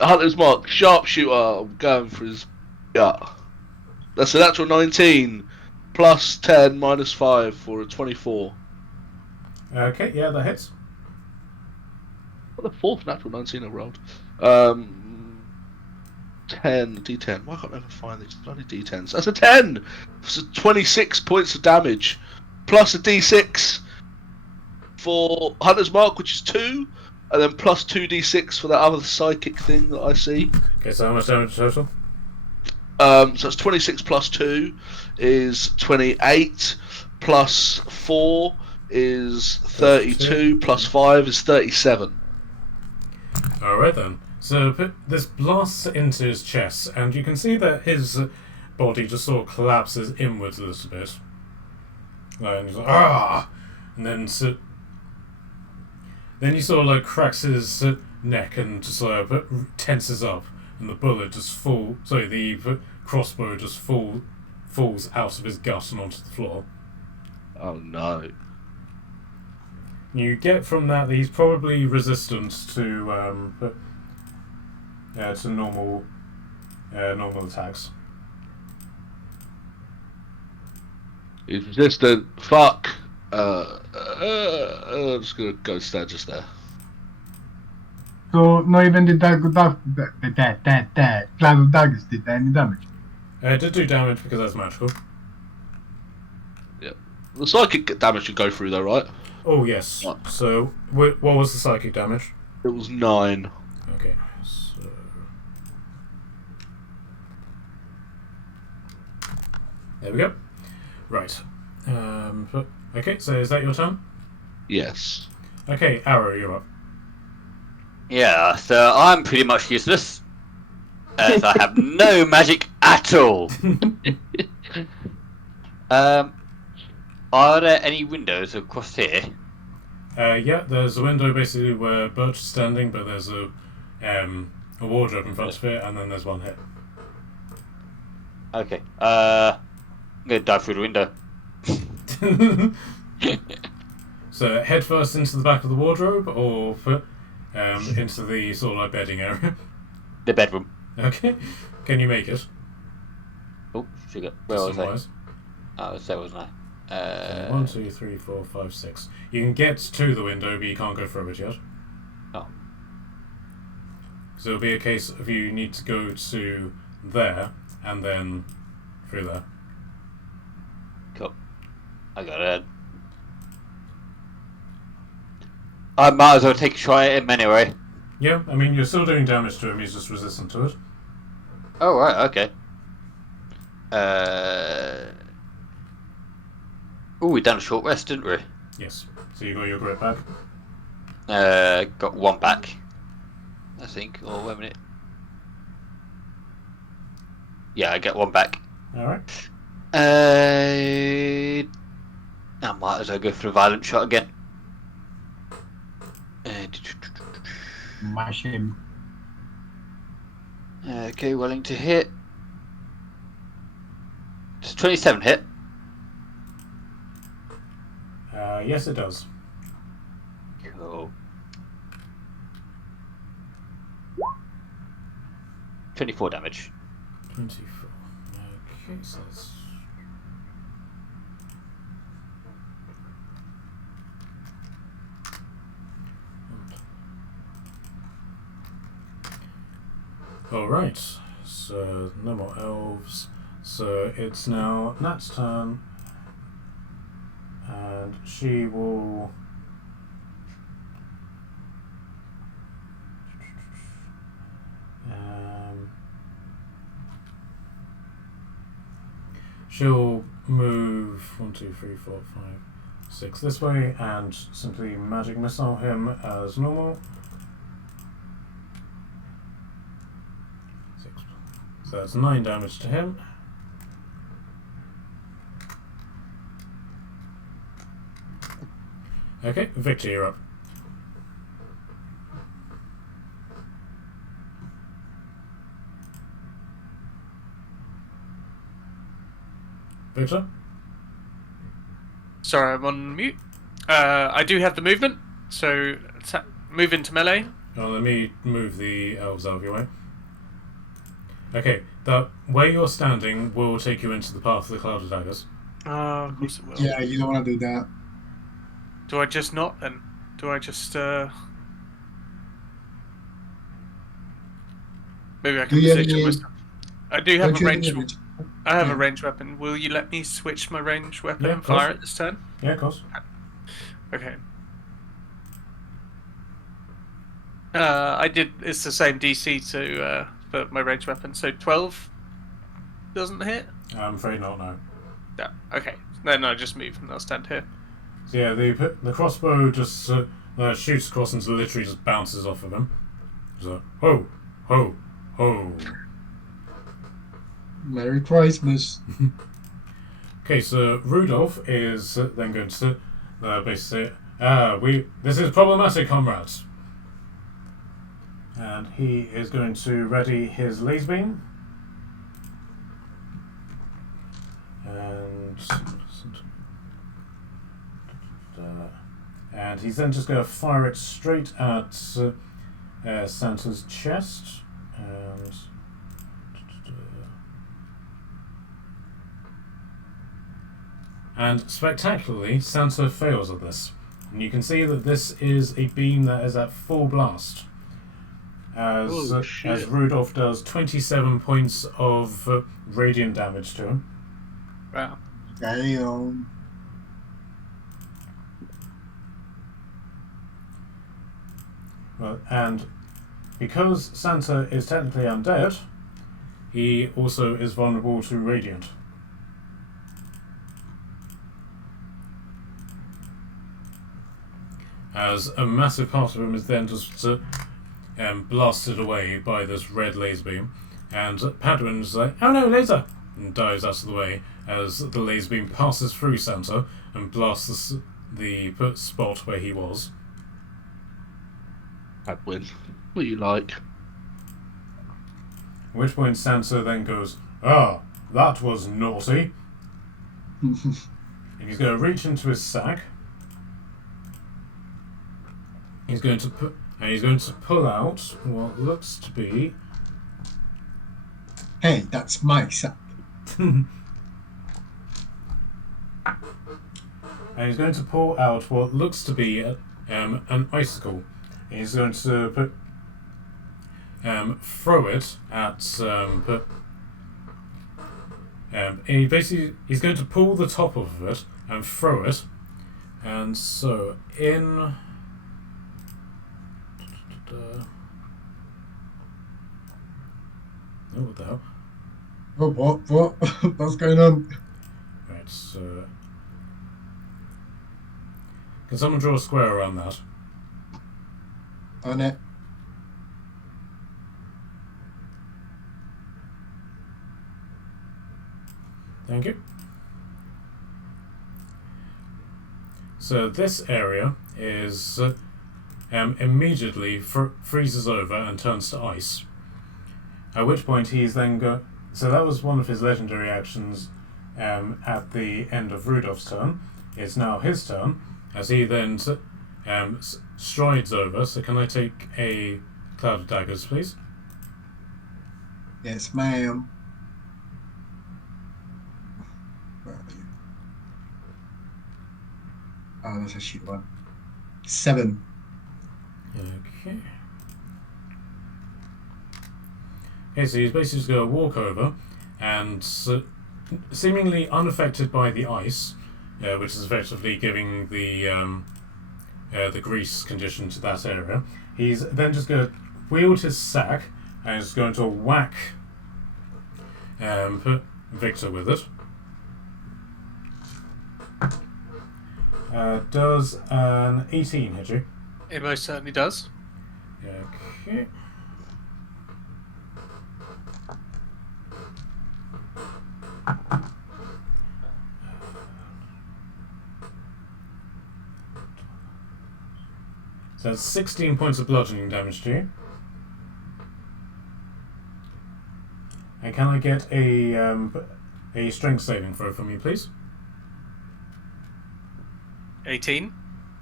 Hunter's Mark, sharpshooter. I'm going for his gut. That's a natural 19 plus 10 minus 5 for a 24. Okay, yeah, that hits. What the fourth natural 19 I rolled? 10 D10. Why can't I ever find these bloody D10s? That's a 10. That's a 26 points of damage, plus a D6 for Hunter's Mark, which is 2, and then plus 2d6 for that other psychic thing that I see. Okay, so how much damage total? So it's 26 plus 2 is 28, plus 4 is 32, plus 5 is 37. Alright then. So this blasts into his chest, and you can see that his body just sort of collapses inwards a little bit. And he's like, ah! And then he sort of like cracks his neck and just like tenses up, and the bullet just the crossbow just falls out of his gut and onto the floor. Oh no. You get from that he's probably resistant to normal attacks. He's resistant. Fuck. I'm just gonna go stand just there. So not even the cloud of daggers did any damage. It did do damage because that's magical. Yeah. The psychic damage should go through though, right? Oh yes. What? So what was the psychic damage? It was 9. Okay. So there we go. Right. Okay. So is that your turn? Yes. Okay, Arrow, you're up. Yeah, so I'm pretty much useless, as I have no magic at all. Are there any windows across here? Yeah, there's a window basically where Birch is standing, but there's a wardrobe in front of it, and then there's one here. Okay, I'm gonna dive through the window. So head first into the back of the wardrobe, or into the sort of like bedding area. The bedroom. Okay, can you make it? Oh, sugar. Where was I? Distance-wise? Oh, I was there, wasn't I? 1, 2, 3, 4, 5, 6. You can get to the window, but you can't go through it yet. Oh. So it'll be a case of you need to go to there and then through there. Cool. I got it. I might as well take a try at him anyway. Yeah, I mean you're still doing damage to him. He's just resistant to it. Oh right, okay. Oh, we done a short rest, didn't we? Yes. So you got your grip back. Got 1 back, I think. Or wait a minute. Yeah, I get 1 back. All right. I might as well go for a violent shot again. Mash him. Okay, willing to hit. Does 27 hit? Yes, it does. Cool. 24 damage. 24. Okay, so that's... Alright, so no more elves. So it's now Nat's turn, and she will... she'll move 1, 2, 3, 4, 5, 6 this way and simply magic missile him as normal. 6. So that's 9 damage to him. Okay, Victor, you're up. Victor? Sorry, I'm on mute. I do have the movement, so move into melee. Oh, let me move the elves out of your way. Okay, the where you're standing will take you into the path of the cloud of daggers. Of course it will. Yeah, you don't want to do that. Do I just not then? Do I just maybe I can Do you have position any- myself? I do have Don't a you range. damage? I have Yeah. a ranged weapon. Will you let me switch my ranged weapon Yeah, and of course. fire it this turn? Yeah, of course. Okay. I did. It's the same DC to for my ranged weapon. So 12 doesn't hit. I'm afraid not, no. Yeah. Okay. No, just move and I'll stand here. So yeah, the crossbow just shoots across and literally just bounces off of him. So, ho, ho, ho. Merry Christmas. Okay, so Rudolf is then going to basically say, this is problematic, comrades. And he is going to ready his laser beam. And he's then just going to fire it straight at Santa's chest. And spectacularly, Santa fails at this. And you can see that this is a beam that is at full blast. As Rudolf does 27 points of radiant damage to him. Wow. Damn. Well, and because Santa is technically undead, he also is vulnerable to radiant. As a massive part of him is then just blasted away by this red laser beam, and Padwin's like, "Oh no, laser!" and dives out of the way as the laser beam passes through Santa and blasts the spot where he was. Padwin, what do you like? At which point Santa then goes, "Ah, that was naughty," and he's going to reach into his sack. He's going to pull out what looks to be. Hey, that's my sack. And he's going to pull out what looks to be an icicle. And he's going to throw it at he's going to pull the top of it and throw it, and so in. Oh, what the hell? Oh, what? What's going on? Right, so... Can someone draw a square around that? On it. Thank you. So this area is immediately freezes over and turns to ice. At which point he's then so that was one of his legendary actions at the end of Rudolph's turn. It's now his turn, as he then strides over. So can I take a cloud of daggers, please? Yes, ma'am. Where are you? Oh, that's a shit one. 7. Okay. Okay, so he's basically just going to walk over and seemingly unaffected by the ice, which is effectively giving the grease condition to that area. He's then just going to wield his sack and is going to whack Victor with it. Does an 18 hit you? It most certainly does. Okay. So that's 16 points of bludgeoning damage to you. And can I get a strength saving throw from you, please? 18.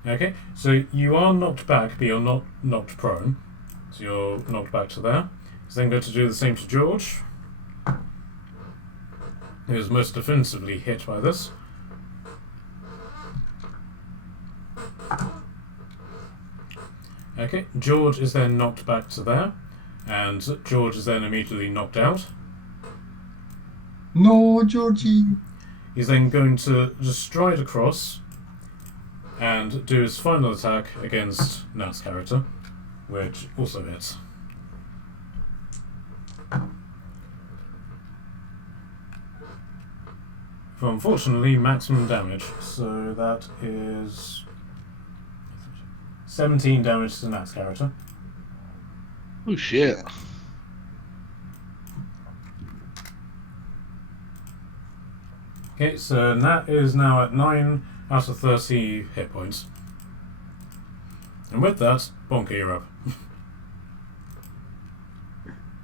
Okay, so you are knocked back, but you're not knocked prone. So you're knocked back to there. He's then going to do the same to George, who is most defensively hit by this. Okay, George is then knocked back to there, and George is then immediately knocked out. No, Georgie. He's then going to just stride across and do his final attack against Nat's character, which also hits. For unfortunately maximum damage, so that is 17 damage to Nat's character. Oh shit. Okay, so Nat is now at 9 out of 30 hit points. And with that, Bonker, you're up.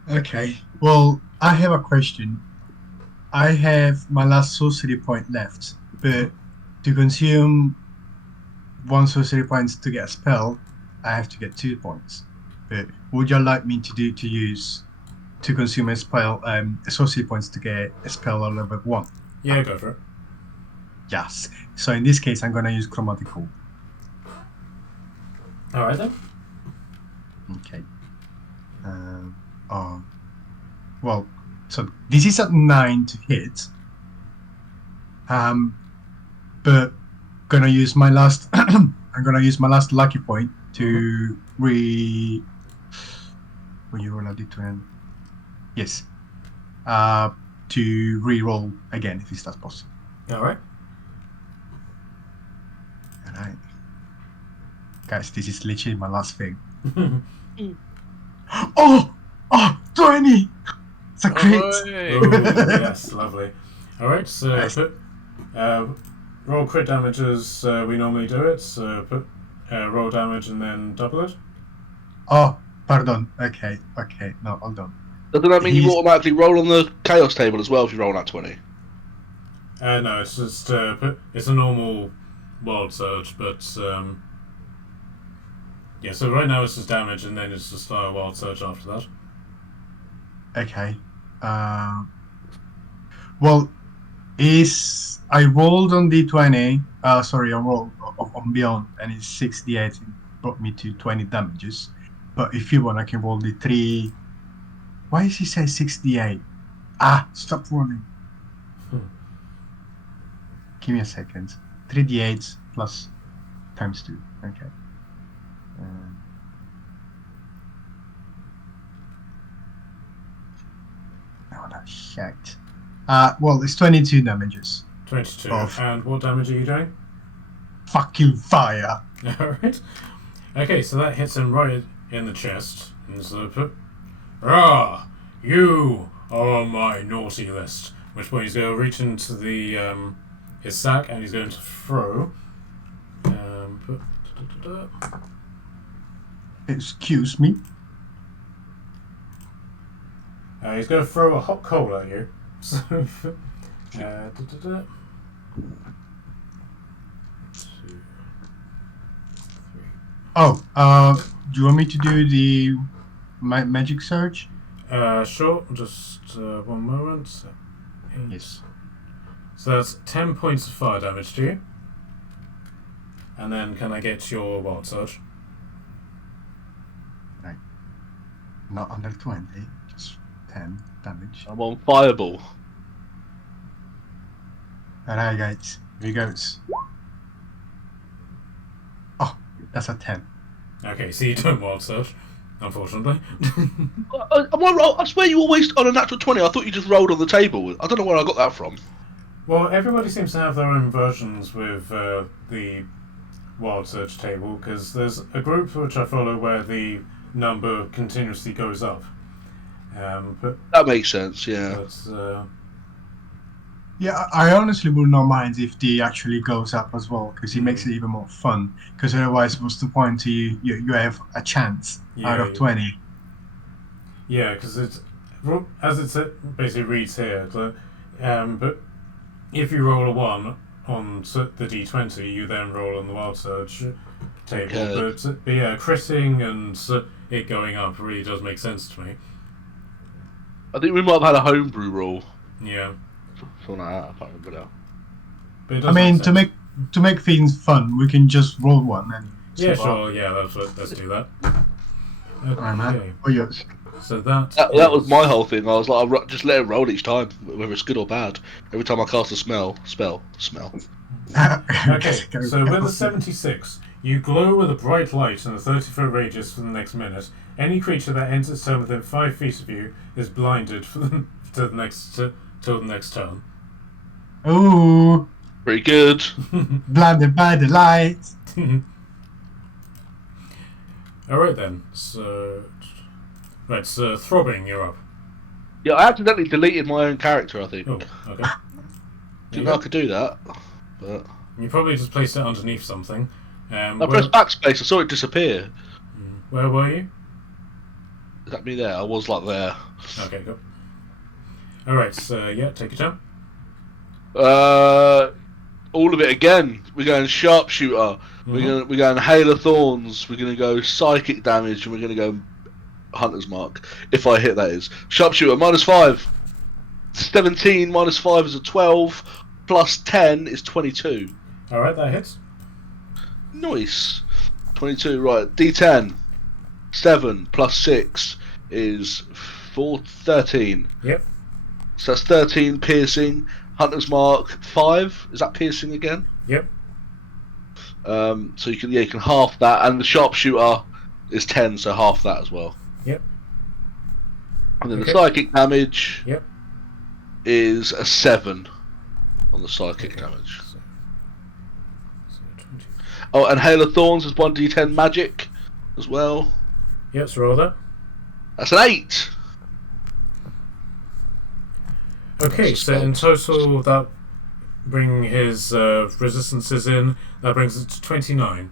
Okay. Well, I have a question. I have my last sorcery point left, but to consume 1 sorcery points to get a spell, I have to get 2 points. But would you like me to use to consume a spell, sorcery points to get a spell at level 1? Yeah, go for it. Yes. So in this case, I'm gonna use chromatic orb. Alright then. Okay. Well, so this is at 9 to hit. But gonna use my last. I'm gonna use my last lucky point to Will you roll a d20? Yes. To re-roll again if that's possible. Alright. Alright. Guys, this is literally my last thing. Oh! 20! It's a crit! Oh, yes, lovely. Alright, so Nice. roll crit damage as we normally do it, so put roll damage and then double it. Oh, pardon. Okay. No, hold on. Doesn't that mean you He's- automatically roll on the chaos table as well if you roll that 20? No, it's just it's a normal wild surge, but yeah. So right now it's just damage, and then it's just a wild surge after that. Okay. Well, I rolled on D20. Sorry, I rolled on Beyond, and it's 68. It brought me to 20 damages. But if you want, I can roll the 3. Why does he say 68? Stop rolling. Give me a second. 3d8 plus times 2. Okay. Oh, that's shit. Well, it's 22 damages. 22. Off. And what damage are you doing? Fucking fire. Alright. Okay, so that hits him right in the chest. And so put, you are on my naughty list. Which point he's going to reach into the his sack and he's going to throw. Excuse me. He's going to throw a hot coal at you. So, 2, 3. Oh, do you want me to do the magic surge? Sure. Just one moment. 8. Yes. So that's 10 points of fire damage to you. And then can I get your wild surge? Not under 20, just 10 damage. I'm on fireball. Alright, guys. Here goes. Oh, that's a 10. Okay, so you don't wild surge, unfortunately. I swear you always on a natural 20. I thought you just rolled on the table. I don't know where I got that from. Well, everybody seems to have their own versions with the wild surge table, because there's a group which I follow where the number continuously goes up. But That makes sense, yeah. Yeah, I honestly would not mind if the actually goes up as well, because it makes it even more fun. Because otherwise, what's the point to you have a chance out of 20? Yeah, because it's as it basically reads here. But if you roll a 1 on the d20, you then roll on the wild surge table. Okay. But yeah, critting and it going up really does make sense to me. I think we might have had a homebrew rule. Yeah. Something like that, I can't remember now. But it does I mean, make sense. to make things fun, we can just roll one and. Yeah, swap. sure. Yeah, let's do that. Alright, man. Okay. Oh, yes. So that That was my whole thing. I was like, just let it roll each time, whether it's good or bad. Every time I cast a spell. Okay, so with a 76, you glow with a bright light in a 30-foot radius for the next minute. Any creature that enters turn within 5 feet of you is blinded till the next turn. Ooh, Pretty good. blinded by the light. Alright then, so Throbbing, you're up. Yeah, I accidentally deleted my own character, I think. Oh, okay. Didn't know I could do that. But You probably just placed it underneath something. I pressed backspace, I saw it disappear. Where were you? Is that me there? I was like there. Okay, go. Alright, so yeah, take your turn. All of it again. We're going sharpshooter. We're going hail of thorns. We're going to go psychic damage, and we're going to go hunter's mark. If I hit, that is sharpshooter -5. 17 -5 is a 12. Plus 10 is 22. Alright, that hits. Nice. 22. Right. D10. 7 plus 6 is 13. Yep. So that's 13 piercing. Hunter's mark 5. Is that piercing again? Yep. So you can half that, and the sharpshooter is 10, so half that as well. Yep. And then Okay. the psychic damage Yep. is a 7 on the psychic damage. So 20. Oh, and Hail of Thorns is 1d10 magic as well. Yes, roll that. That's an 8. Okay, so in total, that bring his resistances in. That brings it to 29.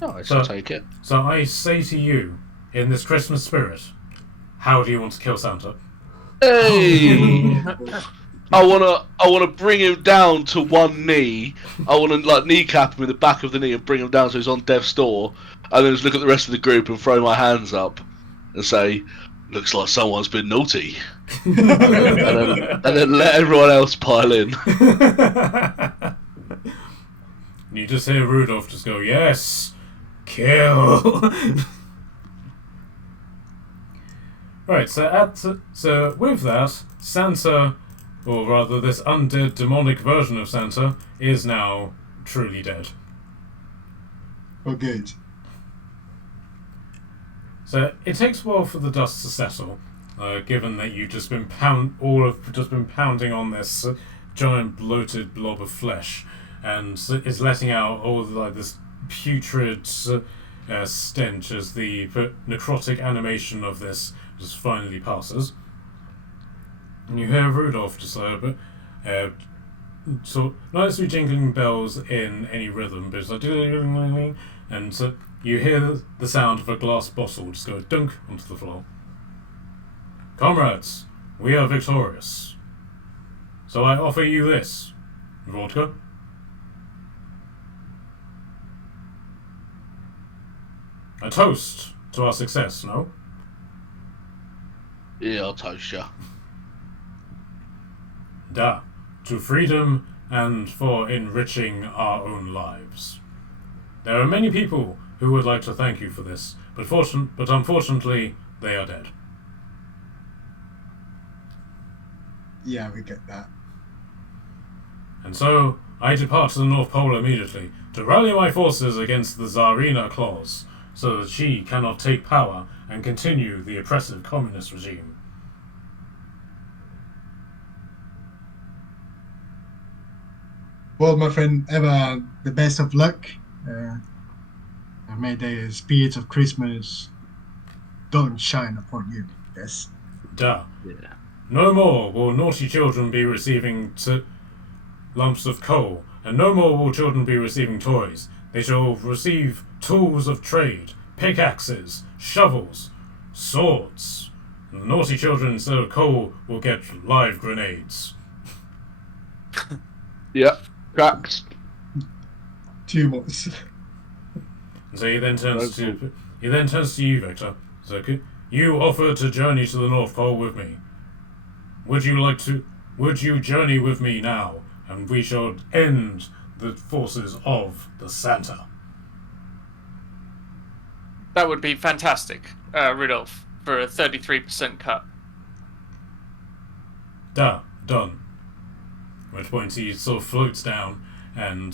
Nice, So- I'll take it. So I say to you, in this Christmas spirit, how do you want to kill Santa? Hey! I wanna bring him down to one knee. I wanna like kneecap him in the back of the knee and bring him down so he's on death's door, and then just look at the rest of the group and throw my hands up and say, "Looks like someone's been naughty," and then let everyone else pile in. You just hear Rudolf just go, "Yes, kill." Right, so with that, Santa, or rather this undead demonic version of Santa, is now truly dead. Oh, good. So it takes a while for the dust to settle, given that you've just been pounding on this giant bloated blob of flesh, and is letting out all this putrid stench as the necrotic animation of this just finally passes. And you hear Rudolph just sort of not necessarily jingling bells in any rhythm, but it's like, and so you hear the sound of a glass bottle just go dunk onto the floor. Comrades, we are victorious. So I offer you this. Vodka? A toast to our success, no? Yeah, I'll toast you. Da, to freedom and for enriching our own lives. There are many people who would like to thank you for this, but unfortunately, they are dead. Yeah, we get that. And so, I depart to the North Pole immediately to rally my forces against the Tsarina Claus, so that she cannot take power and continue the oppressive communist regime. Well, my friend, ever the best of luck. And may the spirits of Christmas don't shine upon you. Yes. Da. Yeah. No more will naughty children be receiving lumps of coal, and no more will children be receiving toys. They shall receive tools of trade, pickaxes, shovels, swords. And the naughty children, instead of coal, will get live grenades. Yeah. Cracks. Tumors. And so he then turns to you, Victor. So you offered to journey to the North Pole with me. Would you journey with me now, and we shall end the forces of the Santa? That would be fantastic, Rudolf, for a 33% cut. Done. At which point he sort of floats down and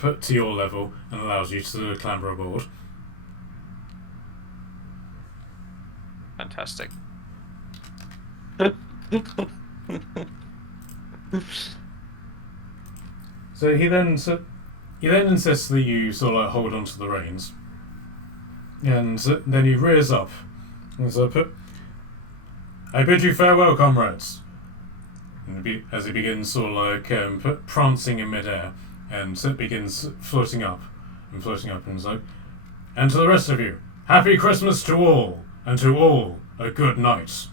put to your level and allows you to clamber aboard. Fantastic. So he then insists that you sort of like hold onto the reins, and then he rears up and I bid you farewell, comrades. And as he begins sort of like prancing in midair, and begins floating up, and it's like, and to the rest of you, happy Christmas to all, and to all a good night.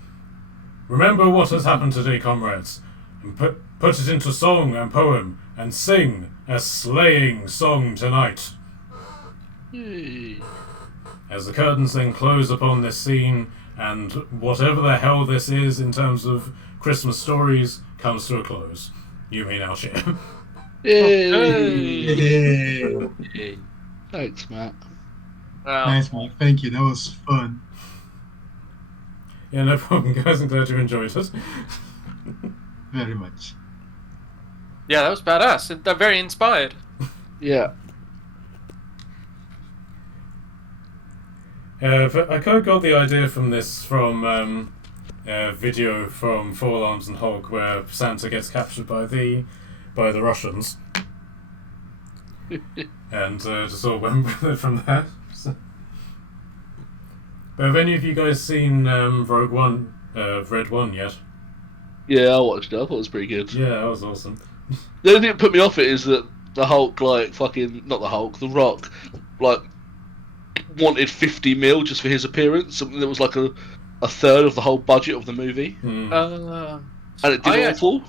Remember what has happened today, comrades, and put it into song and poem, and sing a slaying song tonight. Yay. As the curtains then close upon this scene, and whatever the hell this is in terms of Christmas stories comes to a close. You may now share. Yay. Yeah. Yay. Thanks, Matt. Well, Nice, man. Thank you. That was fun. Yeah, no problem, guys. I'm glad you enjoyed it. Very much. yeah, that was badass. They're very inspired. Yeah. But I kind of got the idea from a video from Four Alarms and Hulk where Santa gets captured by the Russians, and just sort of went with it from there. So. But have any of you guys seen Rogue One, Red One yet? Yeah, I watched it. I thought it was pretty good. Yeah, that was awesome. The only thing that put me off it is that the Hulk, like, not the Hulk, the Rock, like, wanted 50 mil just for his appearance, something that was like a third of the whole budget of the movie. Hmm. And it did awful.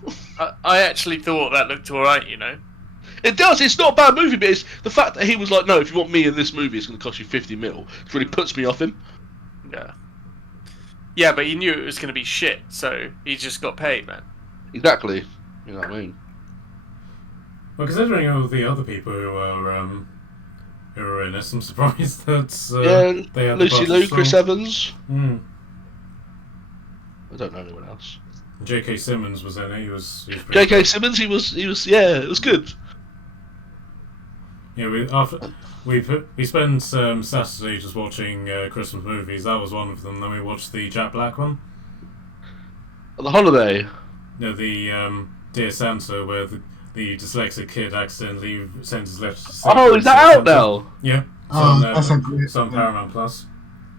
I actually thought that looked alright, you know. It does, it's not a bad movie, but it's the fact that he was like, no, if you want me in this movie, it's going to cost you 50 mil. It really puts me off him. Yeah. Yeah, but he knew it was going to be shit, so he just got paid, man. Exactly. You know what I mean? Well, considering all the other people who are in this, I'm surprised that they had Lucy the Liu, budget Chris strong. Evans. Hmm. I don't know anyone else. J.K. Simmons was in it. He was pretty J.K. good. Simmons, he was, yeah, it was good. Yeah, we spent Saturday just watching Christmas movies. That was one of them. Then we watched the Jack Black one. On the holiday. No, the Dear Santa, where the dyslexic kid accidentally sends his letter to Santa. Oh, is that out now? Yeah. Oh, It's that's a great it's on one. Paramount Plus.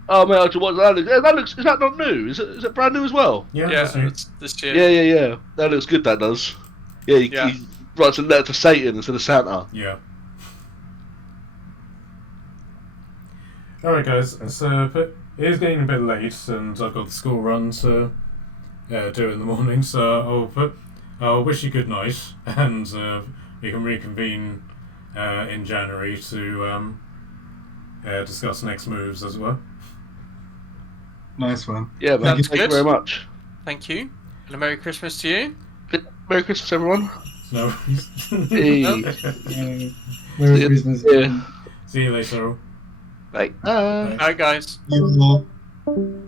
Oh man, I should watch that. That looks. Is that not new? Is it brand new as well? Yeah, Yeah, that's right. it's this year. Yeah. That looks good. That does. Yeah, he writes a letter to Satan instead of Santa. Yeah. Alright, guys. So it is getting a bit late, and I've got the school run to do in the morning. So I'll wish you good night, and we can reconvene in January to discuss next moves as well. Nice one. Yeah, man. Sounds Thank you good. very much. Thank you. And a Merry Christmas to you. Merry Christmas, everyone. No. Hey. Merry Yeah. Christmas. Yeah. See you later. Right. Bye. Bye, guys. You all.